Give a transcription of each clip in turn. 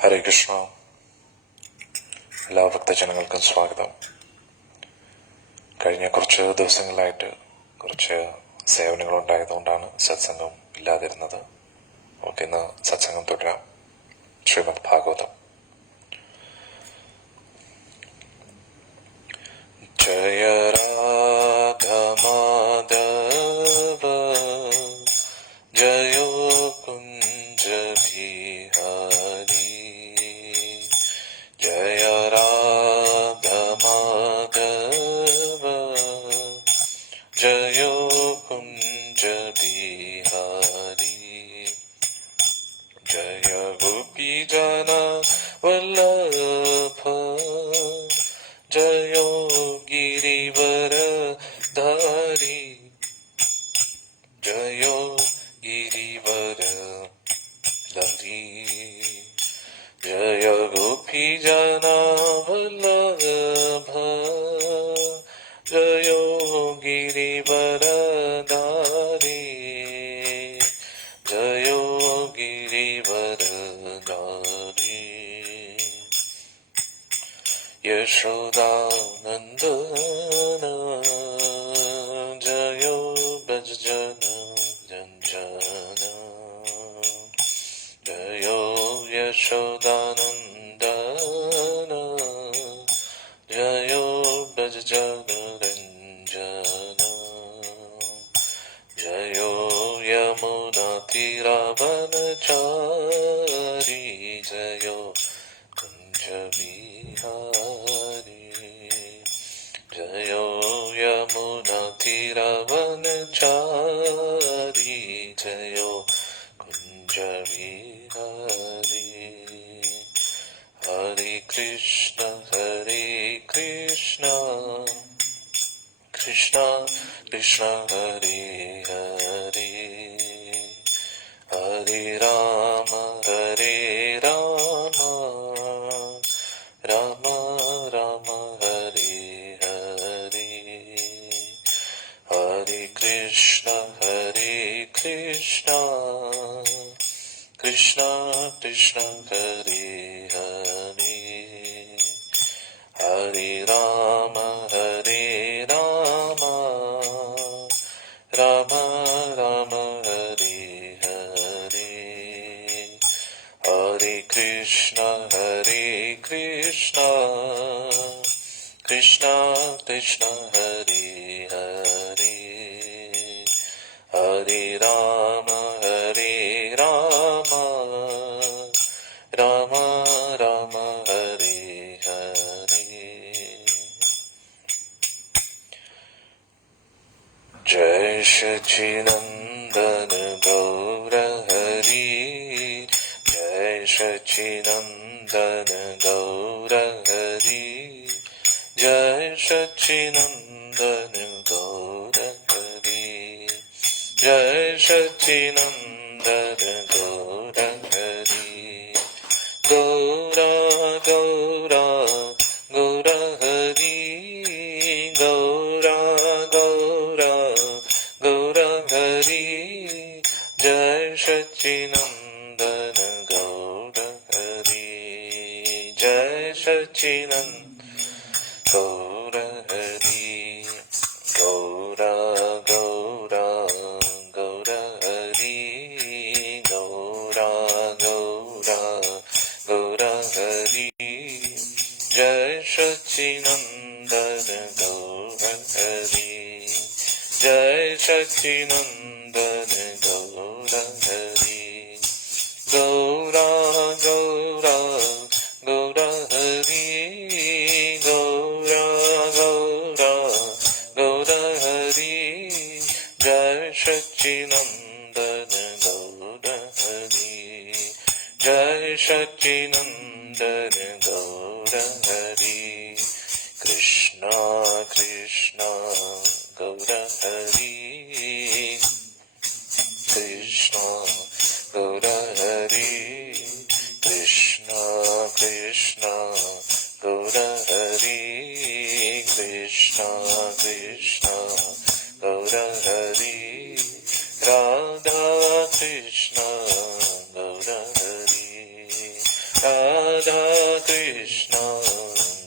ഹരേ കൃഷ്ണ. എല്ലാ ഭക്തജനങ്ങൾക്കും സ്വാഗതം. കഴിഞ്ഞ കുറച്ച് ദിവസങ്ങളായിട്ട് കുറച്ച് സേവനങ്ങളുണ്ടായതുകൊണ്ടാണ് സത്സംഗം ഇല്ലാതിരുന്നത്. നമുക്കിന്ന് സത്സംഗം തുടരാം. ശ്രീമദ് ഭാഗവതം. ജയ രാധ മാധവ ജയോ കുഞ്ച ബിഹാരി. ജയ രാധ മാധവ ജയോ കുഞ്ച ബിഹാരി. ജയ ഗോപി ജന വല്ലഭ ജയോ ഗിരിവരധാരി. ജയോ ഗിരിവരധാരി. ജയ ഗോപി ജന വല്ലഭ ജയോ ഗിരിവരധാരി. ജയോ ഗിരിവരധാരി. യശോദാനന്ദന ജയോ ഭജ ജന ജന. ജയോ യശോദാനന്ദന ജയോ ഭജ ജന രഞ്ജന. ജയോ യമുനാ തീരവനചാരി. ജയോ കുഞ്ച ബിഹാരി. ജയോ യമുനാ തീരവനചാരി. ജയോ കുഞ്ച ബിഹാരി. ഹരേ കൃഷ്ണ ഹരേ കൃഷ്ണ കൃഷ്ണ കൃഷ്ണ ഹരേ ഹരേ. ഹരേ രാമ ഹരേ രാമ രാമ രാമ ഹരേ ഹരേ. ഹരേ കൃഷ്ണ കൃഷ്ണ കൃഷ്ണ ഹരേ ഹരേ. ഹരേ രാമ രാമ രാമ ഹരേ ഹരേ. ഹരേ കൃഷ്ണ കൃഷ്ണ കൃഷ്ണ ഹരേ ഹരേ. ഹരേ രാമ രാമ രാമ ഹരേ ഹരേ. Jaya സച്ചിനന്ദന Gaura Hari. Jaya സച്ചിനന്ദന Gaura Hari. Jaya സച്ചിനന്ദന Gaura Hari. Jaya സച്ചിനന്ദന Gaura Hari. Gaura Gaura Gaura Hari. Gaura Gaura Gaura Hari. Jaya സച്ചിനന്ദന Gaura Hari. Jaya സച്ചിനന്ദന Gaura Hari. Gaura Gaura Gaura Hari. Gaura Gaura Gaura Hari. Jaya സച്ചിനന്ദന Gaura Hari. Jaya സച്ചിനന്ദന Gaura Hari. Gaura Gaura Gaura Hari. Gaura Gaura Gaura Hari. Jaya സച്ചിനന്ദന Gaura Hari. Jaya സച്ചിനന്ദന Gaura Hari. Krishna Krishna Gaura Hari. Krishna Gaura Hari. Krishna Krishna Gaura Hari. Krishna Krishna Gaura Hari. Radha Krishna Gaura Hari. Radha Krishna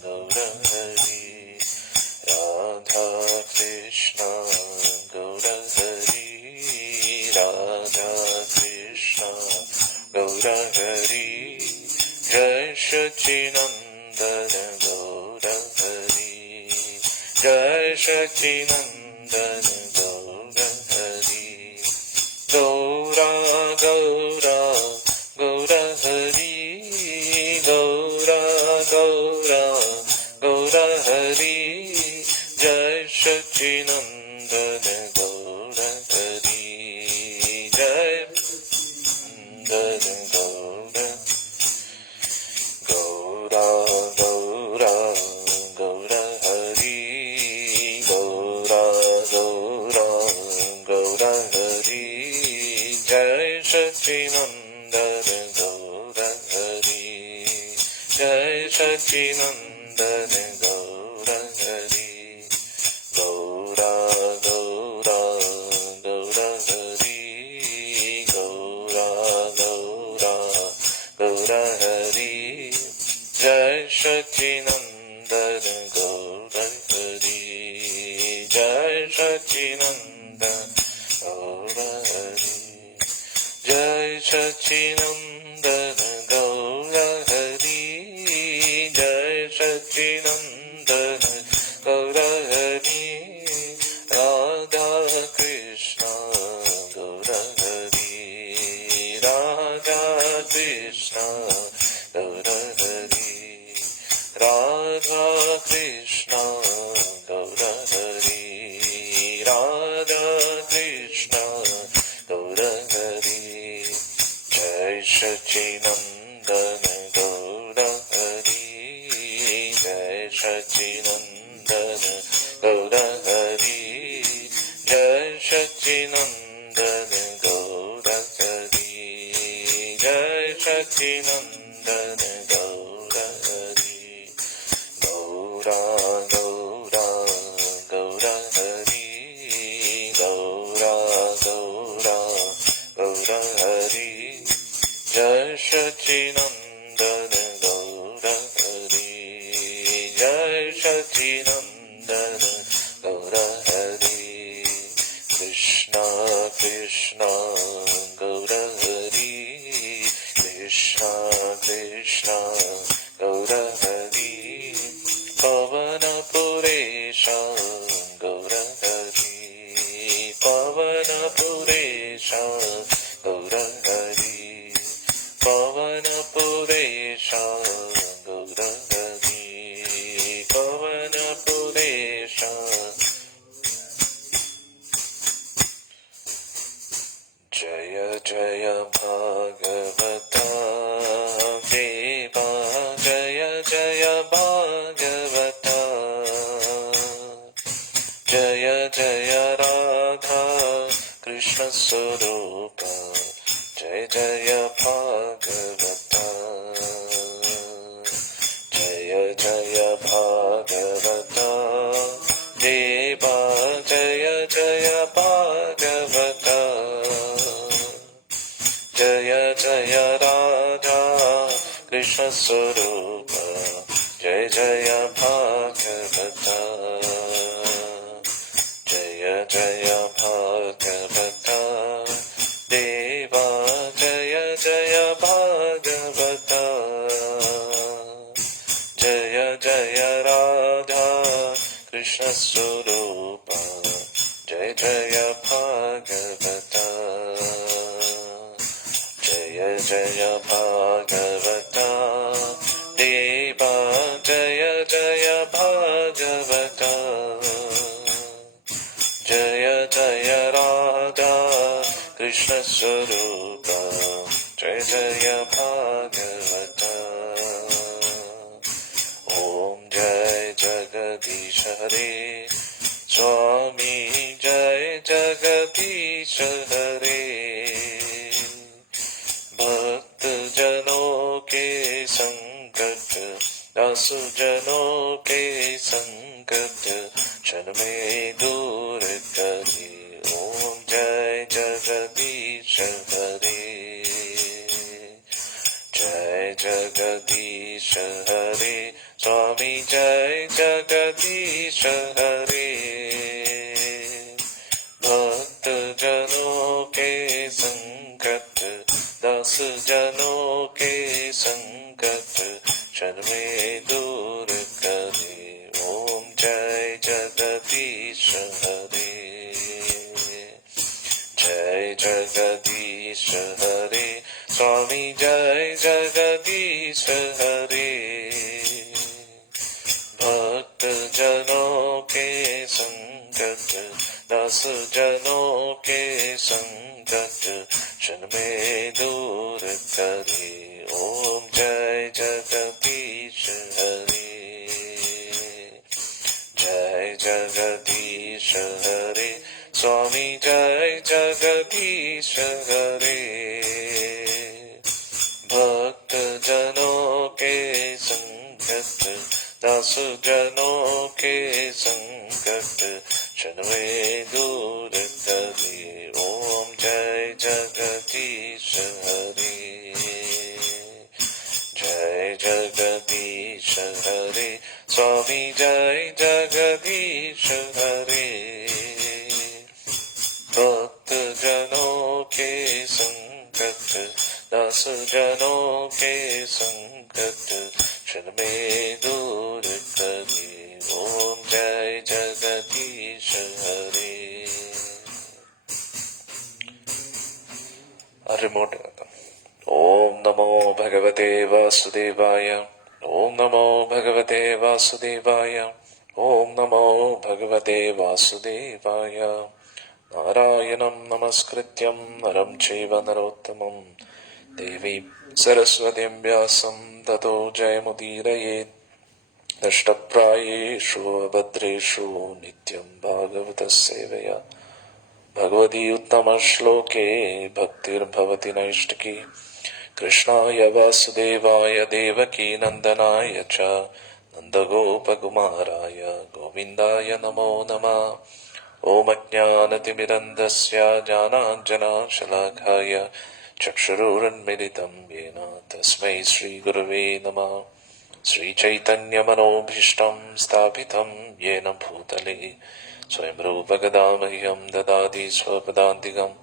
Gaura Hari, Radha Krishna Gaura Hari, Radha Krishna Gaura Hari, Jai Sachidananda Gaura Hari, Jai Sachidananda Gaura Hari, Gaura Gaura Gaura Hari, Gaura Gaura Gaura Hari, Jai Sachidananda Gaura Hari, Jai Gaura Gaura Gaura Gaura Hari, Gaura Gaura Gaura Hari, Jai Sachidananda Gaura Hari, Jai Sachidananda Gaura Hari, Gaura Gaura Gaura Hari, Gaura Gaura Gaura Hari, Jai Sachidananda Gaura Hari, Jai Sachidananda Gaura Hari, Jai Sachidananda Gaura Hari, Jai Sachidananda Gaura Hari, Radha Krishna Gaura Hari, Radha Krishna Gaura Hari, Radha Krishna Gaura Hari, Radha Krishna Gaura Hari, Jai Sachidananda Gaura Hari, Jai Sachidananda Gaura Hari, Jai Sachidananda Gaura Hari, Jai Sachidananda Gaura Hari, Gaura Gaura Gaura Hari, Gaura Gaura Gaura Hari, Jai Sachidananda Gaura Hari, Jai Sachidananda Gaura Hari, Krishna Krishna Gaura Hari, Krishna Krishna Gaura Hari, Pavana Puresha Gaura Hari, Pavana Puresha Gaura Hari, Pavana Puresha Gaura Hari, Pavana Puresha. Jaya Jaya Bhagavata Deva, Jaya Jaya Bhagavata, Jaya Jaya Radha Krishna Swarupa, Jaya Jaya Bhagavata, Jaya Jaya Bhagavata Deva, Jaya Jaya Bhagavata, Jaya Jaya Radha Krishna Swarupa, Jaya Jaya Bhagavata, Jaya Jaya Bhagavata Deva, Jaya Jaya Bhagavata, Jaya Jaya Radha Krishna Swarupa, Jaya Jaya Bhagavata, Jaya Jaya Bhagavata Deva, Jaya Jaya Bhagavata, Jaya Jaya Radha Krishna Swarupa, Jaya Jaya Bhagavata. Om Jai Jagadish Hare, Swami Jai Jagadish Hare, भक्त जनों के संकट, दासु जनों के संकट, क्षण में दूर करे। ओम जय जगदीश हरे, जय जगदीश हरे स्वामी जय जगदीश हरे। भक्त जनों के संकट दास जनों के संकट क्षण में दूर करे। ओम जय जगदीश हरे। जय जगदीश हरे स्वामी जय जगदीश हरे। भक्त जनों के संकट दास जनों के संकट क्षण में दूर करे। ओम जय जगदीश हरे। जय जगदीश हरे स्वामी जय जगदीश हरे। भक्त जनों के संकट दास जनों के संकट क्षण में दूर करे। ओम जय जगदीश हरे। जय जगदीश हरे स्वामी जय जगदीश हरे। भक्त जनों के संकट दास जनों के संकट क्षण में दूर करे। ओम जय जगदीश हरे। रिमोट ओम नमो भगवते वासुदेवाय। ओम नमो भगवते वासुदेवाय। ओम नमो भगवते वासुदेवाय। नारायणं नमस्कृत्यं नरं चैव नरोत्तमं देवीं सरस्वतीं व्यासं ततो जयमुदीरयेत्। नष्टप्रायेषु अभद्रेषु नित्यं भागवतस्य सेवया भगवती उत्तमश्लोके भक्तिर्भवति नैष्टिकी। कृष्णाय वासुदेवाय देवकी नन्दनाय च नन्दगोपकुमाराय गोविन्दाय नमो नमः। ओम अज्ञानतिमिरन्धस्य ज्ञानाञ्जनशलाकाय चक्षुरुन्मिलितं येन तस्मै श्रीगुरवे नमः। श्रीचैतन्यमनोभीष्टं स्थापितं येन भूतले स्वयं रूपगदा मह्यं ददाति स्वपदान्तिकं।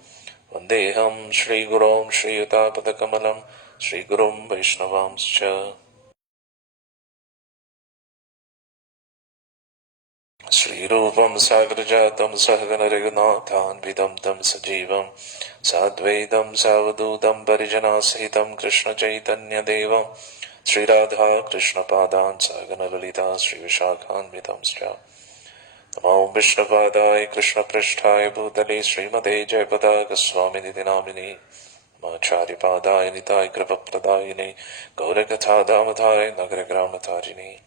वन्देऽहं श्रीगुरों श्रीयुतापदकमलं श्रीगुरुं वैष्णवांश्च। श्रीरूपं साग्रजातं सहगण रघुनाथान्वितं तं सजीवं साद्वैतं सावधूतं परिजनासहितं कृष्णचैतन्यदेवं श्रीराधा कृष्णपादान् सहगण ललिता श्रीविशाखान्वितंश्च। नमो विष्णुपादाय कृष्णपृष्ठाय भूतले श्रीमते जयपताकस्वामिनिति नामिने। नमाचार्यपादाय निताय कृपप्रदायिने गौरकथादामधाय नगरग्रामतारिणे।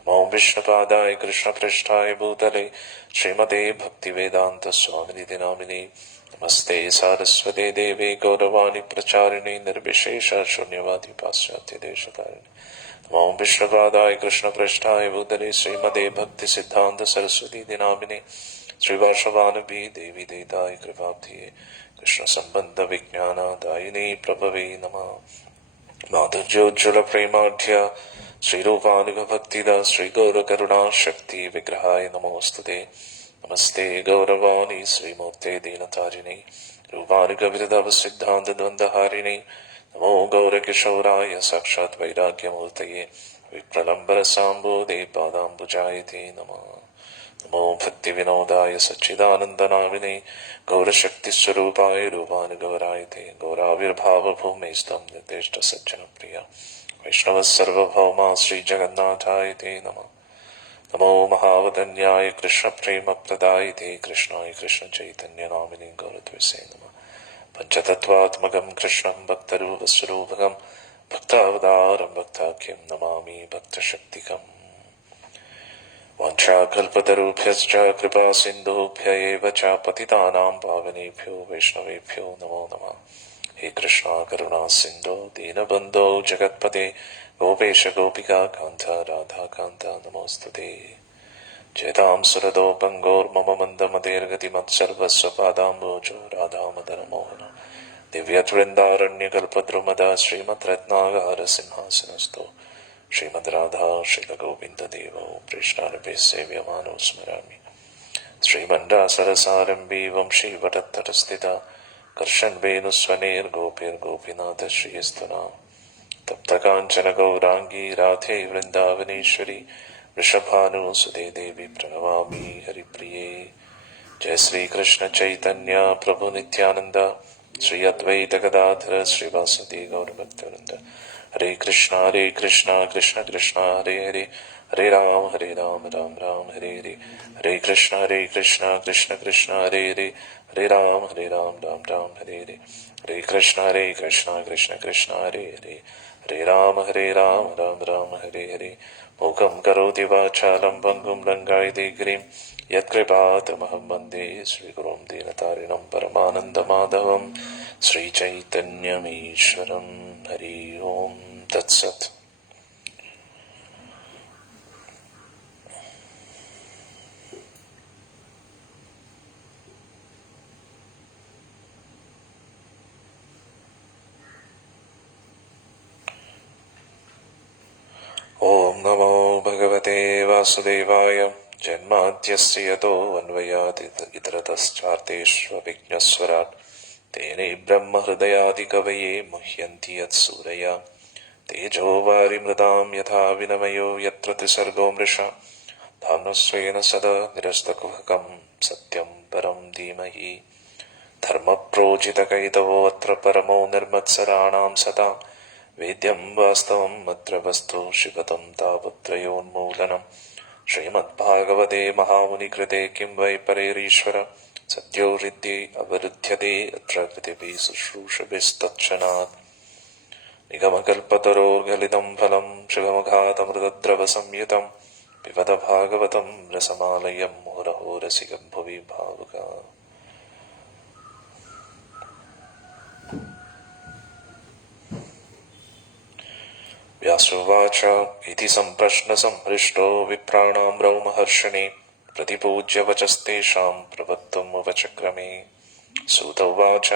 नमो विष्णुपादाय कृष्णपृष्ठाय भूतले श्रीमते भक्तिवेदान्तस्वामिनिति नामिने। नमस्ते सारस्वते देवे गौरवाणी प्रचारिणे निर्विशेष शून्यवादी पाश्चात्यदेशतारिणे। नमो विष्णुपादाय कृष्णपृष्ठाय भूतले श्रीमते भक्तिसिद्धान्त सरस्वती नामिने। श्रीवासवानुभी देवी देताय कृपाब्धिये कृष्णसम्बन्ध विज्ञानदायिने प्रभवे नमः। माधुर्योज्ज्वल प्रेमाढ्य श्रीरूपानुगभक्तिदा श्रीगौरकरुणा शक्ति विग्रहाय नमोस्तुते। नमस्ते गौरवाणी श्रीमूर्ते दीनतारिणे रूपानुगविरधव सिद्धान्त द्वन्द्वहारिणे। नमो गौरकिशोराय साक्षात् वैराग्यमूर्तये विप्रलम्बर साम्बोधे पादाम्बुजायते नमः। नमो भक्तिविनोदाय सच्चिदानन्दनामिने गौरशक्तिस्वरूपाय रूपानुगवरायते गौराविर्भावभूमेस्तं निर्दिष्ट सज्जनप्रिया वैष्णवस्सर्वभौमा श्रीजगन्नाथाय ते नमः। नमो महावदन्याय कृष्णप्रेमप्रदायिते कृष्णाय कृष्णचैतन्यनामिने गौरद्वेषे नमः। पञ्चतत्त्वात्मकं कृष्णं भक्तरूपस्वरूपकं भक्तावतारं भक्ताख्यं नमामि भक्तशक्तिकम्। वाञ्छाकल्पतरुभ्यश्च कृपासिन्धुभ्य एव च पतितानां पावनेभ्यो वैष्णवेभ्यो नमो नमः। हे कृष्णा करुणा सिन्धो दीनबन्धो जगत्पते गोपेश गोपिका कान्त राधाकान्त नमोऽस्तुते। जयतां सुरदो बङ्गोर्मम मन्दमतेर्गतिमत्सर्वस्वपादाम्बोजो राधामदनमोहन दिव्यवृन्दारण्यकल्पद्रुमदा श्रीमद्रत्नागारसिंहासनस्थो श्रीमद्राधा श्रीलगोविन्ददेवो कृष्णानभिः सेव्यमानो स्मरामि। श्रीमण्डासरसारम्भी वंशीवटत्तरस्थिता कर्षन्वेणुस्वनेर्गोपीर्गोपीनाथश्रीस्तुना तप्तकाञ्चन गौराङ्गी राधे वृन्दावनेश्वरी वृषभानुसुते देवी प्रणमामि हरिप्रिये। जय श्री कृष्ण चैतन्य प्रभु नित्यानंद श्री अद्वैत गदाधर श्रीवासुदेव गौरभक्तवृंद। हरे कृष्णा कृष्ण कृष्ण हरे हरे, हरे राम राम राम हरे हरे, हरे कृष्ण कृष्ण कृष्ण हरे हरे, हरे राम राम राम हरे हरे, हरे कृष्ण कृष्ण कृष्ण हरे हरे, हरे राम राम राम हरे हरे। मूकं करोति वाचालं पङ्गुं लङ्घयति गिरिं यत्कृपातमहं वन्दे श्रीगुरुं दीनतारिणं परमानन्दमाधवं श्रीचैतन्यमीश्वरं। हरि ओं तत्सत्। ओं नमो भगवते वासुदेवाय। जन्माद्यस्य यतोऽन्वयात् इतरतश्चार्थेष्वभिघ्नस्वराट् तेने ब्रह्महृदयादिकवये मुह्यन्ति यत्सूरया। तेजो वारिमृतां यथा विनिमयो यत्र त्रिसर्गो मृषा धाम्नस्वेन सदा निरस्तकुहकं सत्यं परं धीमहि। धर्मप्रोचितकैतवोऽत्र परमो निर्मत्सराणां सतां वेद्यं वास्तवम् अत्र वस्तु शिवतं तापत्रयोन्मूलनम्। श्रीमद्भागवते महामुनिकृते किं वै परैरीश्वर सत्यो हृद्ये अवरुध्यते अत्र कृतिभिः शुश्रूषभिस्तत्क्षणात्। निगमकल्पतरोर्गलितं फलं शुभमुखातमृतद्रवसंयुतं पिबत भागवतं रसमालयं मुहुरहो रसिकं भुवि भावुका। व्यासुवाच इति सम्प्रश्नसम्पृष्टो विप्राणां रौमहर्षणे प्रतिपूज्य वचस्तेषां प्रवक्तुमुपचक्रमे। सूत उवाच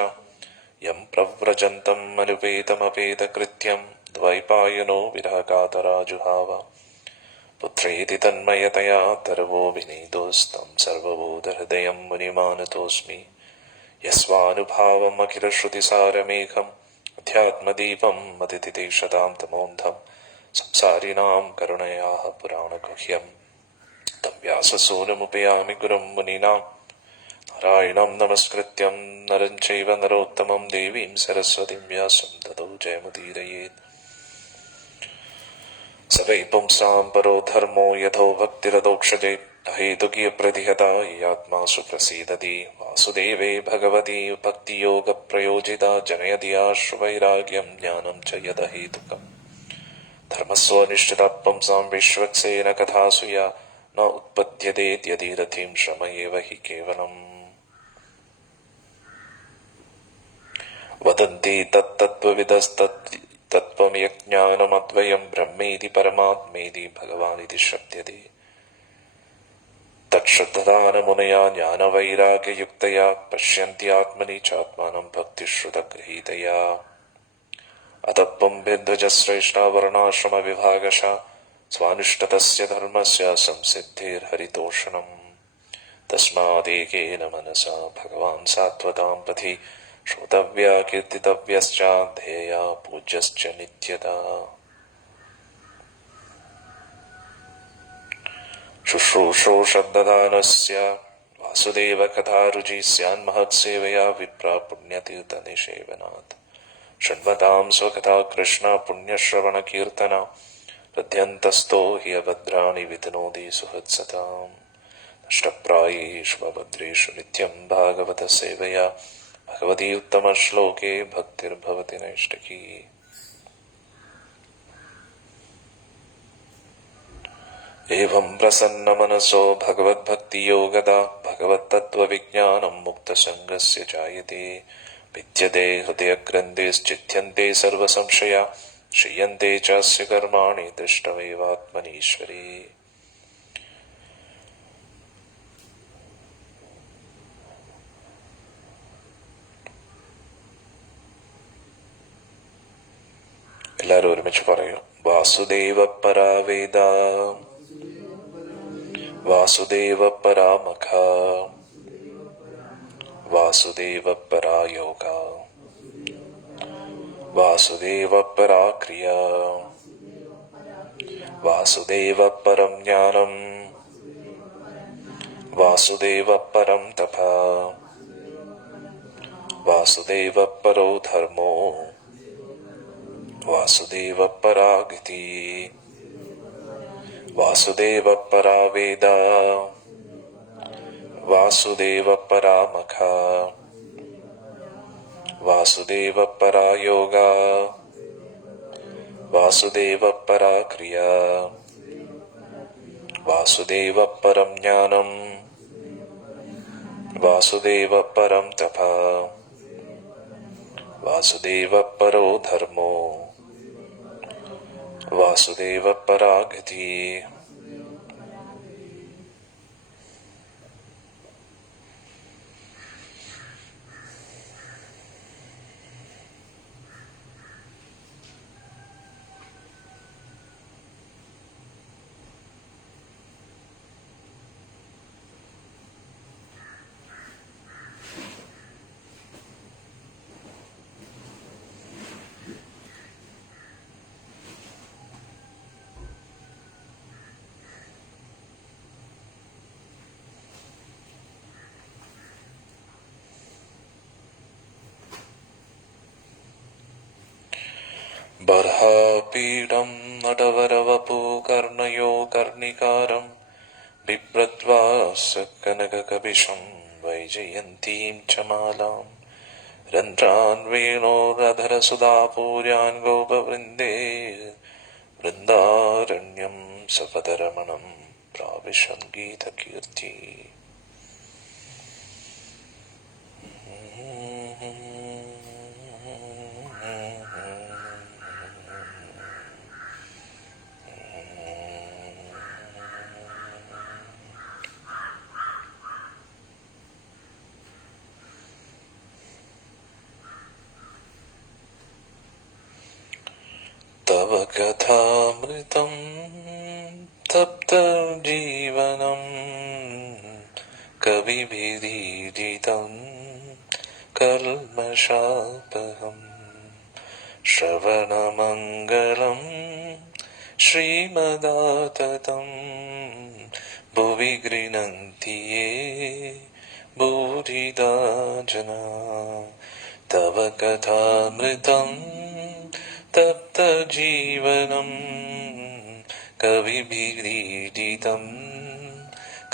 यं प्रव्रजन्तम् अनुपेतमपेतकृत्यं द्वैपायनो विरहकातराजुहाव। पुत्रेति तन्मयतया तरवो विनीतोस्तं सर्वबोधहृदयं मुनिमानतोऽस्मि। यस्वानुभावमखिलश्रुतिसारमेघम् अध्यात्मदीपम् अतिथिशतां तमोऽन्धं संसारिणां करुणयाः पुराणगुह्यं तं व्याससूनुमुपयामि गुरुं मुनीनां। नारायणं नमस्कृत्यं नरं चैव नरोत्तमं देवीं सरस्वतीं व्यासं ततो जयमुदीरयेत्। स वै पुंसां परो धर्मो यथो भक्तिरदोक्षजे अहेतुकीयप्रतिहता यात्मासु प्रसीदति। वासुदेवे भगवती भक्तियोगप्रयोजिता जनयति आश्रुवैराग्यं ज्ञानं च यदहेतुकम्। धर्मस्वनिष्ठिता पुंसां विश्वक्सेन कथासु या न उत्पद्यते रतिं श्रम एव हि केवलम्। वदन्ति तत्त्वविदस्तत्त्वं यज्ञानमद्वयं ब्रह्मेति परमात्मेति भगवानिति शब्दते। तच्छ्रद्धानमुनया ज्ञानवैराग्ययुक्तया पश्यन्ति आत्मनि चात्मानं भक्तिश्रुतगृहीतया। अतत्त्वं भिद्वजश्रेष्ठा वर्णाश्रमविभागशः स्वानुष्ठितस्य धर्मस्य संसिद्धिर्हरितोषणम्। तस्मादेकेन मनसा भगवान् सात्वतां पथि श्रोतव्या कीर्तितव्यश्च ध्येया पूज्यश्च नित्यता। शुश्रूषोषद्दधानस्य वासुदेवकथारुचिः स्यान्महत्सेवया विप्रा पुण्यतीर्थनिषेवनात्। शृण्वतां स्वकथा कृष्ण पुण्यश्रवणकीर्तना हृद्यन्तस्थो हि अभद्राणि वितनोति सुहृत्सताम्। नष्टप्रायेषु भद्रेषु नित्यं भागवतसेवया भगवती उत्तमश्लोके भक्तिर्भवति नैष्टिकी। एवं प्रसन्नमनसो भगवद्भक्तियोगदा भगवत्तत्त्वविज्ञानं मुक्तसङ्गस्य जायते। विद्यते हृदयग्रन्थिश्चित्यन्ते सर्वसंशया क्षीयन्ते चास्य कर्माणि दृष्टमेवात्मनीश्वरे। എല്ലാവരും ഒരുമിച്ച് പറയൂ. വാസുദേവ പരാവേദ, വാസുദേവ പരാമഖ, വാസുദേവ പരായോഗ, വാസുദേവ പരാക്രിയ, വാസുദേവ പരം ജ്ഞാനം, വാസുദേവ പരം തപ, വാസുദേവ പരോ ധർമ്മോ, വാസുദേവ പരാഗതി, വാസുദേവ പരാവേദ, വാസുദേവ പരാമഖ, വാസുദേവ പരായോഗ, വാസുദേവ പരാക്രിയ, വാസുദേവ പരം ജ്ഞാനം, വാസുദേവ പരം തപ, വാസുദേവ പരോ ധർമ്മോ, വാസുദേവ പരാഗതി. ബർഹാപീഠം നടവരവപൂ കർണയോ കർണികാരം ബിഭ്രദ്വാസ കനകകപിശം വൈജയന്തീം ച മാലാം രന്ധ്രാൻ വേണോരധരസുധാപൂര്യാൻ ഗോപവൃന്ദേ വൃന്ദാരണ്യം സപദരമണം പ്രാവിശൻ ഗീതകീർത്തി. തവ കഥാമൃതം തപ്തജീവനം കവിഭിരീഡിതം കൽമഷാപഹം ശ്രവണമംഗളം ശ്രീമദാതതം ഭുവി ഗൃഹന്തി യേ ഭൂരിദാ ജനാ. തവ കഥാമൃതം തപ്തജീവനം കവിഭിരീഡിതം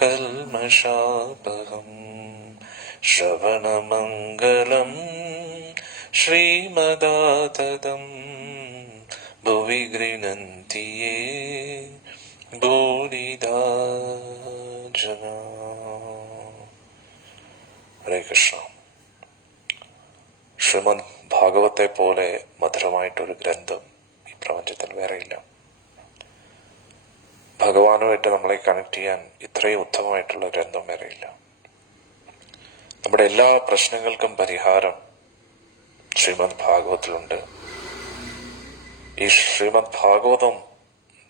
കൽമഷാപഹം ശ്രവണമംഗളം ശ്രീമദാതതം ഭുവി ഗൃഹന്തി യേ ഭൂരിദാ ജനാ. ഹരേ കൃഷ്ണ. ശ്രീമദ് ഭാഗവത്തെ പോലെ മധുരമായിട്ടൊരു ഗ്രന്ഥം ഈ പ്രപഞ്ചത്തിൽ വേറെയില്ല. ഭഗവാനുമായിട്ട് നമ്മളെ കണക്ട് ചെയ്യാൻ ഇത്രയും ഉത്തമമായിട്ടുള്ള ഗ്രന്ഥം വേറെയില്ല. നമ്മുടെ എല്ലാ പ്രശ്നങ്ങൾക്കും പരിഹാരം ശ്രീമദ് ഭാഗവത്തിലുണ്ട്. ഈ ശ്രീമദ് ഭാഗവതം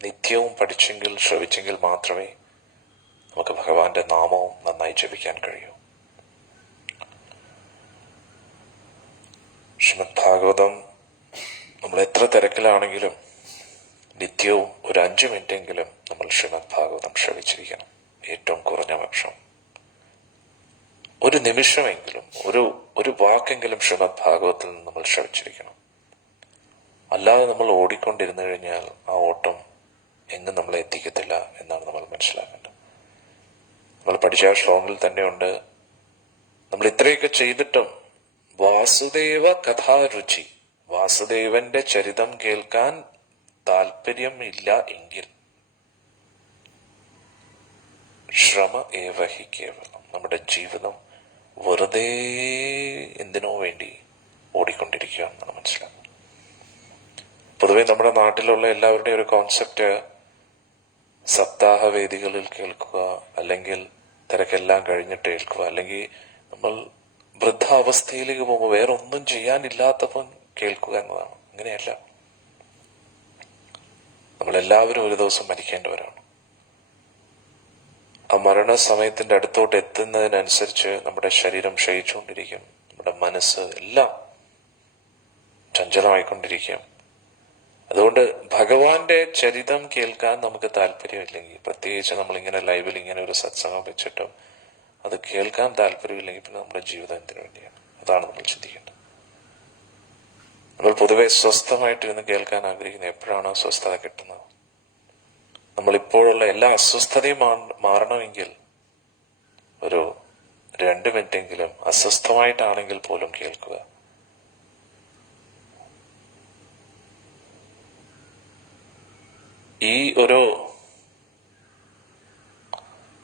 നിത്യവും പഠിച്ചെങ്കിൽ ശ്രവിച്ചെങ്കിൽ മാത്രമേ നമുക്ക് ഭഗവാന്റെ നാമവും നന്നായി ജപിക്കാൻ കഴിയൂ. ശ്രീമദ് ഭാഗവതം നമ്മൾ എത്ര തിരക്കിലാണെങ്കിലും നിത്യവും ഒരു 5 മിനിറ്റെങ്കിലും നമ്മൾ ശ്രീമദ് ഭാഗവതം ശ്രവിച്ചിരിക്കണം. ഏറ്റവും കുറഞ്ഞ പക്ഷം ഒരു നിമിഷമെങ്കിലും ഒരു വാക്കെങ്കിലും ശ്രീമദ് ഭാഗവത്തിൽ നിന്ന് നമ്മൾ ശ്രവിച്ചിരിക്കണം. അല്ലാതെ നമ്മൾ ഓടിക്കൊണ്ടിരുന്നു കഴിഞ്ഞാൽ ആ ഓട്ടം എങ്ങും നമ്മളെ എത്തിക്കത്തില്ല എന്നാണ് നമ്മൾ മനസ്സിലാക്കേണ്ടത്. നമ്മൾ പഠിച്ച ആ ശ്ലോകങ്ങളിൽ തന്നെയുണ്ട്, നമ്മൾ ഇത്രയൊക്കെ ചെയ്തിട്ടും വാസുദേവ കഥാരുചി, വാസുദേവന്റെ ചരിതം കേൾക്കാൻ താല്പര്യം ഇല്ല എങ്കിൽ ശ്രമ ഏവഹി കേവലം, നമ്മുടെ ജീവിതം വെറുതെ എന്തിനോ വേണ്ടി ഓടിക്കൊണ്ടിരിക്കുക എന്നാണ് മനസ്സിലാക്കുന്നത്. പൊതുവെ നമ്മുടെ നാട്ടിലുള്ള എല്ലാവരുടെയും ഒരു കോൺസെപ്റ്റ് സപ്താഹ വേദികളിൽ കേൾക്കുക, അല്ലെങ്കിൽ തിരക്കെല്ലാം കഴിഞ്ഞിട്ട് കേൾക്കുക, അല്ലെങ്കിൽ നമ്മൾ വൃദ്ധാവസ്ഥയിലേക്ക് പോകുമ്പോൾ വേറെ ഒന്നും ചെയ്യാനില്ലാത്തപ്പോൾ കേൾക്കുക എന്നതാണ്. അങ്ങനെയല്ല. നമ്മളെല്ലാവരും ഒരു ദിവസം മരിക്കേണ്ടവരാണ്. ആ മരണസമയത്തിന്റെ അടുത്തോട്ട് എത്തുന്നതിനനുസരിച്ച് നമ്മുടെ ശരീരം ക്ഷയിച്ചുകൊണ്ടിരിക്കും, നമ്മുടെ മനസ്സ് എല്ലാം ചഞ്ചലമായിക്കൊണ്ടിരിക്കും. അതുകൊണ്ട് ഭഗവാന്റെ ചരിതം കേൾക്കാൻ നമുക്ക് താല്പര്യമില്ലെങ്കിൽ, പ്രത്യേകിച്ച് നമ്മളിങ്ങനെ ലൈവിൽ ഇങ്ങനെ ഒരു സത്സംഗം വെച്ചിട്ടും അത് കേൾക്കാൻ താല്പര്യമില്ലെങ്കിൽ പിന്നെ നമ്മുടെ ജീവിതം എന്തിനു വേണ്ടിയാണ്? അതാണ് നമ്മൾ ചിന്തിക്കേണ്ടത്. നമ്മൾ പൊതുവെ സ്വസ്ഥമായിട്ടിരുന്ന് കേൾക്കാൻ ആഗ്രഹിക്കുന്നത് എപ്പോഴാണോ സ്വസ്ഥത കിട്ടുന്നത്? നമ്മളിപ്പോഴുള്ള എല്ലാ അസ്വസ്ഥതയും മാറണമെങ്കിൽ ഒരു 2 മിനിറ്റെങ്കിലും അസ്വസ്ഥമായിട്ടാണെങ്കിൽ പോലും കേൾക്കുക. ഈ ഒരു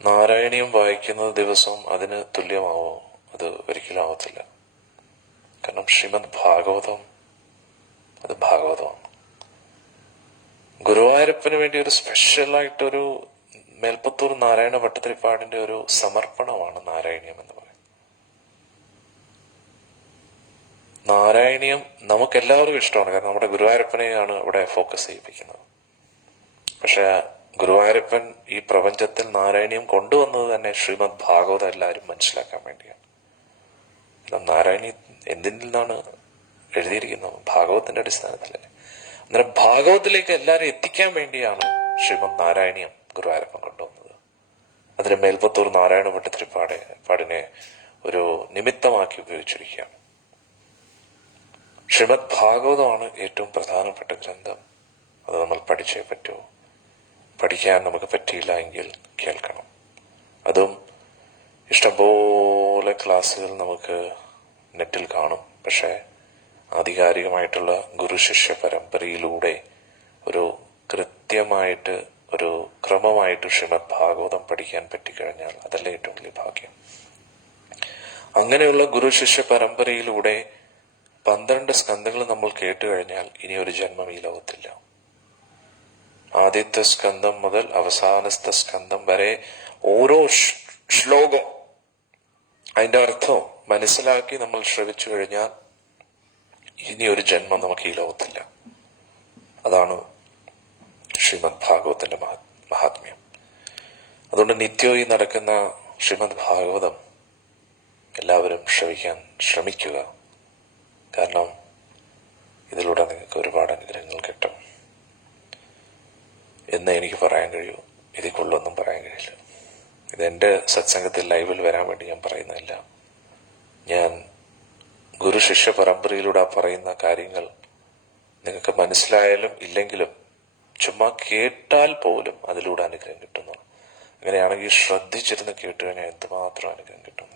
നാരായണീയം വായിക്കുന്നത് ദിവസം അതിന് തുല്യമാവോ? അത് ഒരിക്കലും ആവത്തില്ല. കാരണം ശ്രീമദ് ഭാഗവതം അത് ഭാഗവതമാണ്. ഗുരുവായൂരപ്പന് വേണ്ടി ഒരു സ്പെഷ്യലായിട്ടൊരു മേൽപ്പത്തൂർ നാരായണ ഭട്ടതിരിപ്പാടിന്റെ ഒരു സമർപ്പണമാണ് നാരായണീയം എന്ന് പറയുന്നത്. നാരായണീയം നമുക്കെല്ലാവർക്കും ഇഷ്ടമാണ്, കാരണം നമ്മുടെ ഗുരുവായൂരപ്പനെയാണ് അവിടെ ഫോക്കസ് ചെയ്യിപ്പിക്കുന്നത്. പക്ഷെ ഗുരുവായൂരപ്പൻ ഈ പ്രപഞ്ചത്തിൽ നാരായണീയം കൊണ്ടുവന്നത് തന്നെ ശ്രീമദ് ഭാഗവതം എല്ലാവരും മനസ്സിലാക്കാൻ വേണ്ടിയാണ്. നാരായണീ എന്തിൽ നിന്നാണ് എഴുതിയിരിക്കുന്നത്? ഭാഗവത്തിന്റെ അടിസ്ഥാനത്തിലല്ലേ. അന്നേരം ഭാഗവത്തിലേക്ക് എല്ലാവരും എത്തിക്കാൻ വേണ്ടിയാണ് ശ്രീമദ് നാരായണീയം ഗുരുവായൂരപ്പൻ കൊണ്ടുവന്നത്. അതിന് മേൽപ്പത്തൂർ നാരായണ ഭട്ടതിരിപ്പാടിനെ ഒരു നിമിത്തമാക്കി ഉപയോഗിച്ചിരിക്കുകയാണ്. ശ്രീമദ് ഭാഗവതമാണ് ഏറ്റവും പ്രധാനപ്പെട്ട ഗ്രന്ഥം. അത് നമ്മൾ പഠിച്ചേ പറ്റൂ. പഠിക്കാൻ നമുക്ക് പറ്റിയില്ല എങ്കിൽ കേൾക്കണം. അതും ഇഷ്ടംപോലെ ക്ലാസ്സുകൾ നമുക്ക് നെറ്റിൽ കാണും. പക്ഷെ ആധികാരികമായിട്ടുള്ള ഗുരു ശിഷ്യ പരമ്പരയിലൂടെ ഒരു കൃത്യമായിട്ട് ഒരു ക്രമമായിട്ട് ശ്രീമദ് ഭാഗവതം പഠിക്കാൻ പറ്റിക്കഴിഞ്ഞാൽ അതല്ലേ ഏറ്റവും വലിയ ഭാഗ്യം. അങ്ങനെയുള്ള ഗുരു ശിഷ്യ പരമ്പരയിലൂടെ 12 സ്കന്ധങ്ങൾ നമ്മൾ കേട്ടു കഴിഞ്ഞാൽ ഇനി ഒരു ജന്മം ഈ ലോകത്തില്ല. ആദ്യത്തെ സ്കന്ധം മുതൽ അവസാനത്തെ സ്കന്ധം വരെ ഓരോ ശ്ലോകം അതിന്റെ അർത്ഥം മനസ്സിലാക്കി നമ്മൾ ശ്രവിച്ചു കഴിഞ്ഞാൽ ഇനി ഒരു ജന്മം നമുക്ക് ഈ ലോകത്തില്ല. അതാണ് ശ്രീമദ് ഭാഗവതത്തിന്റെ മഹാത്മ്യം. അതുകൊണ്ട് നിത്യവും ഈ നടക്കുന്ന ശ്രീമദ് ഭാഗവതം എല്ലാവരും ശ്രവിക്കാൻ ശ്രമിക്കുക. കാരണം ഇതിലൂടെ നിങ്ങൾക്ക് ഒരുപാട് അനുഗ്രഹങ്ങൾ കിട്ടും എന്ന് എനിക്ക് പറയാൻ കഴിയൂ. ഇതിൽ കൊള്ളൊന്നും പറയാൻ കഴിയില്ല. ഇതെന്റെ സത്സംഗത്തിൽ ലൈവിൽ വരാൻ വേണ്ടി ഞാൻ പറയുന്നതല്ല. ഞാൻ ഗുരു ശിഷ്യ പരമ്പരയിലൂടെ പറയുന്ന കാര്യങ്ങൾ നിങ്ങൾക്ക് മനസ്സിലായാലും ഇല്ലെങ്കിലും ചുമ്മാ കേട്ടാൽ പോലും അതിലൂടെ അനുഗ്രഹം കിട്ടുന്നു. അങ്ങനെയാണെങ്കിൽ ശ്രദ്ധിച്ചിരുന്ന് കേട്ടു കഴിഞ്ഞാൽ എന്തുമാത്രം അനുഗ്രഹം കിട്ടും.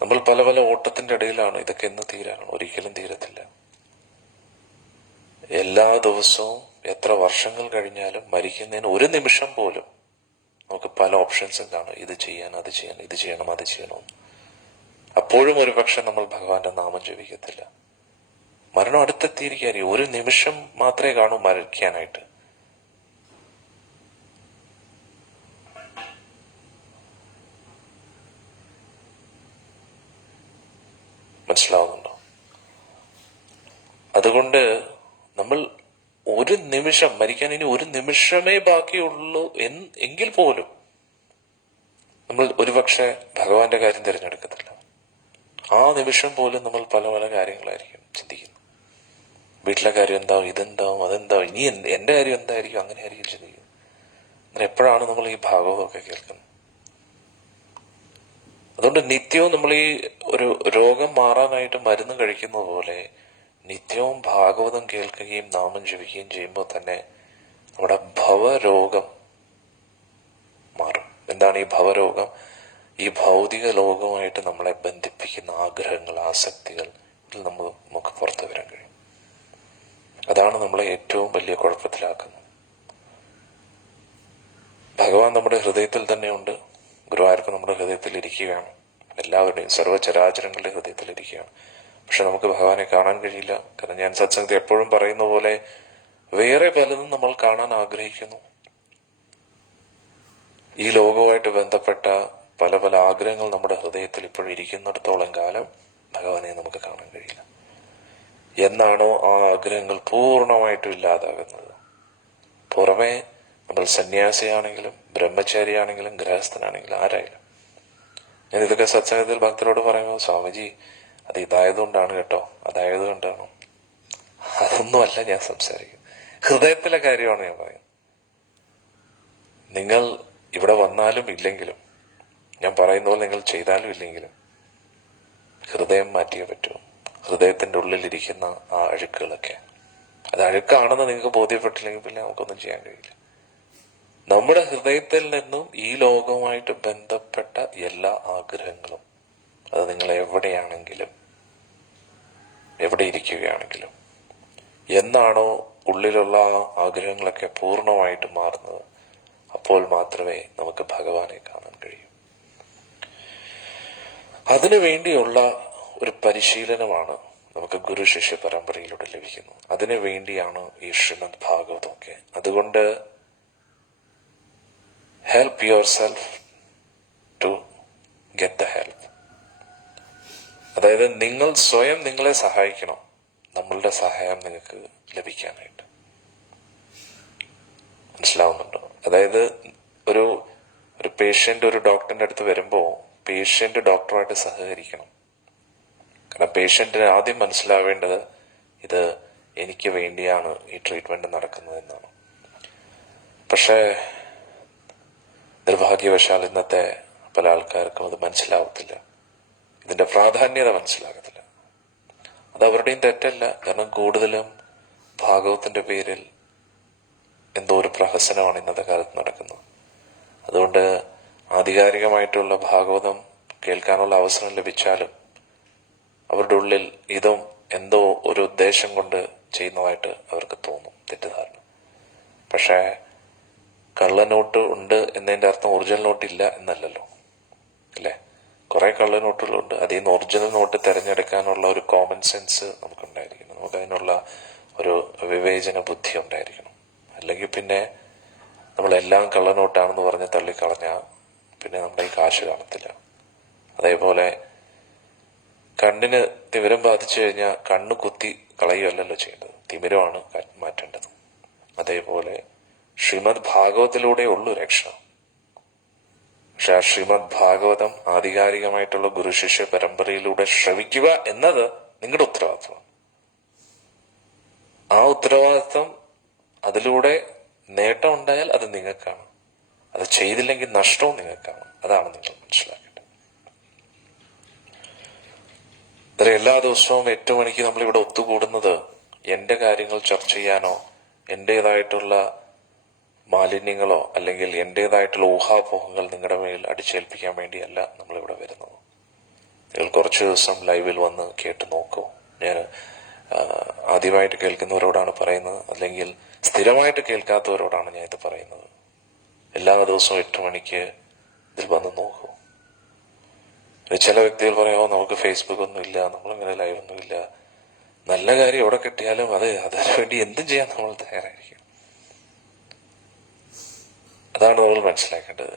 നമ്മൾ പല പല ഓട്ടത്തിന്റെ ഇടയിലാണ്. ഇതൊക്കെ എന്ന് തീരാണ്? ഒരിക്കലും തീരത്തില്ല. എല്ലാ ദിവസവും എത്ര വർഷങ്ങൾ കഴിഞ്ഞാലും മരിക്കുന്നതിന് ഒരു നിമിഷം പോലും നമുക്ക് പല ഓപ്ഷൻസും കാണും. ഇത് ചെയ്യാൻ, അത് ചെയ്യാൻ, ഇത് ചെയ്യണം, അത് ചെയ്യണം. അപ്പോഴും ഒരു പക്ഷെ നമ്മൾ ഭഗവാന്റെ നാമം ജപിക്കത്തില്ല. മരണം അടുത്തെത്തിയിരിക്കുകയായിരിക്കും. ഒരു നിമിഷം മാത്രമേ കാണൂ മരിക്കാനായിട്ട്. മനസ്സിലാവുന്നുണ്ടോ? അതുകൊണ്ട് നമ്മൾ ഒരു നിമിഷം മരിക്കാൻ ഇനി ഒരു നിമിഷമേ ബാക്കിയുള്ളൂ എങ്കിൽ പോലും നമ്മൾ ഒരുപക്ഷെ ഭഗവാന്റെ കാര്യം തിരഞ്ഞെടുക്കത്തില്ല. ആ നിമിഷം പോലും നമ്മൾ പല പല കാര്യങ്ങളായിരിക്കും ചിന്തിക്കുന്നത്. വീട്ടിലെ കാര്യം എന്താവും, ഇതെന്താവും, അതെന്താവും, ഇനി എന്റെ കാര്യം എന്തായിരിക്കും, അങ്ങനെ ആയിരിക്കും ചിന്തിക്കുന്നത്. അങ്ങനെ എപ്പോഴാണ് നമ്മൾ ഈ ഭാഗവതമൊക്കെ കേൾക്കുന്നത്? അതുകൊണ്ട് നിത്യവും നമ്മൾ ഈ ഒരു രോഗം മാറാനായിട്ട് മരുന്ന് കഴിക്കുന്നത് പോലെ നിത്യവും ഭാഗവതം കേൾക്കുകയും നാമം ജപിക്കുകയും ചെയ്യുമ്പോൾ തന്നെ നമ്മുടെ ഭവരോഗം മാറും. എന്താണ് ഈ ഭവരോഗം? ഈ ഭൗതിക ലോകവുമായിട്ട് നമ്മളെ ബന്ധിപ്പിക്കുന്ന ആഗ്രഹങ്ങൾ, ആസക്തികൾ, ഇതിൽ നമുക്ക് പുറത്തു വരാൻ കഴിയും. അതാണ് നമ്മളെ ഏറ്റവും വലിയ കുഴപ്പത്തിലാക്കുന്നത്. ഭഗവാൻ നമ്മുടെ ഹൃദയത്തിൽ തന്നെയുണ്ട്. ഗുരുവായൂരപ്പൻ നമ്മുടെ ഹൃദയത്തിൽ ഇരിക്കുകയാണ്. എല്ലാവരുടെയും സർവ്വചരാചരങ്ങളുടെ ഹൃദയത്തിൽ ഇരിക്കുകയാണ്. പക്ഷെ നമുക്ക് ഭഗവാനെ കാണാൻ കഴിയില്ല. കാരണം ഞാൻ സത്സംഗത്തിൽ എപ്പോഴും പറയുന്ന പോലെ വേറെ പലതും നമ്മൾ കാണാൻ ആഗ്രഹിക്കുന്നു. ഈ ലോകവുമായിട്ട് ബന്ധപ്പെട്ട പല പല ആഗ്രഹങ്ങൾ നമ്മുടെ ഹൃദയത്തിൽ ഇപ്പോഴും ഇരിക്കുന്നിടത്തോളം കാലം ഭഗവാനെ നമുക്ക് കാണാൻ കഴിയില്ല. എന്നാണോ ആ ആഗ്രഹങ്ങൾ പൂർണ്ണമായിട്ടും ഇല്ലാതാകുന്നത്. പുറമെ നമ്മൾ സന്യാസിയാണെങ്കിലും ബ്രഹ്മചാരിയാണെങ്കിലും ഗൃഹസ്ഥനാണെങ്കിലും ആരായാലും, ഞാൻ ഇതൊക്കെ സത്സംഗത്തിൽ ഭക്തരോട് പറയുമ്പോൾ, സ്വാമിജി അത് ഇതായതുകൊണ്ടാണ് കേട്ടോ, അതായത് കൊണ്ടാണോ, അതൊന്നുമല്ല ഞാൻ സംസാരിക്കുന്നത്, ഹൃദയത്തിലെ കാര്യമാണ് ഞാൻ പറയുന്നത്. നിങ്ങൾ ഇവിടെ വന്നാലും ഇല്ലെങ്കിലും, ഞാൻ പറയുന്ന പോലെ നിങ്ങൾ ചെയ്താലും ഇല്ലെങ്കിലും, ഹൃദയം മാറ്റിയേ പറ്റൂ. ഹൃദയത്തിന്റെ ഉള്ളിലിരിക്കുന്ന ആ അഴുക്കുകളൊക്കെ, അത് അഴുക്കാണെന്ന് നിങ്ങൾക്ക് ബോധ്യപ്പെട്ടില്ലെങ്കിൽ പിന്നെ നമുക്കൊന്നും ചെയ്യാൻ കഴിയില്ല. നമ്മുടെ ഹൃദയത്തിൽ നിന്നും ഈ ലോകവുമായിട്ട് ബന്ധപ്പെട്ട എല്ലാ ആഗ്രഹങ്ങളും, അത് നിങ്ങൾ എവിടെയാണെങ്കിലും എവിടെ ഇരിക്കുകയാണെങ്കിലും, എന്നാണോ ഉള്ളിലുള്ള ആഗ്രഹങ്ങളൊക്കെ പൂർണ്ണമായിട്ട് മാറുന്നത്, അപ്പോൾ മാത്രമേ നമുക്ക് ഭഗവാനെ കാണാൻ കഴിയൂ. അതിനു വേണ്ടിയുള്ള ഒരു പരിശീലനമാണ് നമുക്ക് ഗുരു ശിഷ്യ പരമ്പരയിലൂടെ ലഭിക്കുന്നത്. അതിനു വേണ്ടിയാണ് ഈ ശ്രീമദ് ഭാഗവതമൊക്കെ. അതുകൊണ്ട് help yourself to get the help. അതായത് നിങ്ങൾ സ്വയം നിങ്ങളെ സഹായിക്കണം, നമ്മളുടെ സഹായം നിങ്ങൾക്ക് ലഭിക്കാനായിട്ട്. മനസ്സിലാവുന്നുണ്ടോ? അതായത് ഒരു പേഷ്യന്റ് ഒരു ഡോക്ടറിന്റെ അടുത്ത് വരുമ്പോൾ പേഷ്യന്റ് ഡോക്ടറുമായിട്ട് സഹകരിക്കണം. കാരണം പേഷ്യന്റിന് ആദ്യം മനസ്സിലാവേണ്ടത് ഇത് എനിക്ക് വേണ്ടിയാണ് ഈ ട്രീറ്റ്മെന്റ് നടക്കുന്നത് എന്നാണ്. പക്ഷേ നിർഭാഗ്യവശാൽ ഇന്നത്തെ പല ആൾക്കാർക്കും അത് മനസ്സിലാവത്തില്ല, ഇതിന്റെ പ്രാധാന്യത മനസ്സിലാകത്തില്ല. അത് അവരുടെയും തെറ്റല്ല, കാരണം കൂടുതലും ഭാഗവത്തിന്റെ പേരിൽ എന്തോ ഒരു പ്രഹസനമാണ് ഇന്നത്തെ കാലത്ത് നടക്കുന്നത്. അതുകൊണ്ട് ആധികാരികമായിട്ടുള്ള ഭാഗവതം കേൾക്കാനുള്ള അവസരം ലഭിച്ചാലും അവരുടെ ഉള്ളിൽ ഇതും എന്തോ ഒരു ഉദ്ദേശം കൊണ്ട് ചെയ്യുന്നതായിട്ട് അവർക്ക് തോന്നും, തെറ്റിദ്ധാരണ. പക്ഷേ കള്ളനോട്ട് ഉണ്ട് എന്നതിന്റെ അർത്ഥം ഒറിജിനൽ നോട്ട് ഇല്ല എന്നല്ലല്ലോ, അല്ലേ? കുറെ കള്ളനോട്ടുകളുണ്ട്. അതിൽ നിന്ന് ഒറിജിനൽ നോട്ട് തിരഞ്ഞെടുക്കാനുള്ള ഒരു കോമൺ സെൻസ് നമുക്കുണ്ടായിരിക്കണം, നമുക്കതിനുള്ള ഒരു വിവേചന ബുദ്ധി ഉണ്ടായിരിക്കണം. അല്ലെങ്കിൽ പിന്നെ നമ്മളെല്ലാം കള്ളനോട്ടാണെന്ന് പറഞ്ഞ് തള്ളിക്കളഞ്ഞാൽ പിന്നെ നമ്മുടെ ഈ കാശ് കാണത്തില്ല. അതേപോലെ കണ്ണിന് തിമിരം ബാധിച്ചു കഴിഞ്ഞാൽ കണ്ണ് കുത്തി കളയുകയല്ലല്ലോ ചെയ്യേണ്ടത്, തിമിരമാണ് മാറ്റേണ്ടത്. അതേപോലെ ശ്രീമദ് ഭാഗവത്തിലൂടെ ഉള്ളു രക്ഷ. പക്ഷെ ആ ശ്രീമദ് ഭാഗവതം ആധികാരികമായിട്ടുള്ള ഗുരുശിഷ്യ പരമ്പരയിലൂടെ ശ്രവിക്കുക എന്നത് നിങ്ങളുടെ ഉത്തരവാദിത്വമാണ്. ആ ഉത്തരവാദിത്വം, അതിലൂടെ നേട്ടം ഉണ്ടായാൽ അത് നിങ്ങൾക്കാണ്, അത് ചെയ്തില്ലെങ്കിൽ നഷ്ടവും നിങ്ങൾക്കാണ്. അതാണ് നിങ്ങൾ മനസ്സിലാക്കേണ്ടത്. എല്ലാ ദിവസവും 8 മണിക്ക് നമ്മളിവിടെ ഒത്തുകൂടുന്നത് എന്റെ കാര്യങ്ങൾ ചർച്ച ചെയ്യാനോ എന്റേതായിട്ടുള്ള മാലിന്യങ്ങളോ അല്ലെങ്കിൽ എന്റേതായിട്ടുള്ള ഊഹാപോഹങ്ങൾ നിങ്ങളുടെ മേൽ അടിച്ചേൽപ്പിക്കാൻ വേണ്ടിയല്ല നമ്മളിവിടെ വരുന്നത്. നിങ്ങൾ കുറച്ചു ദിവസം ലൈവിൽ വന്ന് കേട്ട് നോക്കൂ. ഞാൻ ആദ്യമായിട്ട് കേൾക്കുന്നവരോടാണ് പറയുന്നത്, അല്ലെങ്കിൽ സ്ഥിരമായിട്ട് കേൾക്കാത്തവരോടാണ് ഞാൻ ഇത് പറയുന്നത്. എല്ലാ ദിവസവും 8 മണിക്ക് ഇതിൽ വന്ന് നോക്കൂ. ചില വ്യക്തികൾ പറയുമോ നമുക്ക് ഫേസ്ബുക്ക് ഒന്നും ഇല്ല, നമ്മളിങ്ങനെ ലൈവ് ഒന്നും ഇല്ല. നല്ല കാര്യം എവിടെ കിട്ടിയാലും അതിനു വേണ്ടി എന്തും ചെയ്യാൻ നമ്മൾ തയ്യാറായിരിക്കും. അതാണ് നമ്മൾ മനസ്സിലാക്കേണ്ടത്.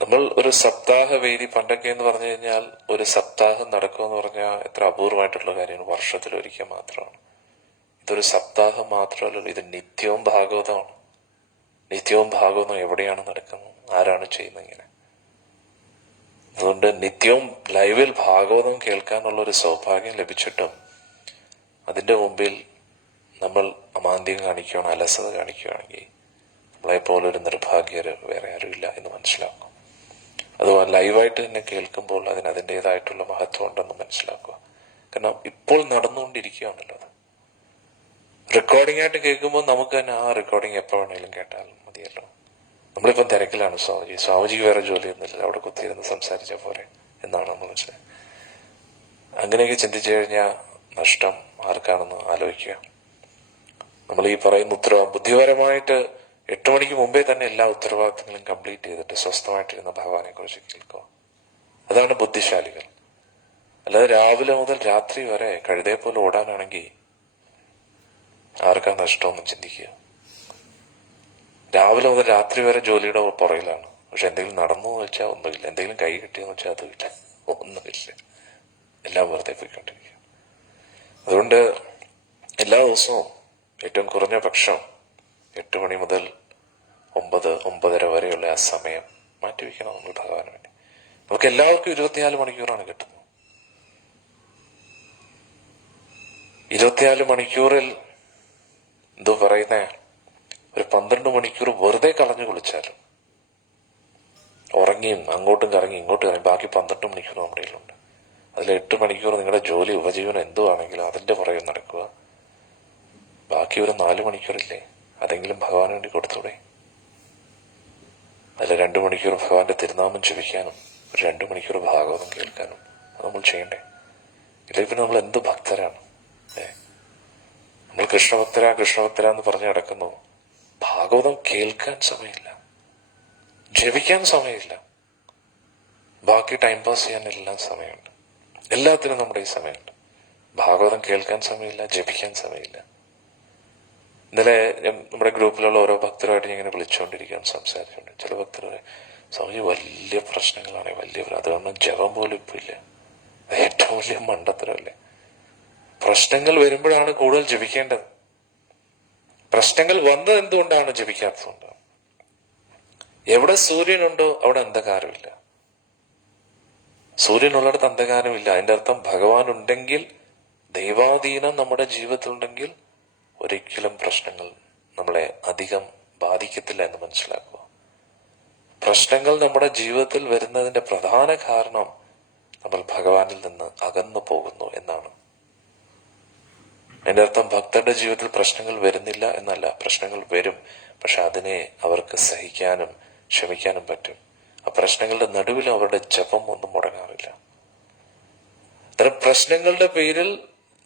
നമ്മൾ ഒരു സപ്താഹ വേദി, പണ്ടൊക്കെ എന്ന് പറഞ്ഞു കഴിഞ്ഞാൽ ഒരു സപ്താഹം നടക്കുമെന്ന് പറഞ്ഞാൽ എത്ര അപൂർവമായിട്ടുള്ള കാര്യമാണ്, വർഷത്തിലൊരിക്കൽ മാത്രമാണ്. ഇതൊരു സപ്താഹം മാത്രമല്ലല്ലോ, ഇത് നിത്യവും ഭാഗവതമാണ്. നിത്യവും ഭാഗവതം എവിടെയാണ് നടക്കുന്നത്, ആരാണ് ചെയ്യുന്നത് ഇങ്ങനെ? അതുകൊണ്ട് നിത്യവും ലൈവിൽ ഭാഗവതം കേൾക്കാനുള്ള ഒരു സൗഭാഗ്യം ലഭിച്ചിട്ടും അതിന്റെ മുമ്പിൽ നമ്മൾ അമാന്ത്യം കാണിക്കുകയാണ്, അലസത കാണിക്കുകയാണെങ്കിൽ നമ്മളെപ്പോലെ ഒരു നിർഭാഗ്യര് വേറെ ആരുമില്ല എന്ന് മനസ്സിലാക്കും. അതുപോലെ ലൈവായിട്ട് തന്നെ കേൾക്കുമ്പോൾ അതിൻ്റെതായിട്ടുള്ള മഹത്വം ഉണ്ടെന്ന് മനസ്സിലാക്കുക. കാരണം ഇപ്പോൾ നടന്നുകൊണ്ടിരിക്കുകയാണല്ലോ അത്. റെക്കോർഡിംഗ് ആയിട്ട് കേൾക്കുമ്പോൾ നമുക്ക് തന്നെ ആ റെക്കോർഡിംഗ് എപ്പോൾ വേണമെങ്കിലും കേട്ടാലും മതിയല്ലോ. നമ്മളിപ്പം തിരക്കിലാണ് സ്വാമിജിക്ക് വേറെ ജോലിയൊന്നുമില്ല, അവിടെ കുത്തിയിരുന്ന് സംസാരിച്ച പോലെ എന്നാണ് നമ്മൾ മനസ്സിലായത്. അങ്ങനെയൊക്കെ ചിന്തിച്ചു കഴിഞ്ഞാൽ നഷ്ടം ആർക്കാണെന്ന് ആലോചിക്കുക. നമ്മൾ ഈ പറയുന്ന ബുദ്ധിപരമായിട്ട് 8 മണിക്ക് മുമ്പേ തന്നെ എല്ലാ ഉത്തരവാദിത്തങ്ങളും കംപ്ലീറ്റ് ചെയ്തിട്ട് സ്വസ്ഥമായിട്ടിരുന്ന ഭഗവാനെ കുറിച്ച് കേൾക്കുക. അതാണ് ബുദ്ധിശാലികൾ. അല്ലാതെ രാവിലെ മുതൽ രാത്രി വരെ കഴുതയെ പോലെ ഓടാനാണെങ്കിൽ ആർക്കാ നഷ്ടമൊന്നും ചിന്തിക്കുക. രാവിലെ മുതൽ രാത്രി വരെ ജോലിയുടെ പുറകിലാണ്, പക്ഷെ എന്തെങ്കിലും നടന്നു എന്ന് വെച്ചാൽ ഒന്നുമില്ല, എന്തെങ്കിലും കൈ കിട്ടിയെന്ന് വെച്ചാൽ അതുമില്ല, ഒന്നുമില്ല, എല്ലാം വെറുതെ പോയിക്കൊണ്ടിരിക്കുക. അതുകൊണ്ട് എല്ലാ ദിവസവും ഏറ്റവും കുറഞ്ഞ പക്ഷം 8 മണി മുതൽ 9-9:30 വരെയുള്ള ആ സമയം മാറ്റിവെക്കണം നമ്മൾ ഭഗവാന് വേണ്ടി. നമുക്ക് എല്ലാവർക്കും 24 മണിക്കൂറാണ് കിട്ടുന്നത്. 24 മണിക്കൂറിൽ എന്തോ പറയുന്നേ, ഒരു 12 മണിക്കൂർ വെറുതെ കളഞ്ഞു കുളിച്ചാലും, ഉറങ്ങിയും അങ്ങോട്ടും കറങ്ങി ഇങ്ങോട്ടും കറങ്ങി, ബാക്കി 12 മണിക്കൂർ നമ്മുടെ കയ്യിലുണ്ട്. അതിൽ 8 മണിക്കൂർ നിങ്ങളുടെ ജോലി ഉപജീവനം എന്തോ ആണെങ്കിലും അതിന്റെ പുറകെ നടക്കുക. ബാക്കി ഒരു 4 മണിക്കൂറില്ലേ, അതെങ്കിലും ഭഗവാന് വേണ്ടി കൊടുത്തൂടെ? അതിൽ 2 മണിക്കൂർ ഭഗവാന്റെ തിരുനാമം ജപിക്കാനും ഒരു 2 മണിക്കൂർ ഭാഗവതം കേൾക്കാനും അത് നമ്മൾ ചെയ്യണ്ടേ? ഇല്ലെങ്കിൽ പിന്നെ നമ്മൾ എന്ത് ഭക്തരാണ്? നമ്മൾ കൃഷ്ണഭക്തര എന്ന് പറഞ്ഞു കിടക്കുന്നു. ഭാഗവതം കേൾക്കാൻ സമയമില്ല, ജപിക്കാൻ സമയമില്ല, ബാക്കി ടൈം പാസ് ചെയ്യാൻ എല്ലാം സമയമുണ്ട്. എല്ലാത്തിനും നമ്മുടെ ഈ സമയമുണ്ട്. ഭാഗവതം കേൾക്കാൻ സമയമില്ല, ജപിക്കാൻ സമയമില്ല. ഇന്നലെ നമ്മുടെ ഗ്രൂപ്പിലുള്ള ഓരോ ഭക്തരുമായിട്ട് ഞാൻ ഇങ്ങനെ വിളിച്ചുകൊണ്ടിരിക്കുകയാണ്, സംസാരിച്ചുകൊണ്ട്. ചില ഭക്തർ സ്വാമി വലിയ പ്രശ്നങ്ങളാണ്, അതുകൊണ്ട് ജപം പോലും ഇപ്പൊ ഇല്ല. ഏറ്റവും വലിയ മണ്ടത്തരമല്ലേ? പ്രശ്നങ്ങൾ വരുമ്പോഴാണ് കൂടുതൽ ജപിക്കേണ്ടത്. പ്രശ്നങ്ങൾ വന്നത് എന്തുകൊണ്ടാണ്? ജപിക്കാത്തതുകൊണ്ടാണ്. എവിടെ സൂര്യനുണ്ടോ അവിടെ അന്ധകാരമില്ല. സൂര്യനുള്ളിടത്ത് അന്ധകാരമില്ല. അതിന്റെ അർത്ഥം ഭഗവാൻ ഉണ്ടെങ്കിൽ, ദൈവാധീനം നമ്മുടെ ജീവിതത്തിലുണ്ടെങ്കിൽ ഒരിക്കലും പ്രശ്നങ്ങൾ നമ്മളെ അധികം ബാധിക്കത്തില്ല എന്ന് മനസ്സിലാക്കുക. പ്രശ്നങ്ങൾ നമ്മുടെ ജീവിതത്തിൽ വരുന്നതിന്റെ പ്രധാന കാരണം നമ്മൾ ഭഗവാനിൽ നിന്ന് അകന്നു പോകുന്നു എന്നാണ്. അതിന്റെ അർത്ഥം ഭക്തരുടെ ജീവിതത്തിൽ പ്രശ്നങ്ങൾ വരുന്നില്ല എന്നല്ല, പ്രശ്നങ്ങൾ വരും. പക്ഷെ അതിനെ അവർക്ക് സഹിക്കാനും ക്ഷമിക്കാനും പറ്റും. ആ പ്രശ്നങ്ങളുടെ നടുവിൽ അവരുടെ ജപം ഒന്നും മുടങ്ങാറില്ല. അത്തരം പ്രശ്നങ്ങളുടെ പേരിൽ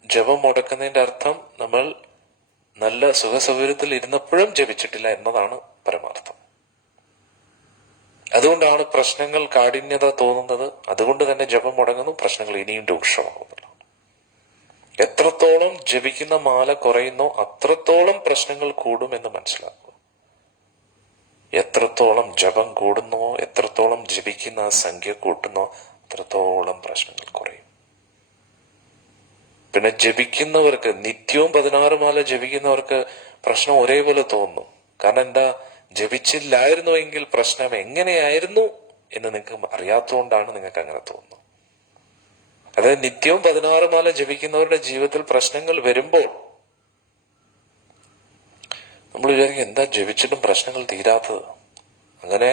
ജപം മുടക്കുന്നതിന്റെ അർത്ഥം നമ്മൾ നല്ല സുഖസൗകര്യത്തിൽ ഇരുന്നപ്പോഴും ജപിച്ചിട്ടില്ല എന്നതാണ് പരമാർത്ഥം. അതുകൊണ്ടാണ് പ്രശ്നങ്ങൾ കാഠിന്യത തോന്നുന്നത്. അതുകൊണ്ട് തന്നെ ജപം മുടങ്ങുന്നു, പ്രശ്നങ്ങൾ ഇനിയും രൂക്ഷമാകുന്നില്ല. എത്രത്തോളം ജപിക്കുന്ന മാല കുറയുന്നോ അത്രത്തോളം പ്രശ്നങ്ങൾ കൂടുമെന്ന് മനസ്സിലാക്കുക. എത്രത്തോളം ജപം കൂടുന്നുവോ, എത്രത്തോളം ജപിക്കുന്ന ആ സംഖ്യ കൂട്ടുന്നോ അത്രത്തോളം പ്രശ്നങ്ങൾ കുറയും. പിന്നെ ജപിക്കുന്നവർക്ക്, നിത്യവും 16 മാല ജപിക്കുന്നവർക്ക് പ്രശ്നം ഒരേപോലെ തോന്നും. കാരണം എന്താ? ജപിച്ചില്ലായിരുന്നുവെങ്കിൽ പ്രശ്നം എങ്ങനെയായിരുന്നു എന്ന് നിങ്ങൾക്ക് അറിയാത്തതുകൊണ്ടാണ് നിങ്ങൾക്ക് അങ്ങനെ തോന്നുന്നത്. അതായത് നിത്യവും 16 മാല ജപിക്കുന്നവരുടെ ജീവിതത്തിൽ പ്രശ്നങ്ങൾ വരുമ്പോൾ നമ്മൾ വിചാരിക്കും, എന്താ ജപിച്ചിട്ടും പ്രശ്നങ്ങൾ തീരാത്തത്? അങ്ങനെ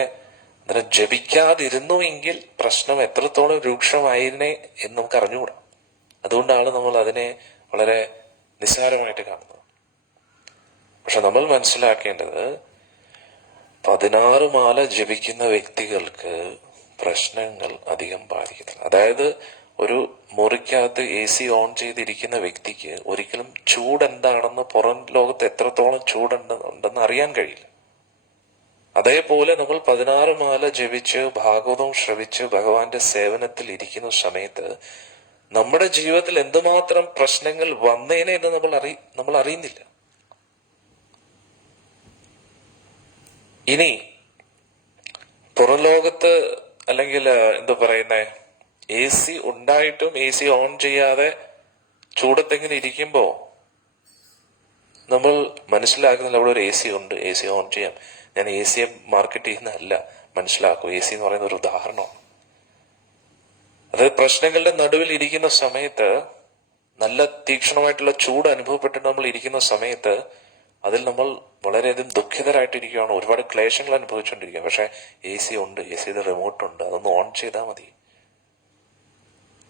ജപിക്കാതിരുന്നുവെങ്കിൽ പ്രശ്നം എത്രത്തോളം രൂക്ഷമായിരുന്നേ എന്ന് നമുക്ക് അറിഞ്ഞുകൂടാ. അതുകൊണ്ടാണ് നമ്മൾ അതിനെ വളരെ നിസ്സാരമായിട്ട് കാണുന്നത്. പക്ഷെ നമ്മൾ മനസ്സിലാക്കേണ്ടത്, 16 മാല ജപിക്കുന്ന വ്യക്തികൾക്ക് പ്രശ്നങ്ങൾ അധികം ബാധിക്കത്തില്ല. അതായത് ഒരു മുറിക്കകത്ത് AC ഓൺ ചെയ്തിരിക്കുന്ന വ്യക്തിക്ക് ഒരിക്കലും ചൂടെന്താണെന്ന്, പുറം ലോകത്ത് എത്രത്തോളം ചൂടുണ്ടെന്ന് അറിയാൻ കഴിയില്ല. അതേപോലെ നമ്മൾ 16 മാല ജപിച്ച് ഭാഗവതം ശ്രവിച്ച് ഭഗവാന്റെ സേവനത്തിൽ ഇരിക്കുന്ന സമയത്ത് നമ്മുടെ ജീവിതത്തിൽ എന്തുമാത്രം പ്രശ്നങ്ങൾ വന്നേനെ എന്ന് നമ്മൾ അറിയുന്നില്ല. ഇനി പുറം ലോകത്ത് അല്ലെങ്കിൽ എന്താ പറയുന്നേ, AC ഉണ്ടായിട്ടും AC ഓൺ ചെയ്യാതെ ചൂടത്തെങ്ങനെ ഇരിക്കുമ്പോ നമ്മൾ മനസ്സിലാക്കുന്നില്ല അവിടെ ഒരു AC ഉണ്ട്, AC ഓൺ ചെയ്യാം. ഞാൻ AC മാർക്കറ്റ് ചെയ്യുന്നതല്ല, മനസ്സിലാക്കും. AC എന്ന് പറയുന്ന ഒരു ഉദാഹരണമാണ്. അതായത് പ്രശ്നങ്ങളുടെ നടുവിൽ ഇരിക്കുന്ന സമയത്ത്, നല്ല തീക്ഷ്ണമായിട്ടുള്ള ചൂട് അനുഭവപ്പെട്ടിട്ട് നമ്മൾ ഇരിക്കുന്ന സമയത്ത് അതിൽ നമ്മൾ വളരെയധികം ദുഃഖിതരായിട്ടിരിക്കുകയാണ്, ഒരുപാട് ക്ലേശങ്ങൾ അനുഭവിച്ചുകൊണ്ടിരിക്കുക. പക്ഷെ AC ഉണ്ട്, ACയുടെ റിമോട്ട് ഉണ്ട്, അതൊന്ന് ഓൺ ചെയ്താൽ മതി.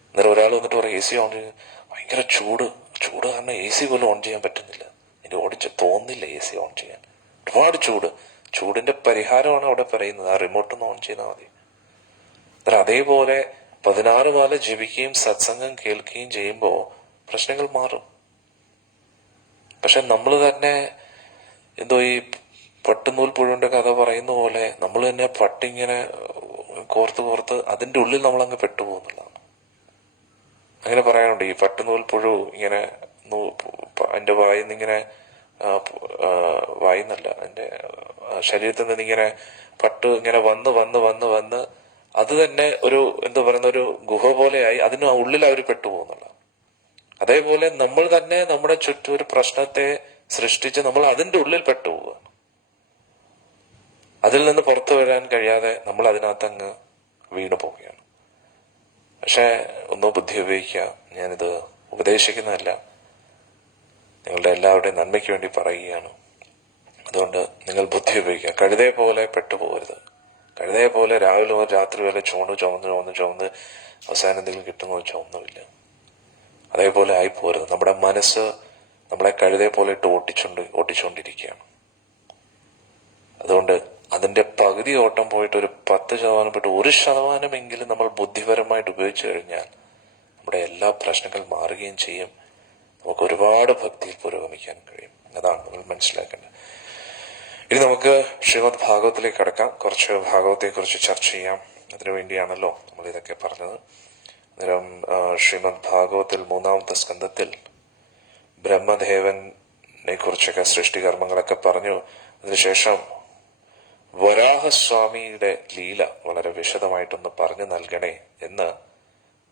അന്നേരം ഒരാൾ വന്നിട്ട് പറയും AC ഓൺ ചെയ്ത്, ഭയങ്കര ചൂട് കാരണം AC പോലും ഓൺ ചെയ്യാൻ പറ്റുന്നില്ല, എനിക്ക് ഓടിച്ച് തോന്നില്ല AC ഓൺ ചെയ്യാൻ, ഒരുപാട് ചൂടിന്റെ പരിഹാരമാണ് അവിടെ പറയുന്നത്, ആ റിമോട്ടൊന്ന് ഓൺ ചെയ്താൽ മതി. അന്നേരം അതേപോലെ 16 മാല ജപിക്കുകയും സത്സംഗം കേൾക്കുകയും ചെയ്യുമ്പോൾ പ്രശ്നങ്ങൾ മാറും. പക്ഷെ നമ്മൾ തന്നെ എന്തോ ഈ പട്ടുനൂൽ പുഴുവിന്റെ കഥ പറയുന്ന പോലെ നമ്മൾ തന്നെ പട്ടിങ്ങനെ കോർത്ത് അതിന്റെ ഉള്ളിൽ നമ്മൾ അങ്ങ് പെട്ടുപോകുന്നുള്ളതാണ്. അങ്ങനെ പറയാനുണ്ട്, ഈ പട്ടുനൂൽ പുഴു ഇങ്ങനെ അതിന്റെ വായിന്നിങ്ങനെ, വായിന്നല്ല, അതിന്റെ ശരീരത്തിൽ നിന്ന് ഇങ്ങനെ പട്ട് ഇങ്ങനെ വന്ന് അത് തന്നെ ഒരു എന്താ പറയുന്ന ഒരു ഗുഹ പോലെയായി അതിന് ഉള്ളിൽ അവർ പെട്ടുപോകുന്നുള്ള. അതേപോലെ നമ്മൾ തന്നെ നമ്മുടെ ചുറ്റും ഒരു പ്രശ്നത്തെ സൃഷ്ടിച്ച് നമ്മൾ അതിന്റെ ഉള്ളിൽ പെട്ടുപോവുകയാണ്. അതിൽ നിന്ന് പുറത്തു വരാൻ കഴിയാതെ നമ്മൾ അതിനകത്ത് അങ്ങ് വീണു പോവുകയാണ്. പക്ഷെ ഒന്ന് ബുദ്ധി ഉപയോഗിക്കുക. ഞാനിത് ഉപദേശിക്കുന്നതല്ല, നിങ്ങളുടെ എല്ലാവരുടെയും നന്മയ്ക്ക് വേണ്ടി പറയുകയാണ്. അതുകൊണ്ട് നിങ്ങൾ ബുദ്ധി ഉപയോഗിക്കുക. കഴുതയെ പോലെ പെട്ടുപോകരുത്. കഴുതയെ പോലെ രാവിലെ മുതൽ രാത്രി വരെ ചുമന്ന് അവസാനം എന്തെങ്കിലും കിട്ടുന്നോ വെച്ചാൽ ഒന്നുമില്ല. അതേപോലെ ആയിപ്പോരുത്. നമ്മുടെ മനസ്സ് നമ്മളെ കഴുതയെ പോലെ ഇട്ട് ഓട്ടിച്ചുകൊണ്ടിരിക്കുകയാണ്. അതുകൊണ്ട് അതിന്റെ പകുതി ഓട്ടം പോയിട്ട് ഒരു 10% പോയിട്ട് 1% നമ്മൾ ബുദ്ധിപരമായിട്ട് ഉപയോഗിച്ചു കഴിഞ്ഞാൽ നമ്മുടെ എല്ലാ പ്രശ്നങ്ങൾ മാറുകയും ചെയ്യും. നമുക്ക് ഒരുപാട് ഭക്തിയിൽ പുരോഗമിക്കാൻ കഴിയും. അതാണ് നമ്മൾ മനസ്സിലാക്കേണ്ടത്. ഇനി നമുക്ക് ശ്രീമദ് ഭാഗവത്തിലേക്ക് കടക്കാം. കുറച്ച് ഭാഗവത്തെ കുറിച്ച് ചർച്ച ചെയ്യാം. അതിനു വേണ്ടിയാണല്ലോ നമ്മൾ ഇതൊക്കെ പറഞ്ഞത്. അന്നേരം ശ്രീമദ് ഭാഗവത്തിൽ 3-ാമത്തെ സ്കന്ധത്തിൽ ബ്രഹ്മദേവനെ കുറിച്ചൊക്കെ സൃഷ്ടികർമ്മങ്ങളൊക്കെ പറഞ്ഞു. അതിനുശേഷം വരാഹസ്വാമിയുടെ ലീല വളരെ വിശദമായിട്ടൊന്ന് പറഞ്ഞു നൽകണേ എന്ന്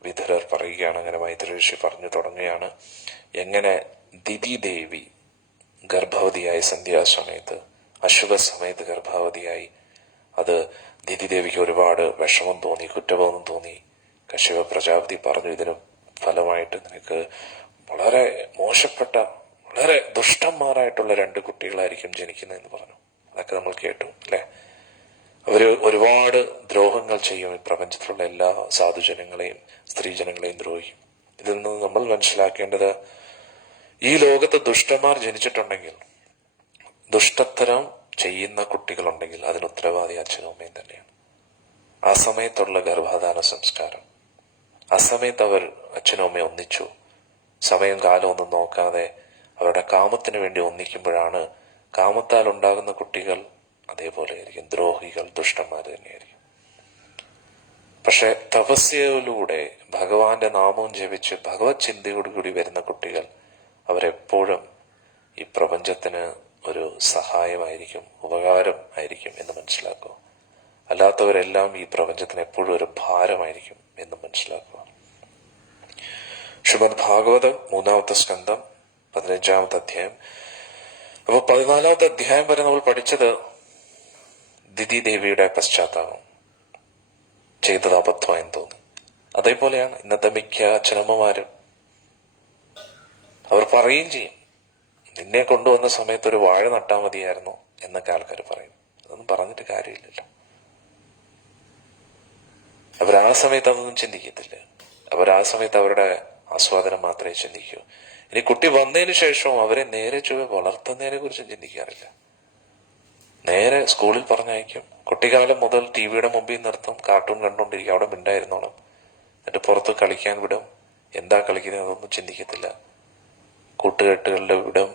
വിതുരർ പറയുകയാണ്. അങ്ങനെ മൈത്രി ഋഷി പറഞ്ഞു തുടങ്ങുകയാണ്. എങ്ങനെ ദിതി ദേവി ഗർഭവതിയായി സന്ധ്യാസമയത്ത്, അശുഭ സമയത്ത് ഗർഭവതിയായി, അത് ദിതി ദേവിക്ക് ഒരുപാട് വിഷമം തോന്നി, കുറ്റബോധം തോന്നി. കശ്യപ പ്രജാപതി പറഞ്ഞു, ഇതിന് ഫലമായിട്ട് നിനക്ക് വളരെ മോശപ്പെട്ട, വളരെ ദുഷ്ടന്മാരായിട്ടുള്ള 2 കുട്ടികളായിരിക്കും ജനിക്കുന്നതെന്ന് പറഞ്ഞു. അതൊക്കെ നമ്മൾ കേട്ടു അല്ലെ. അവര് ഒരുപാട് ദ്രോഹങ്ങൾ ചെയ്യും. ഈ പ്രപഞ്ചത്തിലുള്ള എല്ലാ സാധുജനങ്ങളെയും സ്ത്രീജനങ്ങളെയും ദ്രോഹിക്കും. ഇതിൽ നിന്ന് നമ്മൾ മനസ്സിലാക്കേണ്ടത്, ഈ ലോകത്ത് ദുഷ്ടന്മാർ ജനിച്ചിട്ടുണ്ടെങ്കിൽ, ദുഷ്ടത്തരം ചെയ്യുന്ന കുട്ടികളുണ്ടെങ്കിൽ അതിന് ഉത്തരവാദി അച്ഛനും അമ്മയും തന്നെയാണ്. ആ സമയത്തുള്ള ഗർഭാധാന സംസ്കാരം, ആ സമയത്ത് അവർ അച്ഛനും അമ്മയും ഒന്നിച്ചു, സമയം കാലം ഒന്നും നോക്കാതെ അവരുടെ കാമത്തിന് വേണ്ടി ഒന്നിക്കുമ്പോഴാണ് കാമത്താൽ ഉണ്ടാകുന്ന കുട്ടികൾ അതേപോലെ ആയിരിക്കും. ദ്രോഹികൾ, ദുഷ്ടന്മാർ തന്നെയായിരിക്കും. പക്ഷെ തപസ്യയിലൂടെ ഭഗവാന്റെ നാമവും ജപിച്ച് ഭഗവത് ചിന്തയോടുകൂടി വരുന്ന കുട്ടികൾ അവരെപ്പോഴും ഈ പ്രപഞ്ചത്തിന് ഒരു സഹായമായിരിക്കും, ഉപകാരം ആയിരിക്കും എന്ന് മനസ്സിലാക്കുക. അല്ലാത്തവരെല്ലാം ഈ പ്രപഞ്ചത്തിന് എപ്പോഴും ഒരു ഭാരമായിരിക്കും എന്ന് മനസ്സിലാക്കുക. ശ്രീമദ് ഭാഗവതം 3-ാമത്തെ സ്കന്ധം 15-ാമത്തെ അധ്യായം. അപ്പൊ 14-ാമത്തെ അധ്യായം വരെ നമ്മൾ പഠിച്ചത് ദിതി ദേവിയുടെ പശ്ചാത്താപം, ചെയ്തത് അബദ്ധമായെന്ന് തോന്നി. അതേപോലെയാണ് ഇന്നത്തെ മിക്ക അച്ഛനമ്മമാരും. അവർ പറയുകയും ചെയ്യും, നിന്നെ കൊണ്ടുവന്ന സമയത്ത് ഒരു വാഴ നട്ടാൽ മതിയായിരുന്നു എന്നൊക്കെ ആൾക്കാർ പറയും. അതൊന്നും പറഞ്ഞിട്ട് കാര്യമില്ലല്ലോ. അവർ ആ സമയത്ത് അതൊന്നും ചിന്തിക്കത്തില്ല. അവർ ആ സമയത്ത് അവരുടെ ആസ്വാദനം മാത്രമേ ചിന്തിക്കൂ. ഇനി കുട്ടി വന്നതിന് ശേഷവും അവരെ നേരെ ചൊവ്വെ വളർത്തുന്നതിനെ കുറിച്ച് ചിന്തിക്കാറില്ല. നേരെ സ്കൂളിൽ പറഞ്ഞയക്കും. കുട്ടിക്കാലം മുതൽ ടിവിയുടെ മുമ്പിൽ നിർത്തും, കാർട്ടൂൺ കണ്ടുകൊണ്ടിരിക്കും, അവിടെ മിണ്ടായിരുന്നോളും. എന്നിട്ട് പുറത്ത് കളിക്കാൻ വിടും. എന്താ കളിക്കുന്നത് അതൊന്നും ചിന്തിക്കത്തില്ല. കൂട്ടുകെട്ടുകളുടെ വിടും,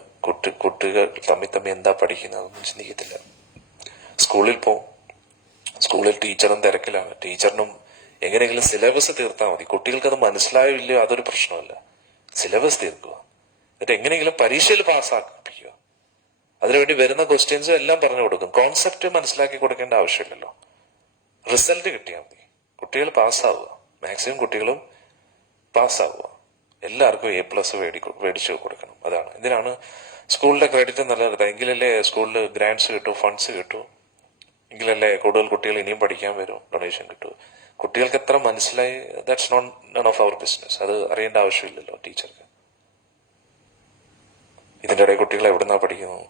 കുട്ടികൾ തമ്മി എന്താ പഠിക്കുന്നത് അതൊന്നും ചിന്തിക്കത്തില്ല. സ്കൂളിൽ പോവും. സ്കൂളിൽ ടീച്ചറും തിരക്കിലാണ്. ടീച്ചറിനും എങ്ങനെയെങ്കിലും സിലബസ് തീർത്താൽ മതി. കുട്ടികൾക്ക് അത് മനസ്സിലായോ ഇല്ലയോ അതൊരു പ്രശ്നമല്ല. സിലബസ് തീർക്കുക, എന്നിട്ട് എങ്ങനെയെങ്കിലും പരീക്ഷയിൽ പാസ്സാക്കിപ്പിക്കുക. അതിനുവേണ്ടി വരുന്ന ക്വസ്റ്റ്യൻസും എല്ലാം പറഞ്ഞു കൊടുക്കും. കോൺസെപ്റ്റ് മനസ്സിലാക്കി കൊടുക്കേണ്ട ആവശ്യമില്ലല്ലോ. റിസൾട്ട് കിട്ടിയാൽ മതി. കുട്ടികൾ പാസ്സാവുക, മാക്സിമം കുട്ടികളും പാസ്സാവുക. എല്ലാവർക്കും A+ മേടിച്ചു കൊടുക്കണം. അതാണ്. ഇതിനാണ് സ്കൂളിന്റെ ക്രെഡിറ്റ് നല്ലത്. എങ്കിലല്ലേ സ്കൂളിൽ ഗ്രാൻഡ്സ് കിട്ടൂ, ഫണ്ട്സ് കിട്ടൂ. എങ്കിലല്ലേ കൂടുതൽ കുട്ടികൾ ഇനിയും പഠിക്കാൻ വരും, ഡൊണേഷൻ കിട്ടൂ. കുട്ടികൾക്ക് എത്ര മനസ്സിലായി, that's none of our business. അത് അറിയേണ്ട ആവശ്യമില്ലല്ലോ ടീച്ചർക്ക്. ഇതിന്റെ ഇടയിൽ കുട്ടികൾ എവിടുന്നാ പഠിക്കുന്നു,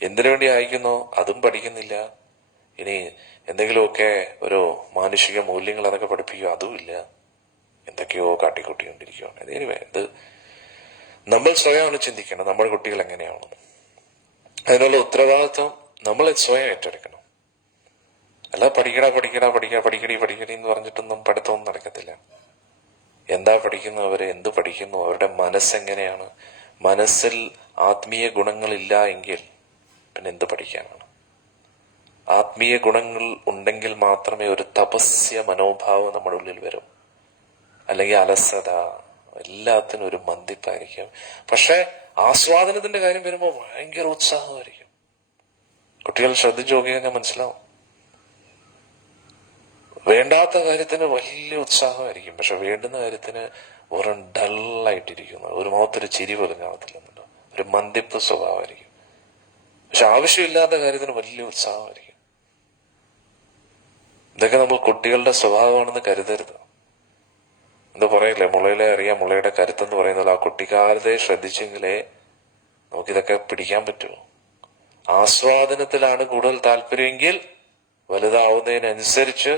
എന്തിനു വേണ്ടി അയക്കുന്നോ അതും പഠിക്കുന്നില്ല. ഇനി എന്തെങ്കിലുമൊക്കെ ഒരു മാനുഷിക മൂല്യങ്ങൾ അതൊക്കെ പഠിപ്പിക്കുക, അതുമില്ല. എന്തൊക്കെയോ കാട്ടിക്കൂട്ടിക്കൊണ്ടിരിക്കുകയാണ്. എനിവേ, ഇത് നമ്മൾ സ്വയമാണ് ചിന്തിക്കണം, നമ്മുടെ കുട്ടികൾ എങ്ങനെയാണ്. അതിനുള്ള ഉത്തരവാദിത്വം നമ്മൾ സ്വയം ഏറ്റെടുക്കണം. അല്ല പഠിക്കടി എന്ന് പറഞ്ഞിട്ടൊന്നും പഠിത്തമൊന്നും നടക്കത്തില്ല. എന്താ പഠിക്കുന്നു, അവര് എന്ത് പഠിക്കുന്നു, അവരുടെ മനസ്സെങ്ങനെയാണ്. മനസ്സിൽ ആത്മീയ ഗുണങ്ങളില്ല എങ്കിൽ പിന്നെ എന്ത് പഠിക്കാനാണ്? ആത്മീയ ഗുണങ്ങൾ ഉണ്ടെങ്കിൽ മാത്രമേ ഒരു തപസ്യ മനോഭാവം നമ്മുടെ ഉള്ളിൽ വരും. അല്ലെങ്കിൽ അലസത, എല്ലാത്തിനും ഒരു മന്ദിപ്പായിരിക്കും. പക്ഷെ ആസ്വാദനത്തിന്റെ കാര്യം വരുമ്പോൾ ഭയങ്കര ഉത്സാഹമായിരിക്കും. കുട്ടികൾ ശ്രദ്ധിച്ചു നോക്കിയാൽ ഞാൻ മനസ്സിലാവും. വേണ്ടാത്ത കാര്യത്തിന് വലിയ ഉത്സാഹമായിരിക്കും, പക്ഷെ വേണ്ടുന്ന കാര്യത്തിന് വെറും ഡള്ളായിട്ടിരിക്കുന്നു, ഒരു മുഖത്തൊരു ചിരി പോലും കാണത്തില്ലെന്നുണ്ടോ, ഒരു മന്ദിപ്പ് സ്വഭാവമായിരിക്കും. പക്ഷെ ആവശ്യമില്ലാത്ത കാര്യത്തിന് വലിയ ഉത്സാഹമായിരിക്കും. ഇതൊക്കെ നമ്മൾ കുട്ടികളുടെ സ്വഭാവമാണെന്ന് കരുതരുത്. എന്താ പറയില്ലേ, മുളയിലെ അറിയാം മുളയുടെ കരുത്തെന്ന് പറയുന്നത്, ആ കുട്ടിക്കാലത്തെ ശ്രദ്ധിച്ചെങ്കിലേ നമുക്കിതൊക്കെ പിടിക്കാൻ പറ്റുമോ. ആസ്വാദനത്തിലാണ് കൂടുതൽ താല്പര്യമെങ്കിൽ വലുതാവുന്നതിനനുസരിച്ച്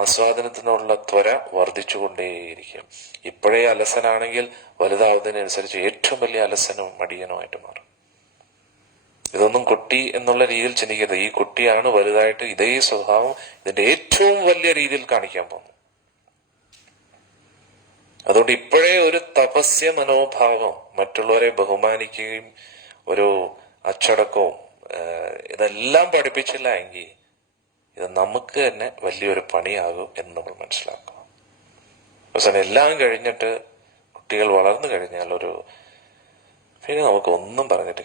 ആസ്വാദനത്തിനുള്ള ത്വര വർദ്ധിച്ചുകൊണ്ടേയിരിക്കും. ഇപ്പോഴേ അലസനാണെങ്കിൽ വലുതാവുന്നതിനനുസരിച്ച് ഏറ്റവും വലിയ അലസനും മടിയനുമായിട്ട് മാറും. ഇതൊന്നും കുട്ടി എന്നുള്ള രീതിയിൽ ചിന്തിക്കരുത്. ഈ കുട്ടിയാണ് വലുതായിട്ട് ഇതേ സ്വഭാവം ഇതിന്റെ ഏറ്റവും വലിയ രീതിയിൽ കാണിക്കാൻ പോകുന്നു. അതുകൊണ്ട് ഇപ്പോഴേ ഒരു തപസ്യ മനോഭാവം, മറ്റുള്ളവരെ ബഹുമാനിക്കുകയും ഒരു അച്ചടക്കവും ഇതെല്ലാം പഠിപ്പിച്ചില്ല എങ്കിൽ ഇത് നമുക്ക് തന്നെ വലിയൊരു പണിയാകും എന്ന് നമ്മൾ മനസ്സിലാക്കുക. അവസാനം എല്ലാം കഴിഞ്ഞിട്ട് കുട്ടികൾ വളർന്നു കഴിഞ്ഞാൽ പിന്നെ നമുക്ക് ഒന്നും പറഞ്ഞിട്ട്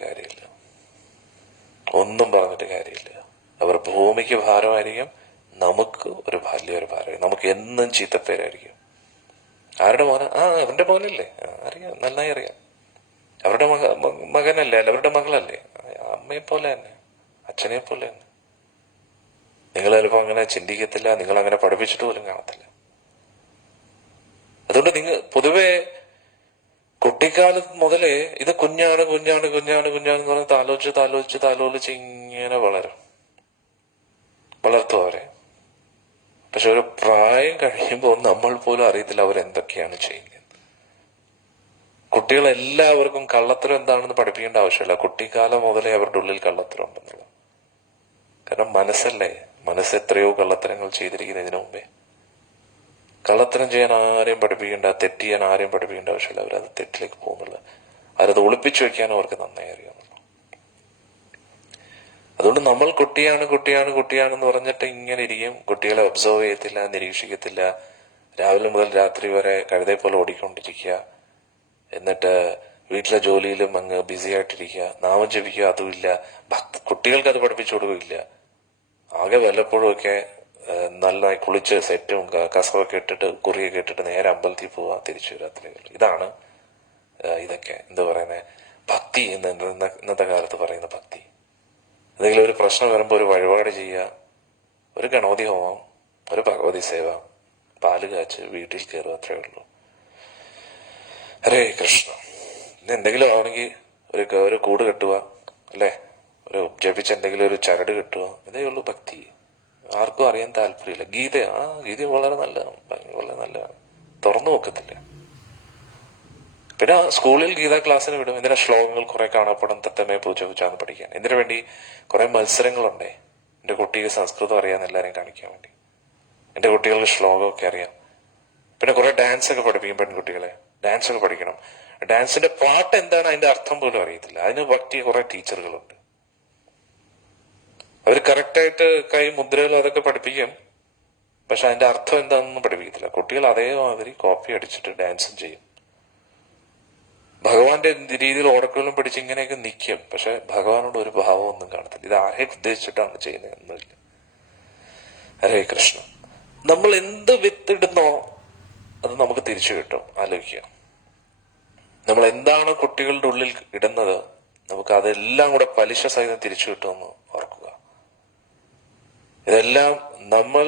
കാര്യമില്ല. അവർ ഭൂമിക്ക് ഭാരമായിരിക്കും, നമുക്ക് വലിയൊരു ഭാരമായിരിക്കും. നമുക്ക് എന്നും ചീത്തപ്പേരായിരിക്കും. ആരുടെ മോന? അവന്റെ മോനല്ലേ, അറിയാം, നന്നായി അറിയാം. അവരുടെ മകനല്ലേ, അല്ല അവരുടെ മകളല്ലേ, അമ്മയെ പോലെ തന്നെ, അച്ഛനെ പോലെ തന്നെ. നിങ്ങൾ ചിലപ്പോൾ അങ്ങനെ ചിന്തിക്കത്തില്ല, നിങ്ങൾ അങ്ങനെ പഠിപ്പിച്ചിട്ട് പോലും കാണത്തില്ല. അതുകൊണ്ട് നിങ്ങൾ പൊതുവെ കുട്ടിക്കാലത്ത് മുതലേ ഇത് കുഞ്ഞാണ് എന്ന് പറഞ്ഞ് താലോചിച്ച് ഇങ്ങനെ വളർത്തും അവരെ. പക്ഷെ ഒരു പ്രായം കഴിയുമ്പോൾ നമ്മൾ പോലും അറിയത്തില്ല അവരെന്തൊക്കെയാണ് ചെയ്യുന്നത്. കുട്ടികളെല്ലാവർക്കും കള്ളത്തരം എന്താണെന്ന് പഠിപ്പിക്കേണ്ട ആവശ്യമില്ല. കുട്ടിക്കാലം മുതലേ അവരുടെ ഉള്ളിൽ കള്ളത്തരം ഉണ്ടെന്നുള്ളത്. കാരണം മനസ്സ് എത്രയോ കള്ളത്തരങ്ങൾ ചെയ്തിരിക്കുന്നു ഇതിനു മുമ്പേ. കള്ളത്തരം ചെയ്യാൻ ആരെയും പഠിപ്പിക്കേണ്ട, തെറ്റ് ചെയ്യാൻ ആരെയും പഠിപ്പിക്കേണ്ട ആവശ്യമില്ല. അവരത് തെറ്റിലേക്ക് പോകുന്നില്ല. അവരത് ഒളിപ്പിച്ചു വെക്കാനും അവർക്ക് നന്നായി അറിയാമെന്നുള്ളൂ. അതുകൊണ്ട് നമ്മൾ കുട്ടിയാണെന്ന് പറഞ്ഞിട്ട് ഇങ്ങനെ ഇരിക്കും. കുട്ടികളെ ഒബ്സർവ് ചെയ്യത്തില്ല, നിരീക്ഷിക്കത്തില്ല. രാവിലെ മുതൽ രാത്രി വരെ കഴുതയെ പോലെ ഓടിക്കൊണ്ടിരിക്കുക. എന്നിട്ട് വീട്ടിലെ ജോലിയിലും അങ്ങ് ബിസി ആയിട്ടിരിക്കുക. നാമം ജപിക്കുക, അതുമില്ല. കുട്ടികൾക്ക് അത് പഠിപ്പിച്ചു കൊടുക്കില്ല. ആകെ വല്ലപ്പോഴും ഒക്കെ നന്നായി കുളിച്ച് സെറ്റും കസവൊക്കെ ഇട്ടിട്ട് കുറിയൊക്കെ ഇട്ടിട്ട് നേരെ അമ്പലത്തിൽ പോവാ, തിരിച്ചു രാത്രികൾ. ഇതാണ് ഇതൊക്കെ എന്താ പറയുന്നത്, ഭക്തി ഇന്നത്തെ കാലത്ത് പറയുന്ന ഭക്തി. എന്തെങ്കിലും ഒരു പ്രശ്നം വരുമ്പോൾ ഒരു വഴിപാട് ചെയ്യുക, ഒരു ഗണപതി ഹോമം, ഒരു ഭഗവതി സേവ, പാല് കാച്ച് വീട്ടിൽ കയറുക, അത്രേ ഉള്ളൂ. ഹരേ കൃഷ്ണ. എന്തെങ്കിലും ആണെങ്കിൽ ഒരു കൂട് കെട്ടുക, അല്ലേ, ഒരു ജപിച്ച് എന്തെങ്കിലും ഒരു ചരട് കെട്ടുക, ഇതേ ഉള്ളൂ ഭക്തി. ആർക്കും അറിയാൻ താല്പര്യമില്ല. ഗീത വളരെ നല്ലതാണ്, തുറന്നു നോക്കത്തില്ല. പിന്നെ സ്കൂളിൽ ഗീതാ ക്ലാസ്സിന് വിടും. എന്തിനാ ശ്ലോകങ്ങൾ കുറെ കാണപ്പെടാൻ തത്തമേ പൂജാന്ന് പഠിക്കാൻ. ഇതിനു വേണ്ടി കുറെ മത്സരങ്ങളുണ്ടേ. എന്റെ കുട്ടിക്ക് സംസ്കൃതം അറിയാന്ന് എല്ലാരെയും കാണിക്കാൻ വേണ്ടി. എന്റെ കുട്ടികൾക്ക് ശ്ലോകമൊക്കെ അറിയാം. പിന്നെ കുറെ ഡാൻസ് ഒക്കെ പഠിപ്പിക്കും. പെൺകുട്ടികളെ ഡാൻസ് ഒക്കെ പഠിക്കണം. ഡാൻസിന്റെ പാട്ട് എന്താണ്, അതിന്റെ അർത്ഥം പോലും അറിയത്തില്ല. അതിന് പറ്റിയ കുറെ ടീച്ചറുകളുണ്ട്. അവർ കറക്റ്റായിട്ട് കൈ മുദ്രകൾ അതൊക്കെ പഠിപ്പിക്കും. പക്ഷെ അതിന്റെ അർത്ഥം എന്താണെന്നും പഠിപ്പിക്കത്തില്ല. കുട്ടികൾ അതേമാതിരി കോപ്പി അടിച്ചിട്ട് ഡാൻസും ചെയ്യും. ഭഗവാന്റെ രീതിയിൽ ഓടക്കുകളും പിടിച്ച് ഇങ്ങനെയൊക്കെ നിൽക്കും. പക്ഷെ ഭഗവാനോട് ഒരു ഭാവം ഒന്നും കാണത്തില്ല. ഇത് ആരെ ഉദ്ദേശിച്ചിട്ടാണ് ചെയ്യുന്നത് എന്നില്ല. ഹരേ കൃഷ്ണ. നമ്മൾ എന്ത് വിത്തിടുന്നോ അത് നമുക്ക് തിരിച്ചു കിട്ടും. ആലോചിക്കുക, നമ്മൾ എന്താണ് കുട്ടികളുടെ ഉള്ളിൽ ഇടുന്നത്, നമുക്ക് അതെല്ലാം കൂടെ പലിശ സഹിതം തിരിച്ചു കിട്ടുമെന്ന് ഓർക്കുക. ഇതെല്ലാം നമ്മൾ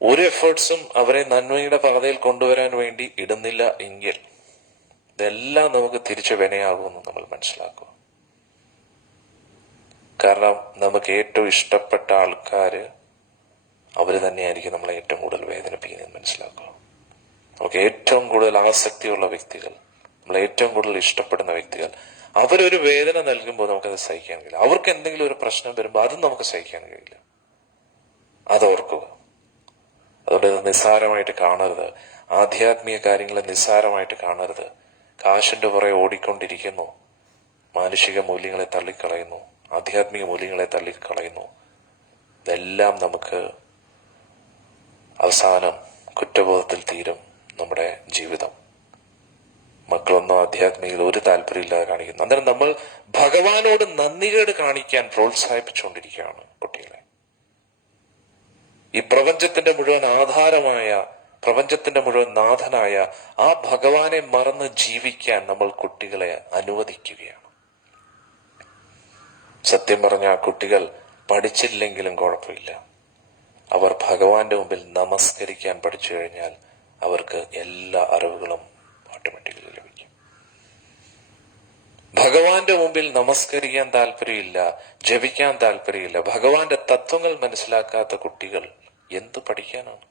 ഒരു എഫേർട്സും അവരെ നന്മയുടെ പാതയിൽ കൊണ്ടുവരാൻ വേണ്ടി ഇടുന്നില്ല എങ്കിൽ ഇതെല്ലാം നമുക്ക് തിരിച്ചു വിനയാകുമെന്ന് നമ്മൾ മനസ്സിലാക്കുക. കാരണം നമുക്ക് ഏറ്റവും ഇഷ്ടപ്പെട്ട ആൾക്കാര് അവര് തന്നെയായിരിക്കും നമ്മളെ ഏറ്റവും കൂടുതൽ വേദനിപ്പിക്കുന്നത് മനസ്സിലാക്കുക. നമുക്ക് ഏറ്റവും കൂടുതൽ ആസക്തിയുള്ള വ്യക്തികൾ, നമ്മളെ ഏറ്റവും കൂടുതൽ ഇഷ്ടപ്പെടുന്ന വ്യക്തികൾ, അവരൊരു വേദന നൽകുമ്പോൾ നമുക്കത് സഹിക്കാൻ കഴിയില്ല. അവർക്ക് എന്തെങ്കിലും ഒരു പ്രശ്നം വരുമ്പോൾ അതും നമുക്ക് സഹിക്കാൻ കഴിയില്ല. അതോർക്കുക. അതുകൊണ്ട് ഇത് നിസ്സാരമായിട്ട് കാണരുത്. ആധ്യാത്മിക കാര്യങ്ങളെ നിസ്സാരമായിട്ട് കാണരുത്. കാശിന്റെ പുറകെ ഓടിക്കൊണ്ടിരിക്കുന്നു, മാനുഷിക മൂല്യങ്ങളെ തള്ളിക്കളയുന്നു, ആധ്യാത്മിക മൂല്യങ്ങളെ തള്ളിക്കളയുന്നു. ഇതെല്ലാം നമുക്ക് അവസാനം കുറ്റബോധത്തിൽ തീരും നമ്മുടെ ജീവിതം. മക്കളൊന്നും ആധ്യാത്മികത ഒരു താല്പര്യമില്ലാതെ കാണിക്കുന്നു. അന്നേരം നമ്മൾ ഭഗവാനോട് നന്ദികേട് കാണിക്കാൻ പ്രോത്സാഹിപ്പിച്ചുകൊണ്ടിരിക്കുകയാണ് കുട്ടികളെ. ഈ പ്രപഞ്ചത്തിന്റെ മുഴുവൻ ആധാരമായ പ്രപഞ്ചത്തിന്റെ മുഴുവൻ നാഥനായ ആ ഭഗവാനെ മറന്ന് ജീവിക്കാൻ നമ്മൾ കുട്ടികളെ അനുവദിക്കുകയാണ്. സത്യം പറഞ്ഞ ആ കുട്ടികൾ പഠിച്ചില്ലെങ്കിലും കുഴപ്പമില്ല, അവർ ഭഗവാന്റെ മുമ്പിൽ നമസ്കരിക്കാൻ പഠിച്ചു കഴിഞ്ഞാൽ അവർക്ക് എല്ലാ അറിവുകളും ഓട്ടോമാറ്റിക്കലി ലഭിക്കും. ഭഗവാന്റെ മുമ്പിൽ നമസ്കരിക്കാൻ താല്പര്യമില്ല, ജപിക്കാൻ താല്പര്യമില്ല, ഭഗവാന്റെ തത്വങ്ങൾ മനസ്സിലാക്കാത്ത കുട്ടികൾ എന്ത് പഠിക്കാനാണ്?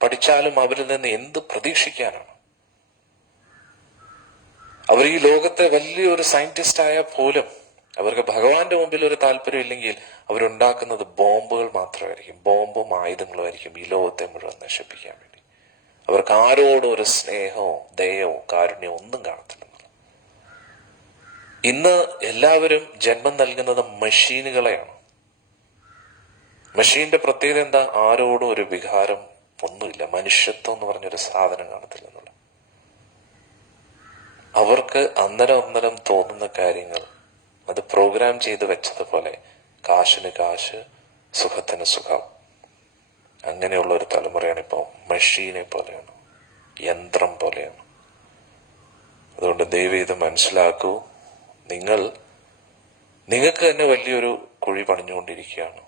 പഠിച്ചാലും അവരിൽ നിന്ന് എന്ത് പ്രതീക്ഷിക്കാനാണ്? അവർ ഈ ലോകത്തെ വലിയൊരു സയന്റിസ്റ്റ് ആയാൽ പോലും അവർക്ക് ഭഗവാന്റെ മുമ്പിൽ ഒരു താല്പര്യം ഇല്ലെങ്കിൽ അവരുണ്ടാക്കുന്നത് ബോംബുകൾ മാത്രമായിരിക്കും, ബോംബും ആയുധങ്ങളും ആയിരിക്കും ഈ ലോകത്തെ മുഴുവൻ നശിപ്പിക്കാൻ വേണ്ടി. അവർക്ക് ആരോടും ഒരു സ്നേഹമോ ദയവോ കാരുണ്യമോ ഒന്നും കാണത്തില്ല. ഇന്ന് എല്ലാവരും ജന്മം നൽകുന്നത് മെഷീനുകളെയാണ്. മെഷീന്റെ പ്രത്യേകത എന്താ? ആരോടും ഒരു വികാരം ഒന്നുമില്ല, മനുഷ്യത്വം എന്ന് പറഞ്ഞൊരു സാധനം കാണത്തില്ല എന്നുള്ള. അവർക്ക് അന്നരം തോന്നുന്ന കാര്യങ്ങൾ അത് പ്രോഗ്രാം ചെയ്ത് വെച്ചതുപോലെ കാശിന് കാശ്, സുഖത്തിന് സുഖം, അങ്ങനെയുള്ള ഒരു തലമുറയാണ് ഇപ്പോൾ. മെഷീനെ പോലെയാണ്, യന്ത്രം പോലെയാണ്. അതുകൊണ്ട് ദയവ് ഇത് മനസ്സിലാക്കൂ. നിങ്ങൾക്ക് തന്നെ വലിയൊരു കുഴി പണിഞ്ഞുകൊണ്ടിരിക്കുകയാണ്.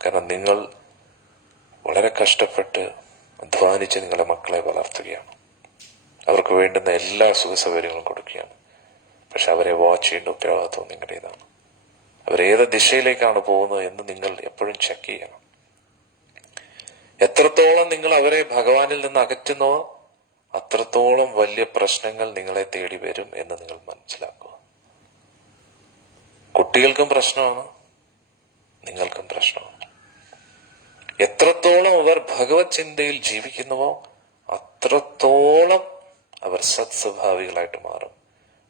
കാരണം നിങ്ങൾ വളരെ കഷ്ടപ്പെട്ട് അധ്വാനിച്ച് നിങ്ങളുടെ മക്കളെ വളർത്തുകയാണ്, അവർക്ക് വേണ്ടുന്ന എല്ലാ സുഖ സൗകര്യങ്ങളും കൊടുക്കുകയാണ്. പക്ഷെ അവരെ വാച്ച് ചെയ്യേണ്ട ഉത്തരവാദിത്വം നിങ്ങളുടേതാണ്. അവരേത് ദിശയിലേക്കാണ് പോകുന്നത് എന്ന് നിങ്ങൾ എപ്പോഴും ചെക്ക് ചെയ്യണം. എത്രത്തോളം നിങ്ങൾ അവരെ ഭഗവാനിൽ നിന്ന് അകറ്റുന്നോ അത്രത്തോളം വലിയ പ്രശ്നങ്ങൾ നിങ്ങളെ തേടി വരും എന്ന് നിങ്ങൾ മനസ്സിലാക്കുക. കുട്ടികൾക്കും പ്രശ്നമാണ്, നിങ്ങൾക്കും പ്രശ്നമാണ്. എത്രത്തോളം അവർ ഭഗവത് ചിന്തയിൽ ജീവിക്കുന്നുവോ അത്രത്തോളം അവർ സത്സ്വഭാവികളായിട്ട് മാറും.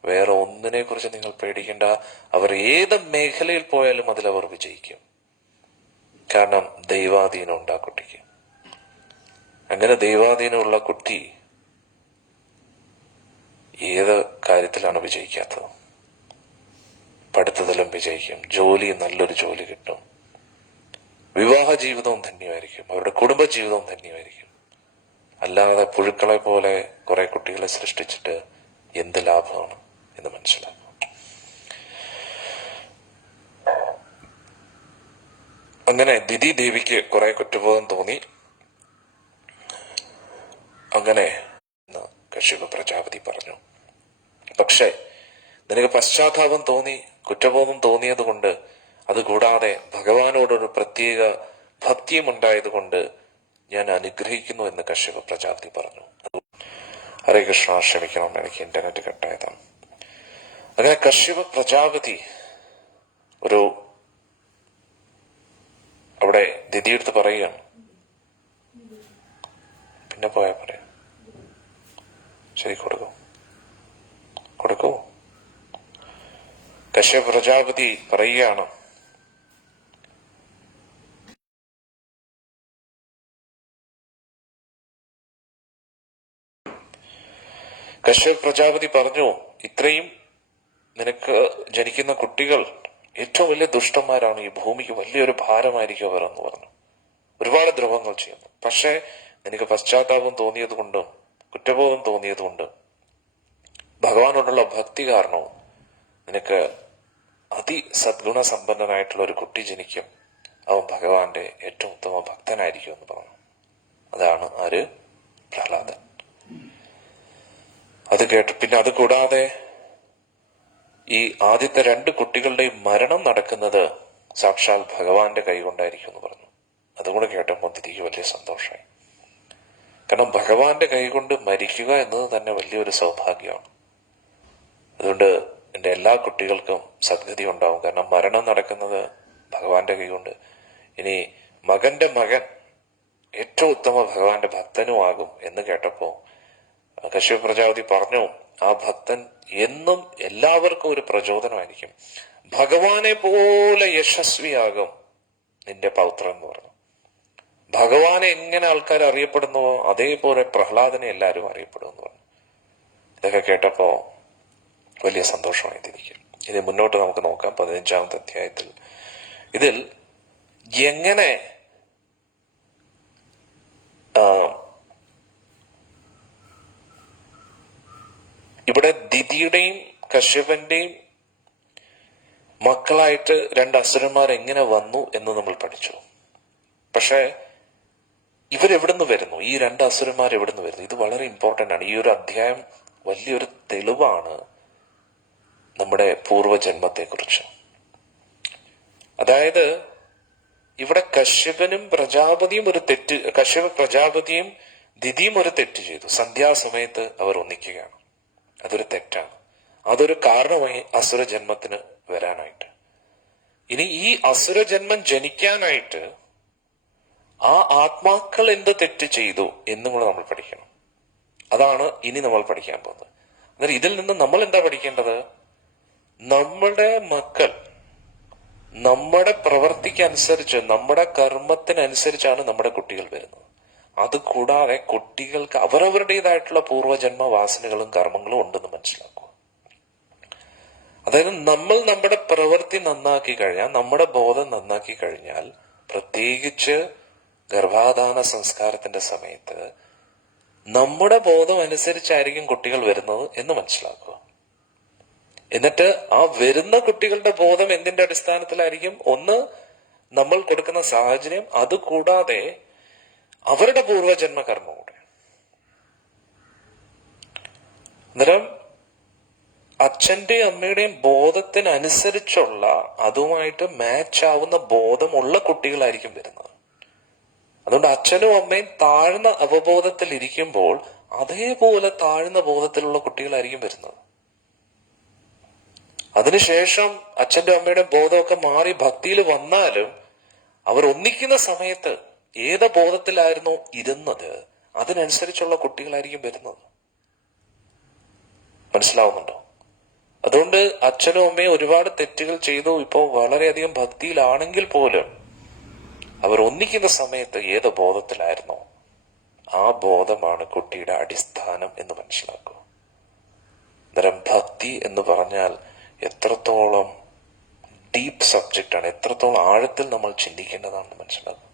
വേറെ ഒന്നിനെ കുറിച്ച് നിങ്ങൾ പേടിക്കേണ്ട. അവർ ഏത് മേഖലയിൽ പോയാലും അതിലവർ വിജയിക്കും. കാരണം ദൈവാധീനം ഉണ്ട് ആ കുട്ടിക്ക്. അങ്ങനെ ദൈവാധീനമുള്ള കുട്ടി ഏത് കാര്യത്തിലാണ് വിജയിക്കാത്തത്? പഠിത്തത്തിലും വിജയിക്കും, നല്ലൊരു ജോലി കിട്ടും, വിവാഹ ജീവിതവും ധന്യമായിരിക്കും, അവരുടെ കുടുംബ ജീവിതവും ധന്യമായിരിക്കും. അല്ലാതെ പുഴുക്കളെ പോലെ കുറെ കുട്ടികളെ സൃഷ്ടിച്ചിട്ട് എന്ത് ലാഭമാണ് എന്ന് മനസ്സിലാക്കും. അങ്ങനെ ദിതി ദേവിക്ക് കുറെ കുറ്റബോധം തോന്നി. അങ്ങനെ കശ്യപ പ്രജാപതി പറഞ്ഞു, പക്ഷേ നിനക്ക് പശ്ചാത്താപം തോന്നി, കുറ്റബോധം തോന്നിയത് കൊണ്ട്, അതുകൂടാതെ ഭഗവാനോടൊരു പ്രത്യേക ഭക്തിയും ഉണ്ടായതുകൊണ്ട് ഞാൻ അനുഗ്രഹിക്കുന്നു എന്ന് കശ്യപ പ്രജാപതി പറഞ്ഞു. ഹരേ കൃഷ്ണ, ക്ഷമിക്കണം, എനിക്ക് ഇന്റർനെറ്റ് കട്ടായതാണ്. അങ്ങനെ കശ്യപ പ്രജാപതി അവിടെ ദിതിയെടുത്ത് പറയുകയാണ്. പിന്നെ പോയാ പറയാം. ശരി, കൊടുക്കൂ. കശ്യപ പ്രജാപതി പറയുകയാണ്, കശ്യപ പ്രജാപതി പറഞ്ഞു, ഇത്രയും നിനക്ക് ജനിക്കുന്ന കുട്ടികൾ ഏറ്റവും വലിയ ദുഷ്ടന്മാരാണ്, ഈ ഭൂമിക്ക് വലിയൊരു ഭാരമായിരിക്കും അവർ എന്ന് പറഞ്ഞു. ഒരുപാട് ദ്രോഹങ്ങൾ ചെയ്യുന്നു. പക്ഷേ നിനക്ക് പശ്ചാത്താപം തോന്നിയത് കൊണ്ടും കുറ്റബോധം തോന്നിയത് കൊണ്ടും ഭഗവാനോടുള്ള ഭക്തി കാരണവും നിനക്ക് സദ്ഗുണസമ്പന്നനായിട്ടുള്ള ഒരു കുട്ടി ജനിക്കും. അവൻ ഭഗവാന്റെ ഏറ്റവും ഉത്തമ ഭക്തനായിരിക്കും എന്ന് പറഞ്ഞു. അതാണ് ആര്? പ്രഹ്ലാദൻ. അത് കേട്ടു. പിന്നെ അത് കൂടാതെ ഈ ആദ്യത്തെ 2 കുട്ടികളുടെയും മരണം നടക്കുന്നത് സാക്ഷാൽ ഭഗവാന്റെ കൈകൊണ്ടായിരിക്കും എന്ന് പറഞ്ഞു. അതുകൂടെ കേട്ടപ്പോൾ തിരികെ വലിയ സന്തോഷമായി. കാരണം ഭഗവാന്റെ കൈകൊണ്ട് മരിക്കുക എന്നത് തന്നെ വലിയൊരു സൗഭാഗ്യമാണ്. അതുകൊണ്ട് എൻ്റെ എല്ലാ കുട്ടികൾക്കും സദ്ഗതി ഉണ്ടാവും. കാരണം മരണം നടക്കുന്നത് ഭഗവാന്റെ കൈകൊണ്ട്. ഇനി മകന്റെ മകൻ ഏറ്റവും ഉത്തമ ഭഗവാന്റെ ഭക്തനുമാകും എന്ന് കേട്ടപ്പോ കശ്യപ പ്രജാപതി പറഞ്ഞു, ആ ഭക്തൻ എന്നും എല്ലാവർക്കും ഒരു പ്രചോദനമായിരിക്കും. ഭഗവാനെ പോലെ യശസ്വിയാകും നിന്റെ പൗത്രൻ എന്ന് പറഞ്ഞു. ഭഗവാനെ എങ്ങനെ ആൾക്കാർ അറിയപ്പെടുന്നുവോ അതേപോലെ പ്രഹ്ലാദനെ എല്ലാവരും അറിയപ്പെടുമെന്ന് പറഞ്ഞു. ഇതൊക്കെ കേട്ടപ്പോ വലിയ സന്തോഷമായി തിരിക്കും. ഇനി മുന്നോട്ട് നമുക്ക് നോക്കാം. 15ാമത്തെ അധ്യായത്തിൽ ഇതിൽ എങ്ങനെ ഇവിടെ ദിതിയുടെയും കശ്യപന്റെയും മക്കളായിട്ട് രണ്ട് അസുരന്മാർ എങ്ങനെ വന്നു എന്ന് നമ്മൾ പഠിച്ചു. പക്ഷെ ഇവരെവിടുന്ന് വരുന്നു? ഈ രണ്ട് അസുരന്മാർ എവിടുന്ന് വരുന്നു? ഇത് വളരെ ഇമ്പോർട്ടൻ്റ് ആണ്. ഈ ഒരു അധ്യായം വലിയൊരു തെളിവാണ് നമ്മുടെ പൂർവ്വജന്മത്തെക്കുറിച്ച്. അതായത് ഇവിടെ കശ്യപനും പ്രജാപതിയും കശ്യപ പ്രജാപതിയും ദിതിയും ഒരു തെറ്റ് ചെയ്തു. സന്ധ്യാസമയത്ത് അവർ ഒന്നിക്കുകയാണ്. അതൊരു തെറ്റാണ്. അതൊരു കാരണമായി അസുരജന്മത്തിന് വരാനായിട്ട്. ഇനി ഈ അസുരജന്മം ജനിക്കാനായിട്ട് ആ ആത്മാക്കൾ എന്ത് തെറ്റ് ചെയ്തു എന്നും കൂടെ നമ്മൾ പഠിക്കണം. അതാണ് ഇനി നമ്മൾ പഠിക്കാൻ പോകുന്നത്. എന്നാൽ ഇതിൽ നിന്ന് നമ്മൾ എന്താ പഠിക്കേണ്ടത്? നമ്മുടെ മക്കൾ നമ്മുടെ പ്രവർത്തിക്കനുസരിച്ച്, നമ്മുടെ കർമ്മത്തിനനുസരിച്ചാണ് നമ്മുടെ കുട്ടികൾ വരുന്നത്. അതുകൂടാതെ കുട്ടികൾക്ക് അവരവരുടേതായിട്ടുള്ള പൂർവ്വജന്മ വാസനകളും കർമ്മങ്ങളും ഉണ്ടെന്ന് മനസ്സിലാക്കുക. അതായത് നമ്മൾ നമ്മുടെ പ്രവൃത്തി നന്നാക്കി കഴിഞ്ഞാൽ, നമ്മുടെ ബോധം നന്നാക്കി കഴിഞ്ഞാൽ, പ്രത്യേകിച്ച് ഗർഭാധാന സംസ്കാരത്തിന്റെ സമയത്ത് നമ്മുടെ ബോധം അനുസരിച്ചായിരിക്കും കുട്ടികൾ വരുന്നത് എന്ന് മനസ്സിലാക്കുക. എന്നിട്ട് ആ വരുന്ന കുട്ടികളുടെ ബോധം എന്തിന്റെ അടിസ്ഥാനത്തിലായിരിക്കും? ഒന്ന്, നമ്മൾ കൊടുക്കുന്ന സാഹചര്യം, അതുകൂടാതെ അവരുടെ പൂർവ്വജന്മ കർമ്മം കൂടെ. അന്നേരം അച്ഛന്റെയും അമ്മയുടെയും ബോധത്തിനനുസരിച്ചുള്ള, അതുമായിട്ട് മാച്ച് ആവുന്ന ബോധമുള്ള കുട്ടികളായിരിക്കും വരുന്നത്. അതുകൊണ്ട് അച്ഛനും അമ്മയും താഴ്ന്ന അവബോധത്തിൽ ഇരിക്കുമ്പോൾ അതേപോലെ താഴ്ന്ന ബോധത്തിലുള്ള കുട്ടികളായിരിക്കും വരുന്നത്. അതിനുശേഷം അച്ഛന്റെ അമ്മയുടെ ബോധമൊക്കെ മാറി ഭക്തിയിൽ വന്നാലും അവർ ഒന്നിക്കുന്ന സമയത്ത് ഏത് ബോധത്തിലായിരുന്നോ ഇരുന്നത് അതിനനുസരിച്ചുള്ള കുട്ടികളായിരിക്കും വരുന്നത്. മനസ്സിലാവുന്നുണ്ടോ? അതുകൊണ്ട് അച്ഛനും അമ്മയും ഒരുപാട് തെറ്റുകൾ ചെയ്തു, ഇപ്പോൾ വളരെയധികം ഭക്തിയിലാണെങ്കിൽ പോലും അവർ ഒന്നിക്കുന്ന സമയത്ത് ഏത് ബോധത്തിലായിരുന്നോ ആ ബോധമാണ് കുട്ടിയുടെ അടിസ്ഥാനം എന്ന് മനസ്സിലാക്കുക. അന്നേരം ഭക്തി എന്ന് പറഞ്ഞാൽ എത്രത്തോളം ഡീപ്പ് സബ്ജക്റ്റ് ആണ്, എത്രത്തോളം ആഴത്തിൽ നമ്മൾ ചിന്തിക്കേണ്ടതാണെന്ന് മനസ്സിലാക്കുക.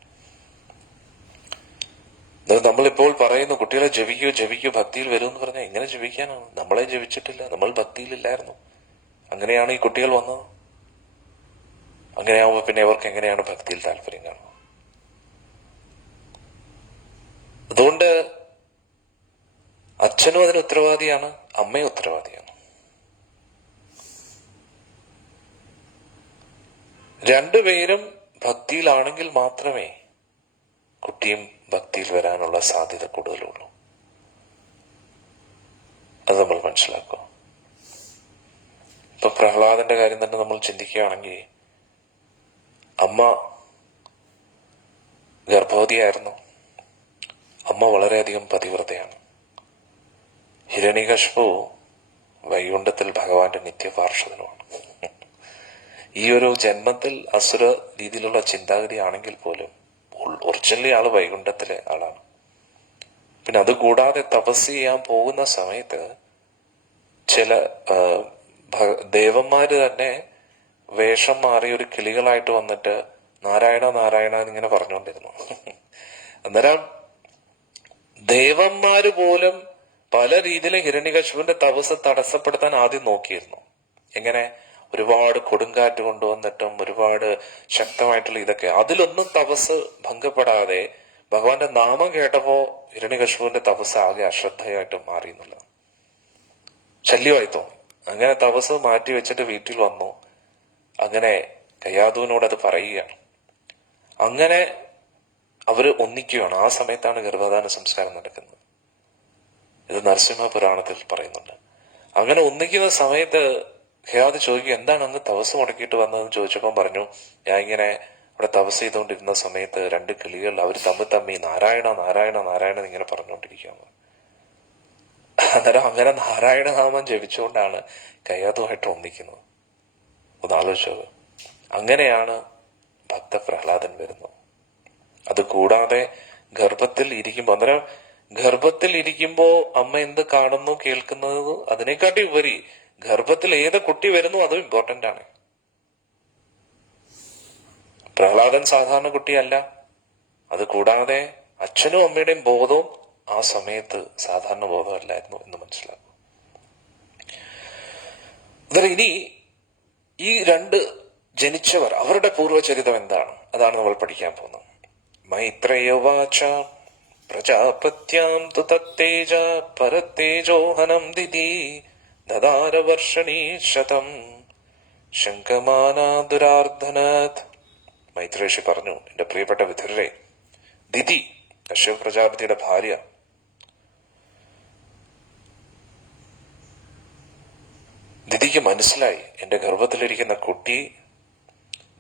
നമ്മളിപ്പോൾ പറയുന്നു കുട്ടികളെ ജപിക്കൂ ഭക്തിയിൽ വരും എന്ന് പറഞ്ഞാൽ എങ്ങനെ ജപിക്കാനാണ്? നമ്മളെ ജപിച്ചിട്ടില്ല, നമ്മൾ ഭക്തിയിലില്ലായിരുന്നു. അങ്ങനെയാണ് ഈ കുട്ടികൾ വന്നത്. അങ്ങനെയാവുമ്പോ പിന്നെ അവർക്ക് എങ്ങനെയാണ് ഭക്തിയിൽ താല്പര്യം കാണുക? അതുകൊണ്ട് അച്ഛനും അതിന് ഉത്തരവാദിയാണ്, അമ്മയും ഉത്തരവാദിയാണ്. രണ്ടുപേരും ഭക്തിയിലാണെങ്കിൽ മാത്രമേ കുട്ടിയും ഭക്തിയിൽ വരാനുള്ള സാധ്യത കൂടുതലുള്ളൂ. അത് നമ്മൾ മനസ്സിലാക്കുക. ഇപ്പൊ പ്രഹ്ലാദന്റെ കാര്യം തന്നെ നമ്മൾ ചിന്തിക്കുകയാണെങ്കിൽ, അമ്മ ഗർഭവതിയായിരുന്നു. അമ്മ വളരെയധികം പതിവ്രതയാണ്. ഹിരണ്യകശിപു വൈകുണ്ഠത്തിൽ ഭഗവാന്റെ നിത്യപാർഷദനുമാണ്. ഈ ഒരു ജന്മത്തിൽ അസുര രീതിയിലുള്ള ചിന്താഗതി ആണെങ്കിൽ പോലും ഒറിജിനലി ആള് വൈകുണ്ഠത്തിലെ ആളാണ്. പിന്നെ അതുകൂടാതെ തപസ് ചെയ്യാൻ പോകുന്ന സമയത്ത് ചില ദേവന്മാര് തന്നെ വേഷം മാറി ഒരു കിളികളായിട്ട് വന്നിട്ട് നാരായണ നാരായണ എന്നിങ്ങനെ പറഞ്ഞുകൊണ്ടിരുന്നു. അന്നേരം ദേവന്മാര് പോലും പല രീതിയിലും ഹിരണ്യകശിപുവിന്റെ തപസ് തടസ്സപ്പെടുത്താൻ ആദ്യം നോക്കിയിരുന്നു. എങ്ങനെ? ഒരുപാട് കൊടുങ്കാറ്റ് കൊണ്ടുവന്നിട്ടും ഒരുപാട് ശക്തമായിട്ടുള്ള ഇതൊക്കെ. അതിലൊന്നും തപസ് ഭംഗപ്പെടാതെ ഭഗവാന്റെ നാമം കേട്ടപ്പോ ഹിരണ്യകശിപുവിന്റെ തപസ് ആകെ അശ്രദ്ധയായിട്ട് മാറി എന്നുള്ളത് ശല്യമായി തോന്നി. അങ്ങനെ തപസ് മാറ്റി വെച്ചിട്ട് വീട്ടിൽ വന്നു. അങ്ങനെ കയ്യാതുവിനോട് അത് പറയുകയാണ്. അങ്ങനെ അവര് ഒന്നിക്കുകയാണ്. ആ സമയത്താണ് ഗർഭധാന സംസ്കാരം നടക്കുന്നത്. ഇത് നരസിംഹ പുരാണത്തിൽ പറയുന്നുണ്ട്. അങ്ങനെ ഒന്നിക്കുന്ന സമയത്ത് ഹേയാദ് ചോദിക്കും, എന്താണ് അന്ന് തപസ് മുടക്കിയിട്ട് വന്നതെന്ന് ചോദിച്ചപ്പോൾ പറഞ്ഞു, ഞാൻ ഇങ്ങനെ അവിടെ തപസ് ചെയ്തുകൊണ്ടിരുന്ന സമയത്ത് രണ്ട് കിളികൾ അവർ തമ്മി നാരായണ നാരായണ നാരായണ ഇങ്ങനെ പറഞ്ഞുകൊണ്ടിരിക്കുകയാണ്. അന്നേരം അങ്ങനെ നാരായണ നാമം ജപിച്ചുകൊണ്ടാണ് കയ്യാതുമായിട്ട് ഒന്നിക്കുന്നത്. ഒന്ന് ആലോചിച്ചത്. അങ്ങനെയാണ് ഭക്ത പ്രഹ്ലാദൻ വരുന്നത്. അത് കൂടാതെ ഗർഭത്തിൽ ഇരിക്കുമ്പോ, അന്നേരം ഗർഭത്തിൽ ഇരിക്കുമ്പോ അമ്മ എന്ത് കാണുന്നു കേൾക്കുന്നത് അതിനെക്കാട്ടി ഉപരി ഗർഭത്തിൽ ഏത് കുട്ടി വരുന്നു അതും ഇമ്പോർട്ടന്റ് ആണ്. പ്രഹ്ലാദൻ സാധാരണ കുട്ടിയല്ല. അത് കൂടാതെ അച്ഛനും അമ്മയുടെയും ബോധവും ആ സമയത്ത് സാധാരണ ബോധമല്ലായിരുന്നു എന്ന് മനസ്സിലാക്കും. അന്നേരം ഇനി ഈ രണ്ട് ജനിച്ചവർ അവരുടെ പൂർവ്വചരിതം എന്താണ്? അതാണ് നമ്മൾ പഠിക്കാൻ പോകുന്നത്. മൈത്രേയോവാച പ്രജാപത്യാം തു തത്തേജ പരത്തേജോഹനം ദിതി ദദാരവർഷണീ ശതം ശങ്കമാനാദുരാർദ്ധനാഥ്. മൈത്രേഷി പറഞ്ഞു, എന്റെ പ്രിയപ്പെട്ട വിതുരരെ, ദിതി കശ്യപ പ്രജാപതിയുടെ ഭാര്യ ദിതിക്ക് മനസ്സിലായി എന്റെ ഗർഭത്തിലിരിക്കുന്ന കുട്ടി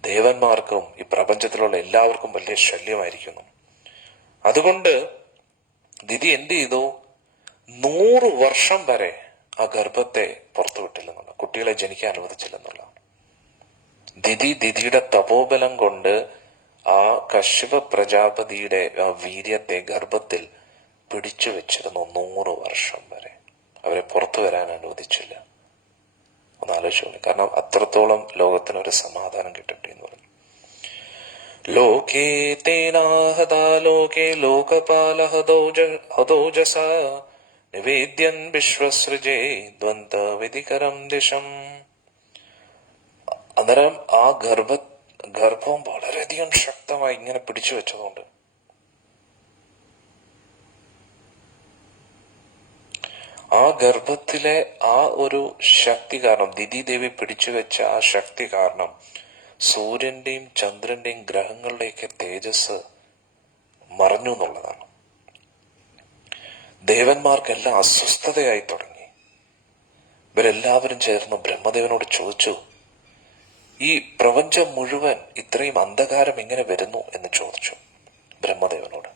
ദേവന്മാർക്കും ഈ പ്രപഞ്ചത്തിലുള്ള എല്ലാവർക്കും വലിയ ശല്യമായിരിക്കുന്നു. അതുകൊണ്ട് ദിതി എന്ത് ചെയ്തു? 100 വർഷം വരെ ആ ഗർഭത്തെ പുറത്തുവിട്ടില്ലെന്നുള്ള, കുട്ടികളെ ജനിക്കാൻ അനുവദിച്ചില്ലെന്നുള്ള. ദിതിയുടെ തപോബലം കൊണ്ട് ആ കശ്യപ പ്രജാപതിയുടെ ആ വീര്യത്തെ ഗർഭത്തിൽ പിടിച്ചു വെച്ചിരുന്നു 100 വർഷം വരെ. അവരെ പുറത്തു വരാൻ അനുവദിച്ചില്ല. ഒന്ന് ആലോചിച്ചു. കാരണം അത്രത്തോളം ലോകത്തിനൊരു സമാധാനം കിട്ടട്ടെ എന്ന് പറഞ്ഞു. ലോകേ തേനാഹദാ ലോകേ ലോകപാല ഹതോജസ നിവേദ്യൻ വിശ്വസൃജേ ദ്വന്ദ് വിധികരം ദിശം. അന്നേരം ആ ഗർഭം വളരെയധികം ശക്തമായി ഇങ്ങനെ പിടിച്ചു വെച്ചതുകൊണ്ട് ആ ഗർഭത്തിലെ ആ ഒരു ശക്തി കാരണം, ദിതി ദേവി പിടിച്ചു വെച്ച ആ ശക്തി കാരണം സൂര്യന്റെയും ചന്ദ്രന്റെയും ഗ്രഹങ്ങളുടെയൊക്കെ തേജസ് മറഞ്ഞു എന്നുള്ളതാണ്. ദേവന്മാർക്കെല്ലാം അസ്വസ്ഥതയായി തുടങ്ങി. ഇവരെല്ലാവരും ചേർന്ന് ബ്രഹ്മദേവനോട് ചോദിച്ചു, ഈ പ്രപഞ്ചം മുഴുവൻ ഇത്രയും അന്ധകാരം എങ്ങനെ വരുന്നു എന്ന് ചോദിച്ചു ബ്രഹ്മദേവനോട്.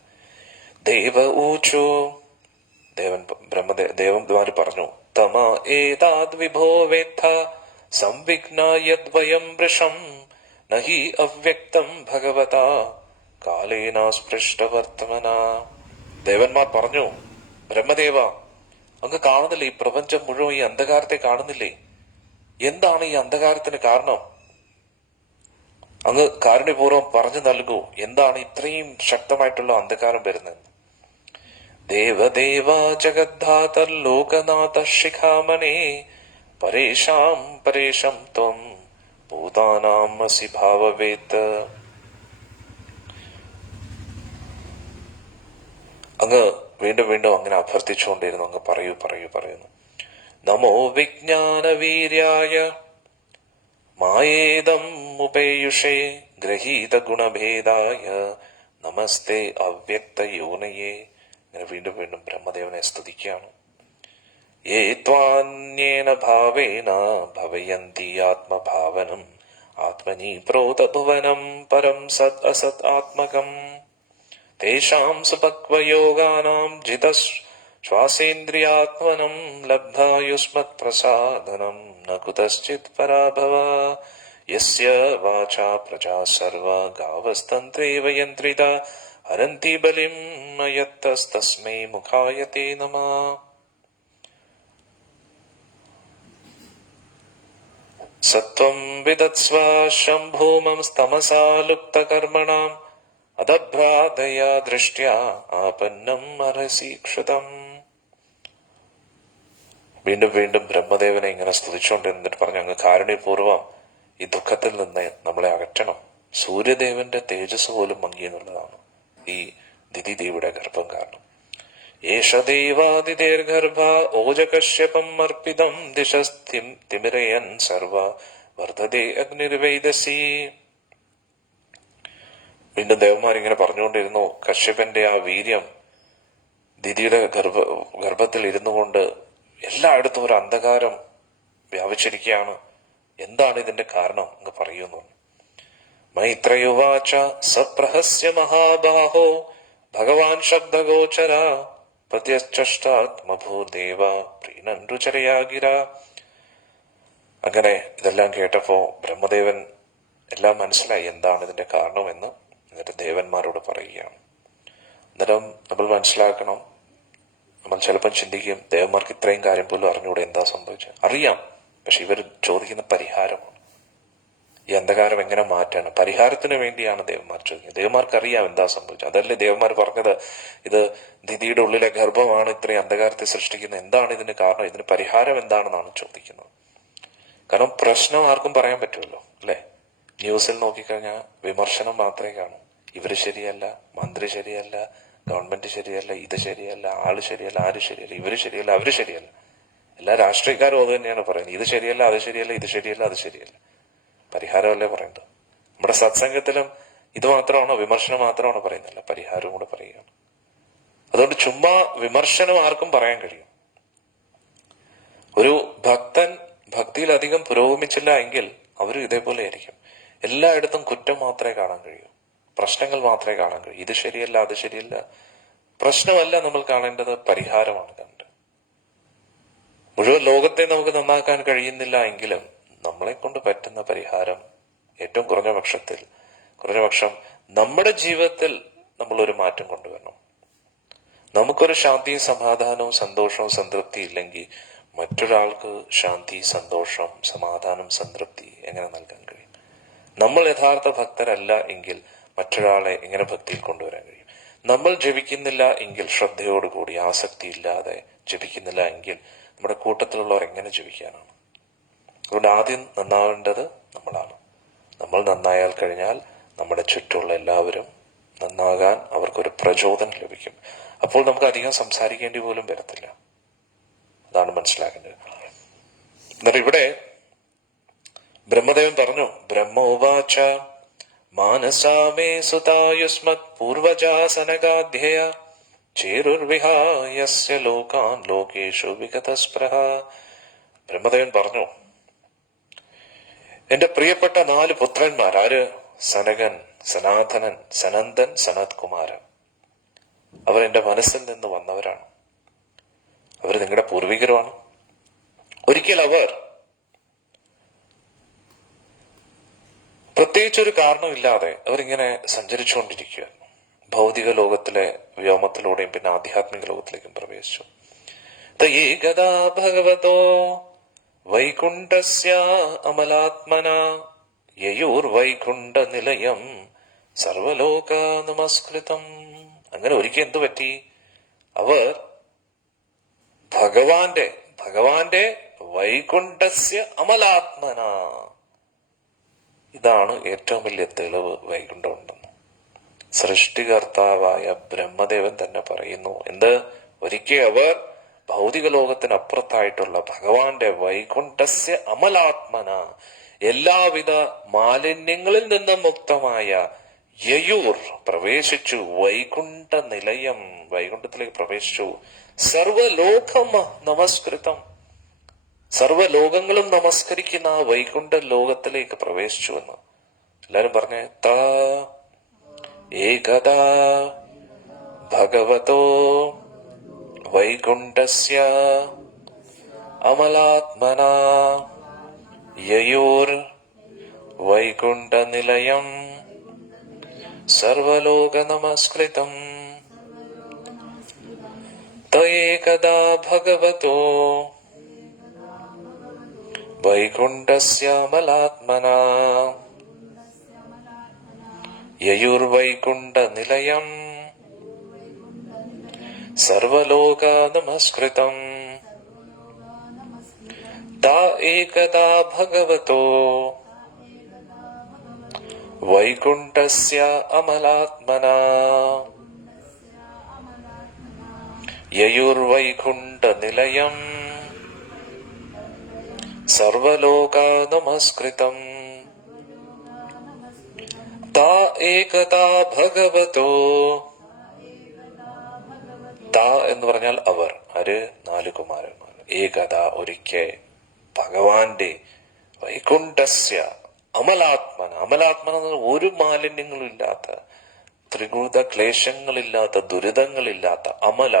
ദേവന്മാര് പറഞ്ഞു, തമ ഏതാദ് വിഭോ വേത്ത സംവിഘ്ന യദ്വയം വൃഷം നഹി അവ്യക്തം ഭഗവത കാലേന സ്പൃഷ്ടവർത്തമന. ദേവന്മാർ പറഞ്ഞു, ബ്രഹ്മദേവ, അങ്ങ് കാണുന്നില്ലേ ഈ പ്രപഞ്ചം മുഴുവൻ ഈ അന്ധകാരത്തെ കാണുന്നില്ലേ? എന്താണ് ഈ അന്ധകാരത്തിന് കാരണം? അങ്ങ് കാരുണ്യപൂർവ്വം പറഞ്ഞു നൽകൂ, എന്താണ് ഇത്രയും ശക്തമായിട്ടുള്ള അന്ധകാരം വരുന്നത്? ദേവദേവ ജഗദ്ധാതർ ലോകനാഥ ശിഖാമണേ പരേഷാം പരേഷം ത്വം ഭൂതാനാം അസി ഭാവവേത്. അങ്ങ് വീണ്ടും വീണ്ടും അങ്ങനെ അഭ്യർത്ഥിച്ചുകൊണ്ടിരുന്നു. അങ്ങ് പറയുന്നു. നമോ വിജ്ഞാനവീര്യായ മായേദം ഉപേയുഷേ ഗ്രഹീത ഗുണഭേദായ നമസ്തേ അവ്യക്ത യോനയേ. ഇങ്ങനെ വീണ്ടും വീണ്ടും ബ്രഹ്മദേവനെ സ്തുതിക്കുകയാണ്. യേ ത്വാന്യേന ഭാവേന ഭവയന്തി ആത്മഭാവനം ആത്മനി പ്രോതഭുവനം പരം സത് അസത് ആത്മകം തേഷാം സുപക്വയോഗാനാം ജിതശ്വാസേന്ദ്രിയാത്മനം ലബ്ധായുസ്മത് പ്രസാദനം ന കുതശ്ചിത് പരാഭവ യസ്യ വാചാ പ്രജാ സർവ ഗാവസ്തന്ത്രേവ യന്ത്രിത ഹരന്തി ബലിം അയത്തസ്തസ്മൈ മുഖായ തേ നമഃ. സത്വം വിദത്സ്വ ശംഭൂമം തമസാ ലുപ്തകർമ്മണാം അദഭ്രാതയാ ദൃഷ്ട്യാ ആപന്നം അരസീക്ഷതം. വീണ്ടും വീണ്ടും ബ്രഹ്മദേവനെ ഇങ്ങനെ സ്തുതിച്ചുകൊണ്ടിരുന്നിട്ട് പറഞ്ഞു, അങ്ങ് കാരുണ്യപൂർവ്വം ഈ ദുഃഖത്തിൽ നിന്ന് നമ്മളെ അകറ്റണം. സൂര്യദേവന്റെ തേജസ് പോലും മങ്ങിയെന്നുള്ളതാണ് ഈ ദിതി ദേവിയുടെ ഗർഭം കാരണം. യേശദേവാദിതേർഗർഭ ഓജകശ്യപം അർപ്പിതം ദിശസ്തിമിരയൻ സർവ വർദ്ധതേ അഗ്നിർവൈദസി. വീണ്ടും ദേവന്മാരിങ്ങനെ പറഞ്ഞുകൊണ്ടിരുന്നു, കശ്യപന്റെ ആ വീര്യം ദിതിയുടെ ഗർഭത്തിൽ ഇരുന്നു കൊണ്ട് എല്ലായിടത്തും ഒരു അന്ധകാരം വ്യാപിച്ചിരിക്കുകയാണ്. എന്താണ് ഇതിന്റെ കാരണം എന്ന് പറയുന്നു. മൈത്രയുവാച സപ്രഹസ്യ മഹാബാഹോ ഭഗവാൻ ശബ്ദഗോചര പ്രത്യശ്ചഷ്ടാത്മഭൂദേവ പ്രീണൻ രുചരയാഗിര. അങ്ങനെ ഇതെല്ലാം കേട്ടപ്പോ ബ്രഹ്മദേവൻ എല്ലാം മനസ്സിലായി എന്താണ് ഇതിന്റെ കാരണമെന്ന്. എന്നിട്ട് ദേവന്മാരോട് പറയുകയാണ്. അന്നേരം നമ്മൾ മനസ്സിലാക്കണം, നമ്മൾ ചിലപ്പം ചിന്തിക്കും, ദേവന്മാർക്ക് ഇത്രയും കാര്യം പോലും അറിഞ്ഞുകൂടെ, എന്താ സംഭവിച്ചത്? അറിയാം, പക്ഷെ ഇവർ ചോദിക്കുന്ന പരിഹാരമാണ്. ഈ അന്ധകാരം എങ്ങനെ മാറ്റാണ്? പരിഹാരത്തിന് വേണ്ടിയാണ് ദേവന്മാർ ചോദിക്കുന്നത്. ദേവന്മാർക്ക് അറിയാം എന്താ സംഭവിച്ചത്. അതല്ലേ ദേവന്മാർ പറഞ്ഞത്, ഇത് ദിതിയുടെ ഉള്ളിലെ ഗർഭമാണ് ഇത്രയും അന്ധകാരത്തെ സൃഷ്ടിക്കുന്നത്, എന്താണ് ഇതിന് കാരണം, ഇതിന് പരിഹാരം എന്താണെന്നാണ് ചോദിക്കുന്നത്. കാരണം പ്രശ്നം ആർക്കും പറയാൻ പറ്റുമല്ലോ, അല്ലെ? ന്യൂസിൽ നോക്കിക്കഴിഞ്ഞാൽ വിമർശനം മാത്രമേ കാണൂ. ഇവര് ശരിയല്ല, മന്ത്രി ശരിയല്ല, ഗവൺമെന്റ് ശരിയല്ല, ഇത് ശരിയല്ല, ആള് ശരിയല്ല, ആര് ശരിയല്ല, ഇവര് ശരിയല്ല, അവര് ശരിയല്ല. എല്ലാ രാഷ്ട്രീയക്കാരും അത് തന്നെയാണ് പറയുന്നത്. ഇത് ശരിയല്ല, അത് ശരിയല്ല, ഇത് ശരിയല്ല, അത് ശരിയല്ല. പരിഹാരമല്ലേ പറയേണ്ടത്? നമ്മുടെ സത്സംഗത്തിലും ഇത് മാത്രമാണോ, വിമർശനം മാത്രമാണോ പറയുന്നല്ല, പരിഹാരവും കൂടെ പറയുകയാണ്. അതുകൊണ്ട് ചുമ്മാ വിമർശനം ആർക്കും പറയാൻ കഴിയും. ഒരു ഭക്തൻ ഭക്തിയിൽ അധികം പുരോഗമിച്ചില്ല എങ്കിൽ അവരും ഇതേപോലെ ആയിരിക്കും. എല്ലായിടത്തും കുറ്റം മാത്രമേ കാണാൻ കഴിയൂ, പ്രശ്നങ്ങൾ മാത്രമേ കാണാൻ കഴിയൂ. ഇത് ശരിയല്ല, അത് ശരിയല്ല. പ്രശ്നമല്ല നമ്മൾ കാണേണ്ടത്, പരിഹാരമാണ് കാണേണ്ടത്. മുഴുവൻ ലോകത്തെ നമുക്ക് നന്നാക്കാൻ കഴിയുന്നില്ല എങ്കിലും നമ്മളെ കൊണ്ട് പറ്റുന്ന പരിഹാരം ഏറ്റവും കുറഞ്ഞ പക്ഷം നമ്മുടെ ജീവിതത്തിൽ നമ്മളൊരു മാറ്റം കൊണ്ടുവരണം. നമുക്കൊരു ശാന്തിയും സമാധാനവും സന്തോഷവും സംതൃപ്തി ഇല്ലെങ്കിൽ മറ്റൊരാൾക്ക് ശാന്തി, സന്തോഷം, സമാധാനം, സംതൃപ്തി എങ്ങനെ നൽകാൻ കഴിയും? നമ്മൾ യഥാർത്ഥ ഭക്തരല്ല എങ്കിൽ മറ്റൊരാളെ എങ്ങനെ ഭക്തിയിൽ കൊണ്ടുവരാൻ കഴിയും? നമ്മൾ ജപിക്കുന്നില്ല എങ്കിൽ, ശ്രദ്ധയോടുകൂടി ആസക്തി ഇല്ലാതെ ജപിക്കുന്നില്ല എങ്കിൽ നമ്മുടെ കൂട്ടത്തിലുള്ളവർ എങ്ങനെ ജപിക്കാനാണ്? അതുകൊണ്ട് ആദ്യം നന്നാവേണ്ടത് നമ്മളാണ്. നമ്മൾ നന്നായാൽ കഴിഞ്ഞാൽ നമ്മുടെ ചുറ്റുമുള്ള എല്ലാവരും നന്നാകാൻ അവർക്കൊരു പ്രചോദനം ലഭിക്കും. അപ്പോൾ നമുക്ക് അധികം സംസാരിക്കേണ്ടി പോലും വരത്തില്ല. അതാണ് മനസ്സിലാക്കേണ്ടത്. എന്നിട്ട് ഇവിടെ ബ്രഹ്മദേവൻ പറഞ്ഞു, ബ്രഹ്മോവാച മാനസാമേ സുതായുസ്മത് പൂർവജാസനഗാധ്യയ ചേരുർവിഹായസ്യ ലോകാൻ ലോകേഷു വിഗതസ്പൃഹ. ബ്രഹ്മദേവൻ പറഞ്ഞു, എന്റെ പ്രിയപ്പെട്ട 4 പുത്രന്മാർ, ആര്? സനകൻ, സനാതനൻ, സനന്ദൻ, സനത് കുമാരൻ. അവർ എന്റെ മനസ്സിൽ നിന്ന് വന്നവരാണ്. അവർ നിങ്ങളുടെ പൂർവികരുമാണ്. ഒരിക്കൽ അവർ പ്രത്യേകിച്ചൊരു കാരണമില്ലാതെ അവരിങ്ങനെ സഞ്ചരിച്ചുകൊണ്ടിരിക്കുകയായിരുന്നു. ഭൗതിക ലോകത്തിലെ വ്യോമത്തിലൂടെയും പിന്നെ ആധ്യാത്മിക ലോകത്തിലേക്കും പ്രവേശിച്ചു. ഏകദാ ഭഗവതോ വൈകുണ്ഠസ്യ അമലാത്മന യയൂർവൈകുണ്ഠ നിലയം സർവലോക നമസ്കൃതം. അങ്ങനെ ഒരിക്കൽ എന്തു പറ്റി? അവർ ഭഗവാന്റെ വൈകുണ്ഠസ്യ അമലാത്മന, ഇതാണ് ഏറ്റവും വലിയ തെളിവ് വൈകുണ്ഠം ഉണ്ടെന്ന് സൃഷ്ടികർത്താവായ ബ്രഹ്മദേവൻ തന്നെ പറയുന്നു. എന്ത്? ഒരിക്കൽ അവർ ഭൗതിക ലോകത്തിനപ്പുറത്തായിട്ടുള്ള ഭഗവാന്റെ വൈകുണ്ഠസ്യ അമലാത്മന, എല്ലാവിധ മാലിന്യങ്ങളിൽ നിന്നും മുക്തമായ യയൂർ പ്രവേശിച്ചു, വൈകുണ്ഠ നിലയം, വൈകുണ്ഠത്തിലേക്ക് പ്രവേശിച്ചു. സർവലോകം നമസ്കൃതം, സർവലോകങ്ങളും നമസ്കരിക്കുന്ന ആ വൈകുണ്ഠ ലോകത്തിലേക്ക് പ്രവേശിച്ചു എന്ന് എല്ലാരും പറഞ്ഞേ. ഏകദാ ഭഗവതോ വൈകുണ്ഠസ്യ അമലാത്മന യയോർ വൈകുണ്ഠ നിലയം സർവലോക നമസ്കൃതം. തയേകദാ ഭഗവതോ വൈകുണ്ഠസ്യാമലാത്മന യയുർവൈകുണ്ഠ നിലയം സർവലോക നമസ്കൃതം. താ ഏകദാ ഭഗവതോ വൈകുണ്ഠസ്യ അമലാത്മന യയുർവൈകുണ്ഠ നിലയം സർവലോക നമസ്കൃതം. താ ഏകദാ ഭഗവതോ, താ എന്ന് പറഞ്ഞാൽ അവർ, ആര്? 4 കുമാരന്മാർ. ഏകദ ഒരിക്കൽ, ഭഗവാന്റെ വൈകുണ്ഠസ്യ അമലാത്മന, അമലാത്മന എന്ന് പറഞ്ഞാൽ ഒരു മാലിന്യങ്ങളും ഇല്ലാത്ത, ത്രികൃത ക്ലേശങ്ങളില്ലാത്ത, ദുരിതങ്ങളില്ലാത്ത അമല.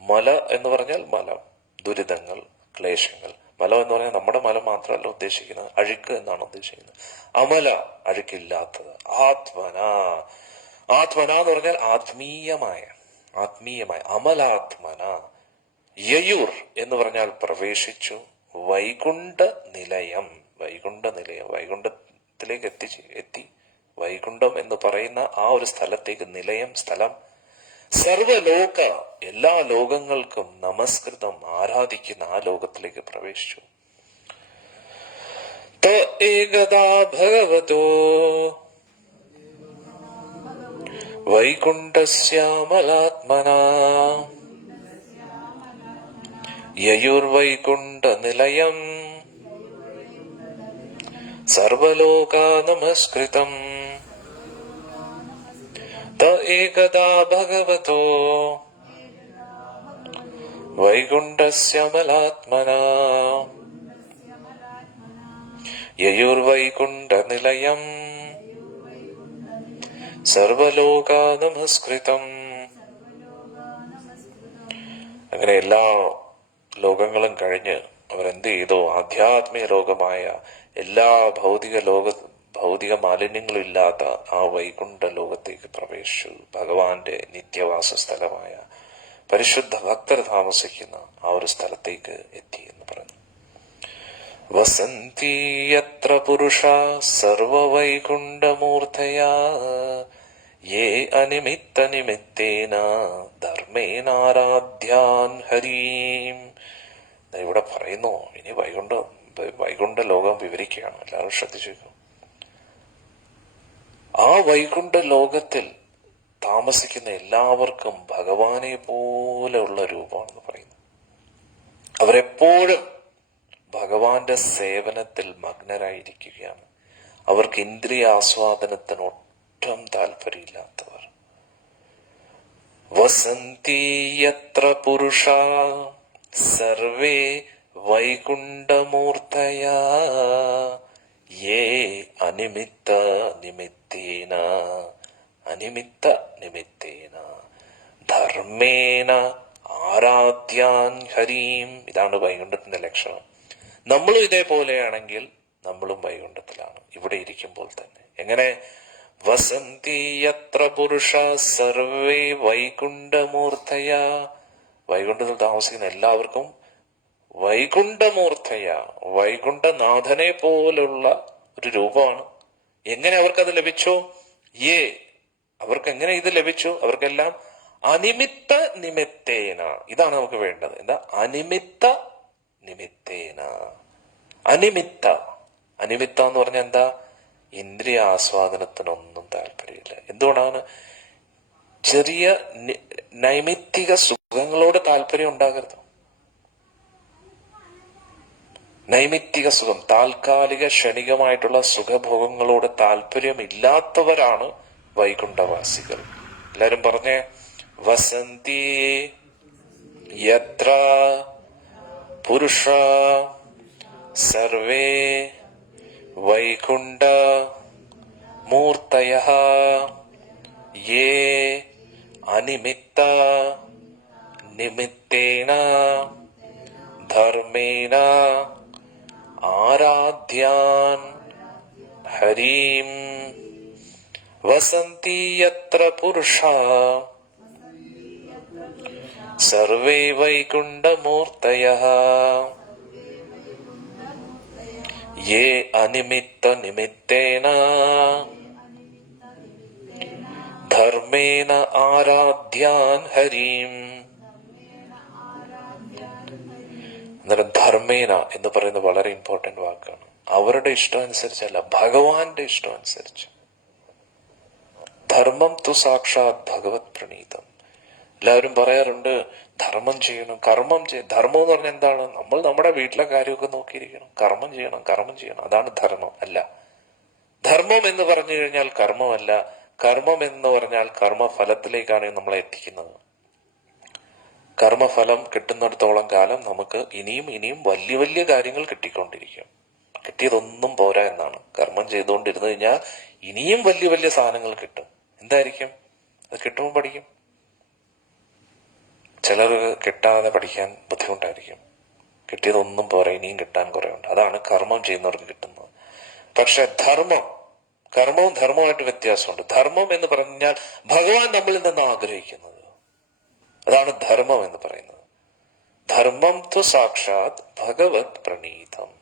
മല എന്ന് പറഞ്ഞാൽ മലം, ദുരിതങ്ങൾ, ക്ലേശങ്ങൾ. മലം എന്ന് പറഞ്ഞാൽ നമ്മുടെ മലം മാത്രമല്ല ഉദ്ദേശിക്കുന്നത്, അഴുക്ക് എന്നാണ് ഉദ്ദേശിക്കുന്നത്. അമല, അഴുക്കില്ലാത്തത്. ആത്മന, ആത്മന എന്ന് പറഞ്ഞാൽ ആത്മീയമായ, അമലാത്മന. യയുർ എന്ന് പറഞ്ഞാൽ പ്രവേശിച്ചു. വൈകുണ്ഠ നിലയം, വൈകുണ്ഠത്തിലേക്ക് എത്തി. വൈകുണ്ഠം എന്ന് പറയുന്ന ആ ഒരു സ്ഥലത്തേക്ക്, നിലയം, സ്ഥലം. സർവലോക, എല്ലാ ലോകങ്ങൾക്കും നമസ്കൃതം, ആരാധിക്കുന്ന ആ ലോകത്തിലേക്ക് പ്രവേശിച്ചു. त एकदा भगवतो वैकुण्ठस्यामलात्मना ययुर्वैकुण्ठनिलयम् सर्वलोकानमस्कृतम् त एकदा भगवतो वैकुण्ठस्यामलात्मना ययुर्वैकुण्ठनिलयम् സർവലോകാനമസ്കൃതം. അങ്ങനെ എല്ലാ ലോകങ്ങളും കഴിഞ്ഞ് അവരെന്ത് ചെയ്തു? ആധ്യാത്മിക ലോകമായ എല്ലാ ഭൗതിക മാലിന്യങ്ങളും ഇല്ലാത്ത ആ വൈകുണ്ഠ ലോകത്തേക്ക് പ്രവേശിച്ചു. ഭഗവാന്റെ നിത്യവാസ സ്ഥലമായ പരിശുദ്ധ ഭക്തർ താമസിക്കുന്ന ആ ഒരു സ്ഥലത്തേക്ക് എത്തി എന്ന് പറഞ്ഞു. വസന്തി യത്ര പുരുഷാ സർവവൈകുണ്ഠമൂർത്തയാ യേ അനിമിത്ത നിമിത്തേന ധർമ്മേനാരാധ്യാൻ ഹരീം. ഇവിടെ പറയുന്നു, ഇനി വൈകുണ്ഠ ലോകം വിവരിക്കുകയാണ്. എല്ലാവരും ശ്രദ്ധിച്ചു. ആ വൈകുണ്ഠ ലോകത്തിൽ താമസിക്കുന്ന എല്ലാവർക്കും ഭഗവാനെ പോലെയുള്ള രൂപമാണെന്ന് പറയുന്നു. അവരെപ്പോഴും ഭഗവാന്റെ സേവനത്തിൽ മഗ്നരായിരിക്കുകയാണ്. അവർക്ക് ഇന്ദ്രിയ ആസ്വാദനത്തിന് ഒട്ടും താല്പര്യമില്ലാത്തവർ. വസന്തി യത്ര പുരുഷാ സർവേ വൈകുണ്ഠമൂർത്തയാ യേ അനിമിത്ത നിമിത്തേന ധർമ്മേന ആരാധ്യാൻ ഹരീം. ഇതാണ് വൈകുണ്ഠത്തിന്റെ ലക്ഷണം. നമ്മളും ഇതേപോലെയാണെങ്കിൽ നമ്മളും വൈകുണ്ഠത്തിലാണ് ഇവിടെ ഇരിക്കുമ്പോൾ തന്നെ. എങ്ങനെ? വസന്തി യത്ര പുരുഷ സർവേ വൈകുണ്ഠമൂർത്തയ. വൈകുണ്ഠത്തിൽ താമസിക്കുന്ന എല്ലാവർക്കും വൈകുണ്ഠമൂർത്തയ, വൈകുണ്ഠനാഥനെ പോലുള്ള ഒരു രൂപമാണ്. എങ്ങനെ അവർക്കത് ലഭിച്ചു? അവർക്ക് എങ്ങനെ ഇത് ലഭിച്ചു? അവർക്കെല്ലാം അനിമിത്ത നിമിത്തേന. ഇതാണ് നമുക്ക് വേണ്ടത്. എന്താ? അനിമിത്ത നിമിത്തേന. അനിമിത്ത എന്ന് പറഞ്ഞാൽ എന്താ? ഇന്ദ്രിയ ആസ്വാദനത്തിനൊന്നും താല്പര്യമില്ല. എന്തുകൊണ്ടാണ്? ചെറിയ നൈമിത്തിക സുഖങ്ങളോട് താല്പര്യം ഉണ്ടാകരുത്. നൈമിത്തിക സുഖം, താൽക്കാലിക ക്ഷണികമായിട്ടുള്ള സുഖഭോഗങ്ങളോട് താല്പര്യമില്ലാത്തവരാണ് വൈകുണ്ഠവാസികൾ. എല്ലാരും പറഞ്ഞേ, വസന്തി യത്ര പുരുഷ സർവേ വൈകുണ്ഠ മൂർത്തയഃ യേ അനിമിത്ത നിമിത്തേന ധർമ്മേന ആരാധ്യാൻ ഹരീം. വസന്തി യത്ര പുരുഷാ സർവേ വൈകുണ്ഠമൂർത്തയഃ യേ അനിമിത്ത നിമിത്തേന ധർമ്മേന ആരാധ്യാൻ ഹരീം. അന്നേരം ധർമ്മേന എന്ന് പറയുന്നത് വളരെ ഇമ്പോർട്ടന്റ് വാക്കാണ്. അവരുടെ ഇഷ്ടം അനുസരിച്ചല്ല, ഭഗവാന്റെ ഇഷ്ടം അനുസരിച്ച്. ധർമ്മം തു സാക്ഷാത് ഭഗവത് പ്രണീതം. എല്ലാവരും പറയാറുണ്ട് ധർമ്മം ചെയ്യണം, കർമ്മം ചെയ്യണം. ധർമ്മം എന്ന് പറഞ്ഞാൽ എന്താണ്? നമ്മൾ നമ്മുടെ വീട്ടിലെ കാര്യമൊക്കെ നോക്കിയിരിക്കണം. കർമ്മം ചെയ്യണം. അതാണ് ധർമ്മം. അല്ല, ധർമ്മം എന്ന് പറഞ്ഞു കഴിഞ്ഞാൽ കർമ്മമല്ല. കർമ്മം എന്ന് പറഞ്ഞാൽ കർമ്മഫലത്തിലേക്കാണ് നമ്മളെ എത്തിക്കുന്നത്. കർമ്മഫലം കിട്ടുന്നിടത്തോളം കാലം നമുക്ക് ഇനിയും വലിയ വലിയ കാര്യങ്ങൾ കിട്ടിക്കൊണ്ടിരിക്കും. കിട്ടിയതൊന്നും പോരാ എന്നാണ്. കർമ്മം ചെയ്തുകൊണ്ടിരുന്നു കഴിഞ്ഞാൽ ഇനിയും വലിയ വലിയ സാധനങ്ങൾ കിട്ടും. എന്തായിരിക്കും അത്? കിട്ടുമ്പോൾ പഠിക്കും. ചിലർക്ക് കിട്ടാതെ പഠിക്കാൻ ബുദ്ധിമുട്ടായിരിക്കും. കിട്ടിയതൊന്നും പോരാ, ഇനിയും കിട്ടാൻ കുറെ ഉണ്ട്. അതാണ് കർമ്മം ചെയ്യുന്നവർക്ക് കിട്ടുന്നത്. പക്ഷെ കർമ്മവും ധർമ്മമായിട്ട് വ്യത്യാസമുണ്ട്. ധർമ്മം എന്ന് പറഞ്ഞാൽ ഭഗവാൻ നമ്മളിൽ നിന്ന് ആഗ്രഹിക്കുന്നത്. അതാണ് ധർമ്മം എന്ന് പറയുന്നത്. ധർമ്മം തു സാക്ഷാത് ഭഗവത് പ്രണീതം.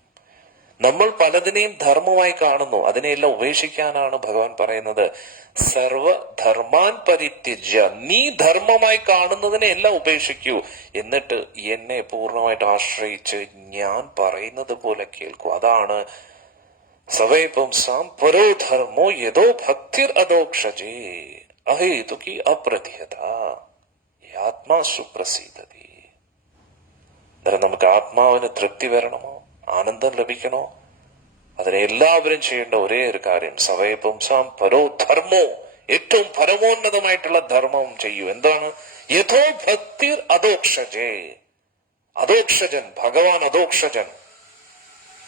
നമ്മൾ പലതിനെയും ധർമ്മമായി കാണുന്നു. അതിനെയെല്ലാം ഉപേക്ഷിക്കാനാണ് ഭഗവാൻ പറയുന്നത്. സർവധർമാൻ പരിത്യജ്യ. നീ ധർമ്മമായി കാണുന്നതിനെ എല്ലാം ഉപേക്ഷിക്കൂ. എന്നിട്ട് എന്നെ പൂർണ്ണമായിട്ട് ആശ്രയിച്ച് ഞാൻ പറയുന്നത് പോലെ കേൾക്കൂ. അതാണ് സവൈ പുംസാം പരോ ധർമ്മോ യഥോ ഭക്തിർ അധോക്ഷജേ അഹേതുകി അപ്രതിഹത ആത്മാ സുപ്രസീദതി. അന്നേരം നമുക്ക് ആത്മാവിന് തൃപ്തി വരണമോ, ആനന്ദം ലഭിക്കണോ, അതിനെ എല്ലാവരും ചെയ്യേണ്ട ഒരേ ഒരു കാര്യം സവൈ പുംസാം പരോ ധർമ്മോ, ഏറ്റവും പരമോന്നതമായിട്ടുള്ള ധർമ്മം ചെയ്യൂ. എന്താണ്? യഥോ ഭക്തിർ അധോക്ഷജേ. അധോക്ഷജൻ, ഭഗവാൻ അധോക്ഷജൻ,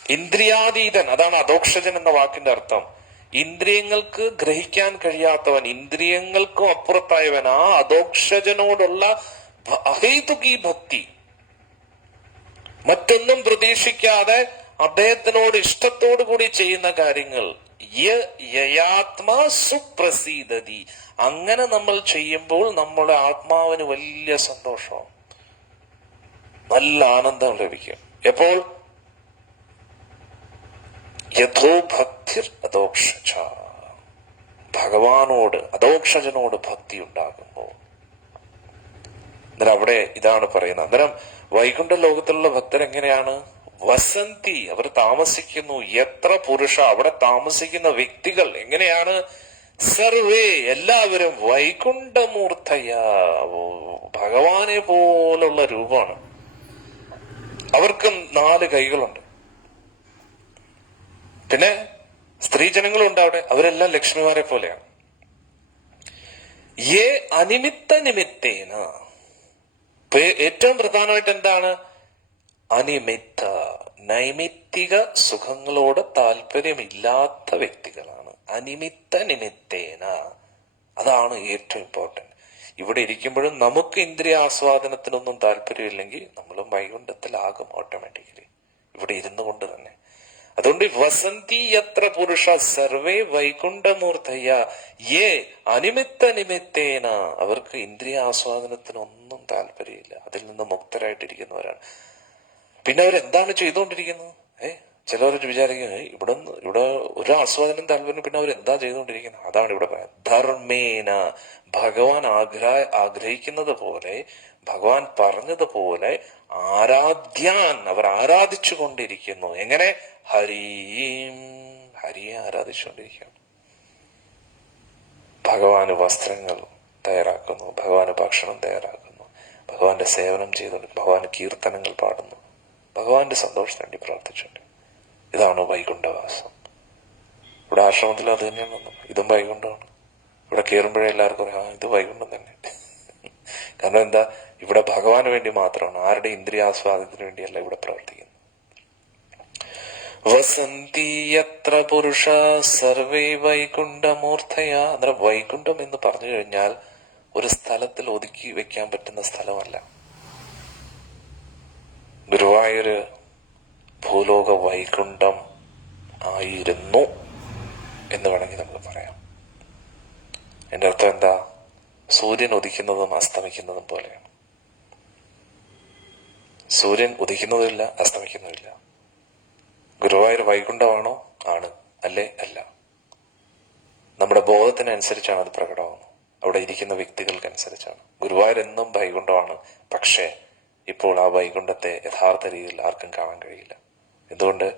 ഇന്ദ്രിയാതീതൻ. അതാണ് അധോക്ഷജൻ എന്ന വാക്കിന്റെ അർത്ഥം. ഇന്ദ്രിയങ്ങൾക്ക് ഗ്രഹിക്കാൻ കഴിയാത്തവൻ, ഇന്ദ്രിയങ്ങൾക്കും അപ്പുറത്തായവൻ. ആ അധോക്ഷജനോടുള്ള അഹേതുകീ ഭക്തി, മറ്റൊന്നും പ്രതീക്ഷിക്കാതെ അദ്ദേഹത്തിനോട് ഇഷ്ടത്തോടു കൂടി ചെയ്യുന്ന കാര്യങ്ങൾ. യയാത്മാ സുപ്രസീദതി. അങ്ങനെ നമ്മൾ ചെയ്യുമ്പോൾ നമ്മുടെ ആത്മാവിന് വലിയ സന്തോഷം, നല്ല ആനന്ദം ലഭിക്കും. എപ്പോൾ? യഥോ ഭക്തിർ അധോക്ഷജ, ഭഗവാനോട് അധോക്ഷജനോട് ഭക്തി ഉണ്ടാകുമ്പോൾ. അന്നേരം അവിടെ ഇതാണ് പറയുന്നത്. അന്നേരം വൈകുണ്ഠ ലോകത്തിലുള്ള ഭക്തർ എങ്ങനെയാണ്? വസന്തി, അവർ താമസിക്കുന്നു. എത്ര പുരുഷ, അവിടെ താമസിക്കുന്ന വ്യക്തികൾ എങ്ങനെയാണ്? സർവേ, എല്ലാവരും വൈകുണ്ഠമൂർത്തയ, ഭഗവാനെ പോലുള്ള രൂപമാണ്. അവർക്കും 4 കൈകളുണ്ട്. പിന്നെ സ്ത്രീജനങ്ങളുണ്ട് അവിടെ, അവരെല്ലാം ലക്ഷ്മിമാരെ പോലെയാണ്. യേ അനിമിത്ത നിമിത്തേന, ഏറ്റവും പ്രധാനമായിട്ട് എന്താണ്? അനിമിത്ത, നൈമിത്തിക സുഖങ്ങളോട് താല്പര്യമില്ലാത്ത വ്യക്തികളാണ്. അനിമിത്ത നിമിത്തേന, അതാണ് ഏറ്റവും ഇമ്പോർട്ടന്റ്. ഇവിടെ ഇരിക്കുമ്പോഴും നമുക്ക് ഇന്ദ്രിയ ആസ്വാദനത്തിനൊന്നും താല്പര്യമില്ലെങ്കിൽ നമ്മളും വൈകുണ്ഠത്തിലാകും ഓട്ടോമാറ്റിക്കലി, ഇവിടെ ഇരുന്നു കൊണ്ട് തന്നെ. അതുകൊണ്ട് വസന്തി യത്ര പുരുഷ സർവേ വൈകുണ്ഠമൂർത്തയ യേ അനിമിത്ത നിമിത്തേന, അവർക്ക് ഇന്ദ്രിയ ആസ്വാദനത്തിനൊന്നും താല്പര്യമില്ല, അതിൽ നിന്ന് മുക്തരായിട്ടിരിക്കുന്നവരാണ്. പിന്നെ അവരെന്താണ് ചെയ്തുകൊണ്ടിരിക്കുന്നത്? ചിലവർ വിചാരിക്കും ഇവിടെ ഒരു ആസ്വാദനം താല്പര്യം, പിന്നെ അവരെന്താ ചെയ്തുകൊണ്ടിരിക്കുന്നത്? അതാണ് ഇവിടെ പറയുന്നത്. ധർമ്മേന, ഭഗവാൻ ആഗ്രഹിക്കുന്നത് പോലെ, ഭഗവാൻ പറഞ്ഞതുപോലെ ആരാധ്യാൻ, അവർ ആരാധിച്ചു കൊണ്ടിരിക്കുന്നു. എങ്ങനെ? ഹരിയും, ഹരിയെ ആരാധിച്ചുകൊണ്ടിരിക്കുകയാണ്. ഭഗവാന് വസ്ത്രങ്ങൾ തയ്യാറാക്കുന്നു, ഭഗവാന് ഭക്ഷണം തയ്യാറാക്കുന്നു, ഭഗവാന്റെ സേവനം ചെയ്തുകൊണ്ട്, ഭഗവാന് കീർത്തനങ്ങൾ പാടുന്നു, ഭഗവാന്റെ സന്തോഷത്തിന് വേണ്ടി പ്രവർത്തിച്ചുകൊണ്ട്. ഇതാണ് വൈകുണ്ഠവാസം. ഇവിടെ ആശ്രമത്തിൽ അത് തന്നെയാണ്. ഇതും വൈകുണ്ഠമാണ്. ഇവിടെ കയറുമ്പോഴേ എല്ലാവർക്കും പറയാം, ഇത് വൈകുണ്ഠം തന്നെ. കാരണം എന്താ? ഇവിടെ ഭഗവാന് വേണ്ടി മാത്രമാണ്, ആരുടെ ഇന്ദ്രിയാസ്വാദനത്തിന് വേണ്ടിയല്ല ഇവിടെ പ്രവർത്തിക്കുന്നത്. വസന്തി യത്ര പുരുഷ സർവേ വൈകുണ്ഠമൂർത്തയ. അന്നേരം വൈകുണ്ഠം എന്ന് പറഞ്ഞു കഴിഞ്ഞാൽ ഒരു സ്ഥലത്തിൽ ഒതുക്കി വെക്കാൻ പറ്റുന്ന സ്ഥലമല്ല. ഗുരുവായൂര് ഭൂലോക വൈകുണ്ഠം ആയിരുന്നു എന്ന് വേണമെങ്കിൽ നമുക്ക് പറയാം. എന്റെ അർത്ഥം എന്താ? സൂര്യൻ ഉദിക്കുന്നതും അസ്തമിക്കുന്നതും പോലെയാണ്. സൂര്യൻ ഉദിക്കുന്നതുമില്ല, അസ്തമിക്കുന്നതുമില്ല. ഗുരുവായൂർ വൈകുണ്ഠമാണോ? ആണ്. അല്ലേ? അല്ല. നമ്മുടെ ബോധത്തിനനുസരിച്ചാണ് അത് പ്രകടമാകുന്നത്, അവിടെ ഇരിക്കുന്ന വ്യക്തികൾക്കനുസരിച്ചാണ്. ഗുരുവായൂർ എന്നും വൈകുണ്ഠമാണ്. പക്ഷേ ഇപ്പോൾ ആ വൈകുണ്ഠത്തെ യഥാർത്ഥ രീതിയിൽ ആർക്കും കാണാൻ കഴിയില്ല. എന്തുകൊണ്ട്?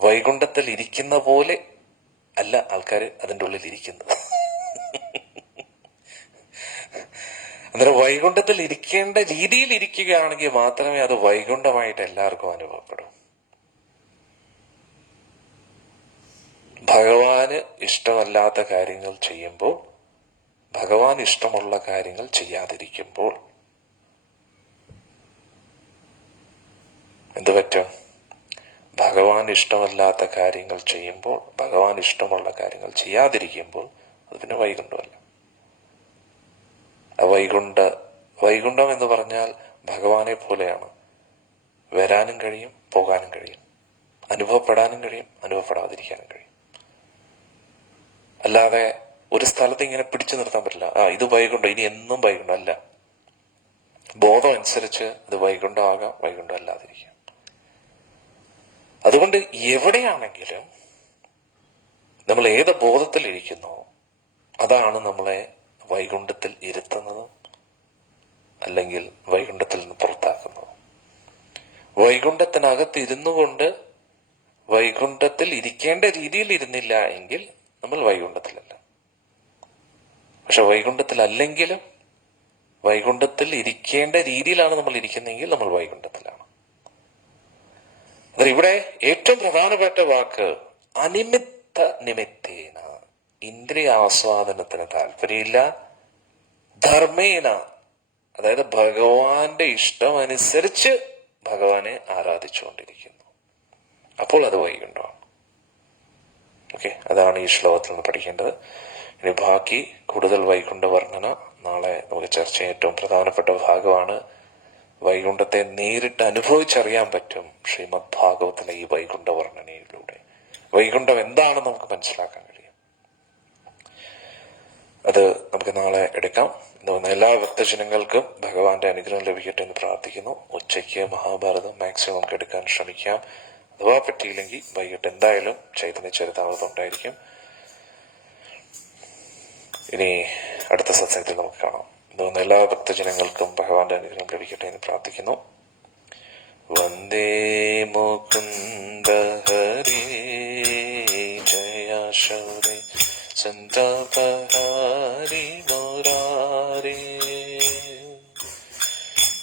വൈകുണ്ഠത്തിൽ ഇരിക്കുന്ന പോലെ അല്ല ആൾക്കാർ അതിൻ്റെ ഉള്ളിൽ ഇരിക്കുന്നത്. അന്നേരം വൈകുണ്ഠത്തിൽ ഇരിക്കേണ്ട രീതിയിൽ ഇരിക്കുകയാണെങ്കിൽ മാത്രമേ അത് വൈകുണ്ഠമായിട്ട് എല്ലാവർക്കും അനുഭവപ്പെടൂ. ഭഗവാന് ഇഷ്ടമല്ലാത്ത കാര്യങ്ങൾ ചെയ്യുമ്പോൾ, ഭഗവാൻ ഇഷ്ടമുള്ള കാര്യങ്ങൾ ചെയ്യാതിരിക്കുമ്പോൾ എന്ത് പറ്റും? ഭഗവാൻ ഇഷ്ടമല്ലാത്ത കാര്യങ്ങൾ ചെയ്യുമ്പോൾ, ഭഗവാൻ ഇഷ്ടമുള്ള കാര്യങ്ങൾ ചെയ്യാതിരിക്കുമ്പോൾ അത് പിന്നെ വൈകുണ്ഠമല്ല. വൈകുണ്ഠം എന്ന് പറഞ്ഞാൽ ഭഗവാനെ പോലെയാണ്. വരാനും കഴിയും, പോകാനും കഴിയും, അനുഭവപ്പെടാനും കഴിയും, അനുഭവപ്പെടാതിരിക്കാനും കഴിയും. അല്ലാതെ ഒരു സ്ഥലത്ത് ഇങ്ങനെ പിടിച്ചു നിർത്താൻ പറ്റില്ല. ഇത് വൈകുണ്ഠം, ഇനി എന്നും വൈകുണ്ഠം അല്ല. ബോധം അനുസരിച്ച് അത് വൈകുണ്ഠമാകാം, വൈകുണ്ഠം അല്ലാതിരിക്കാം. അതുകൊണ്ട് എവിടെയാണെങ്കിലും നമ്മൾ ഏത് ബോധത്തിലിരിക്കുന്നോ അതാണ് നമ്മളെ വൈകുണ്ഠത്തിൽ ഇരുത്തുന്നതും അല്ലെങ്കിൽ വൈകുണ്ഠത്തിൽ നിന്ന് പുറത്താക്കുന്നതും. വൈകുണ്ഠത്തിനകത്ത് ഇരുന്നു കൊണ്ട് വൈകുണ്ഠത്തിൽ ഇരിക്കേണ്ട രീതിയിൽ ഇരുന്നില്ല എങ്കിൽ നമ്മൾ വൈകുണ്ഠത്തിലല്ല. പക്ഷെ വൈകുണ്ഠത്തിലല്ലെങ്കിലും വൈകുണ്ഠത്തിൽ ഇരിക്കേണ്ട രീതിയിലാണ് നമ്മൾ ഇരിക്കുന്നതെങ്കിൽ നമ്മൾ വൈകുണ്ഠത്തിലാണ്. ഇവിടെ ഏറ്റവും പ്രധാനപ്പെട്ട വാക്ക് അനിമിത്ത നിമിത്തേന, ഇന്ദ്രിയ ആസ്വാദനത്തിന് താല്പര്യമില്ല, ധർമ്മേന, അതായത് ഭഗവാന്റെ ഇഷ്ടം അനുസരിച്ച് ഭഗവാനെ ആരാധിച്ചുകൊണ്ടിരിക്കുന്നു. അപ്പോൾ അത് വൈകുണ്ഠമാണ്. ഓക്കെ, അതാണ് ഈ ശ്ലോകത്തിൽ നിന്ന് പഠിക്കേണ്ടത്. ഇനി ബാക്കി കൂടുതൽ വൈകുണ്ഠ വർണ്ണന നാളെ നമുക്ക് ചർച്ച ചെയ്യാൻ ഏറ്റവും പ്രധാനപ്പെട്ട ഭാഗമാണ്. വൈകുണ്ഠത്തെ നേരിട്ട് അനുഭവിച്ചറിയാൻ പറ്റും ശ്രീമദ് ഭാഗവത്തിലെ ഈ വൈകുണ്ഠ വർണ്ണനയിലൂടെ. വൈകുണ്ഠം എന്താണെന്ന് നമുക്ക് മനസ്സിലാക്കാൻ കഴിയും. അത് നമുക്ക് നാളെ എടുക്കാം. എല്ലാ ഭക്തജനങ്ങൾക്കും ഭഗവാന്റെ അനുഗ്രഹം ലഭിക്കട്ടെ എന്ന് പ്രാർത്ഥിക്കുന്നു. ഉച്ചയ്ക്ക് മഹാഭാരതം മാക്സിമം നമുക്ക് എടുക്കാൻ ശ്രമിക്കാം. അഥവാ പറ്റിയില്ലെങ്കിൽ വൈകിട്ട് എന്തായാലും ചൈതന്യ ചരിതാമൃതം ഉണ്ടായിരിക്കും. ഇനി അടുത്ത സത്സംഗത്തിൽ നമുക്ക് കാണാം. എല്ലാ ഭക്തജനങ്ങൾക്കും ഭഗവാന്റെ അനുഗ്രഹം ലഭിക്കട്ടെ എന്ന് പ്രാർത്ഥിക്കുന്നു. വന്ദേ മുകുന്ദ ഹരേ ജയ ശൗരേ സന്താപഹാരി മുരാരേ.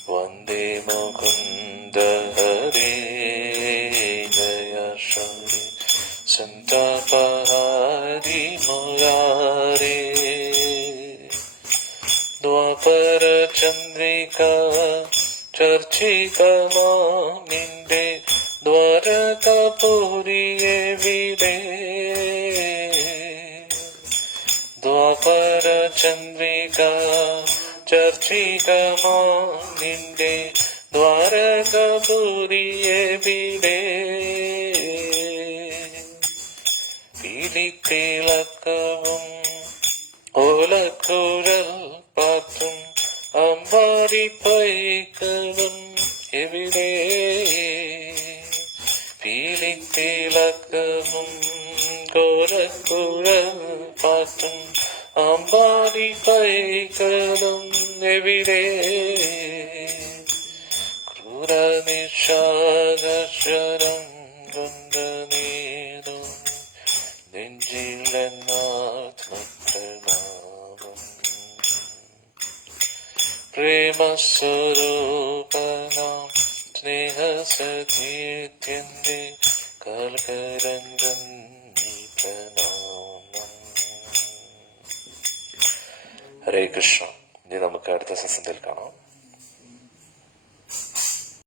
വന്ദേ മുകുന്ദ ഹരേ ജയ ശൗരേ സന്താപഹാരി മുരാരേ. ദ്വാപര ചന്ദ്രിക ചർച്ചികമാം നിന്റെ ദ്വാരകാപുരിയെവിടെ. ദ്വാപര ചന്ദ്രിക ചർച്ചികമാം നിന്റെ ദ്വാരകാപുരിയെവിടെ. പീലിത്തിളക്കവും ഓലക്കുഴൽ പാത്തും അമ്പാടി പൈക്കളും എവിടെ. പീലിത്തിളക്കവും ഓലക്കുഴൽ പാത്തും അമ്പാടി പൈക്കളും എവിടെ. ക്രൂരനിഷാദശരം കൊണ്ടനേതും നെഞ്ചിലെന്നാത്മപ്രണാമം. പ്രേമസ്വരൂപനാം സ്നേഹസതീത്യൻ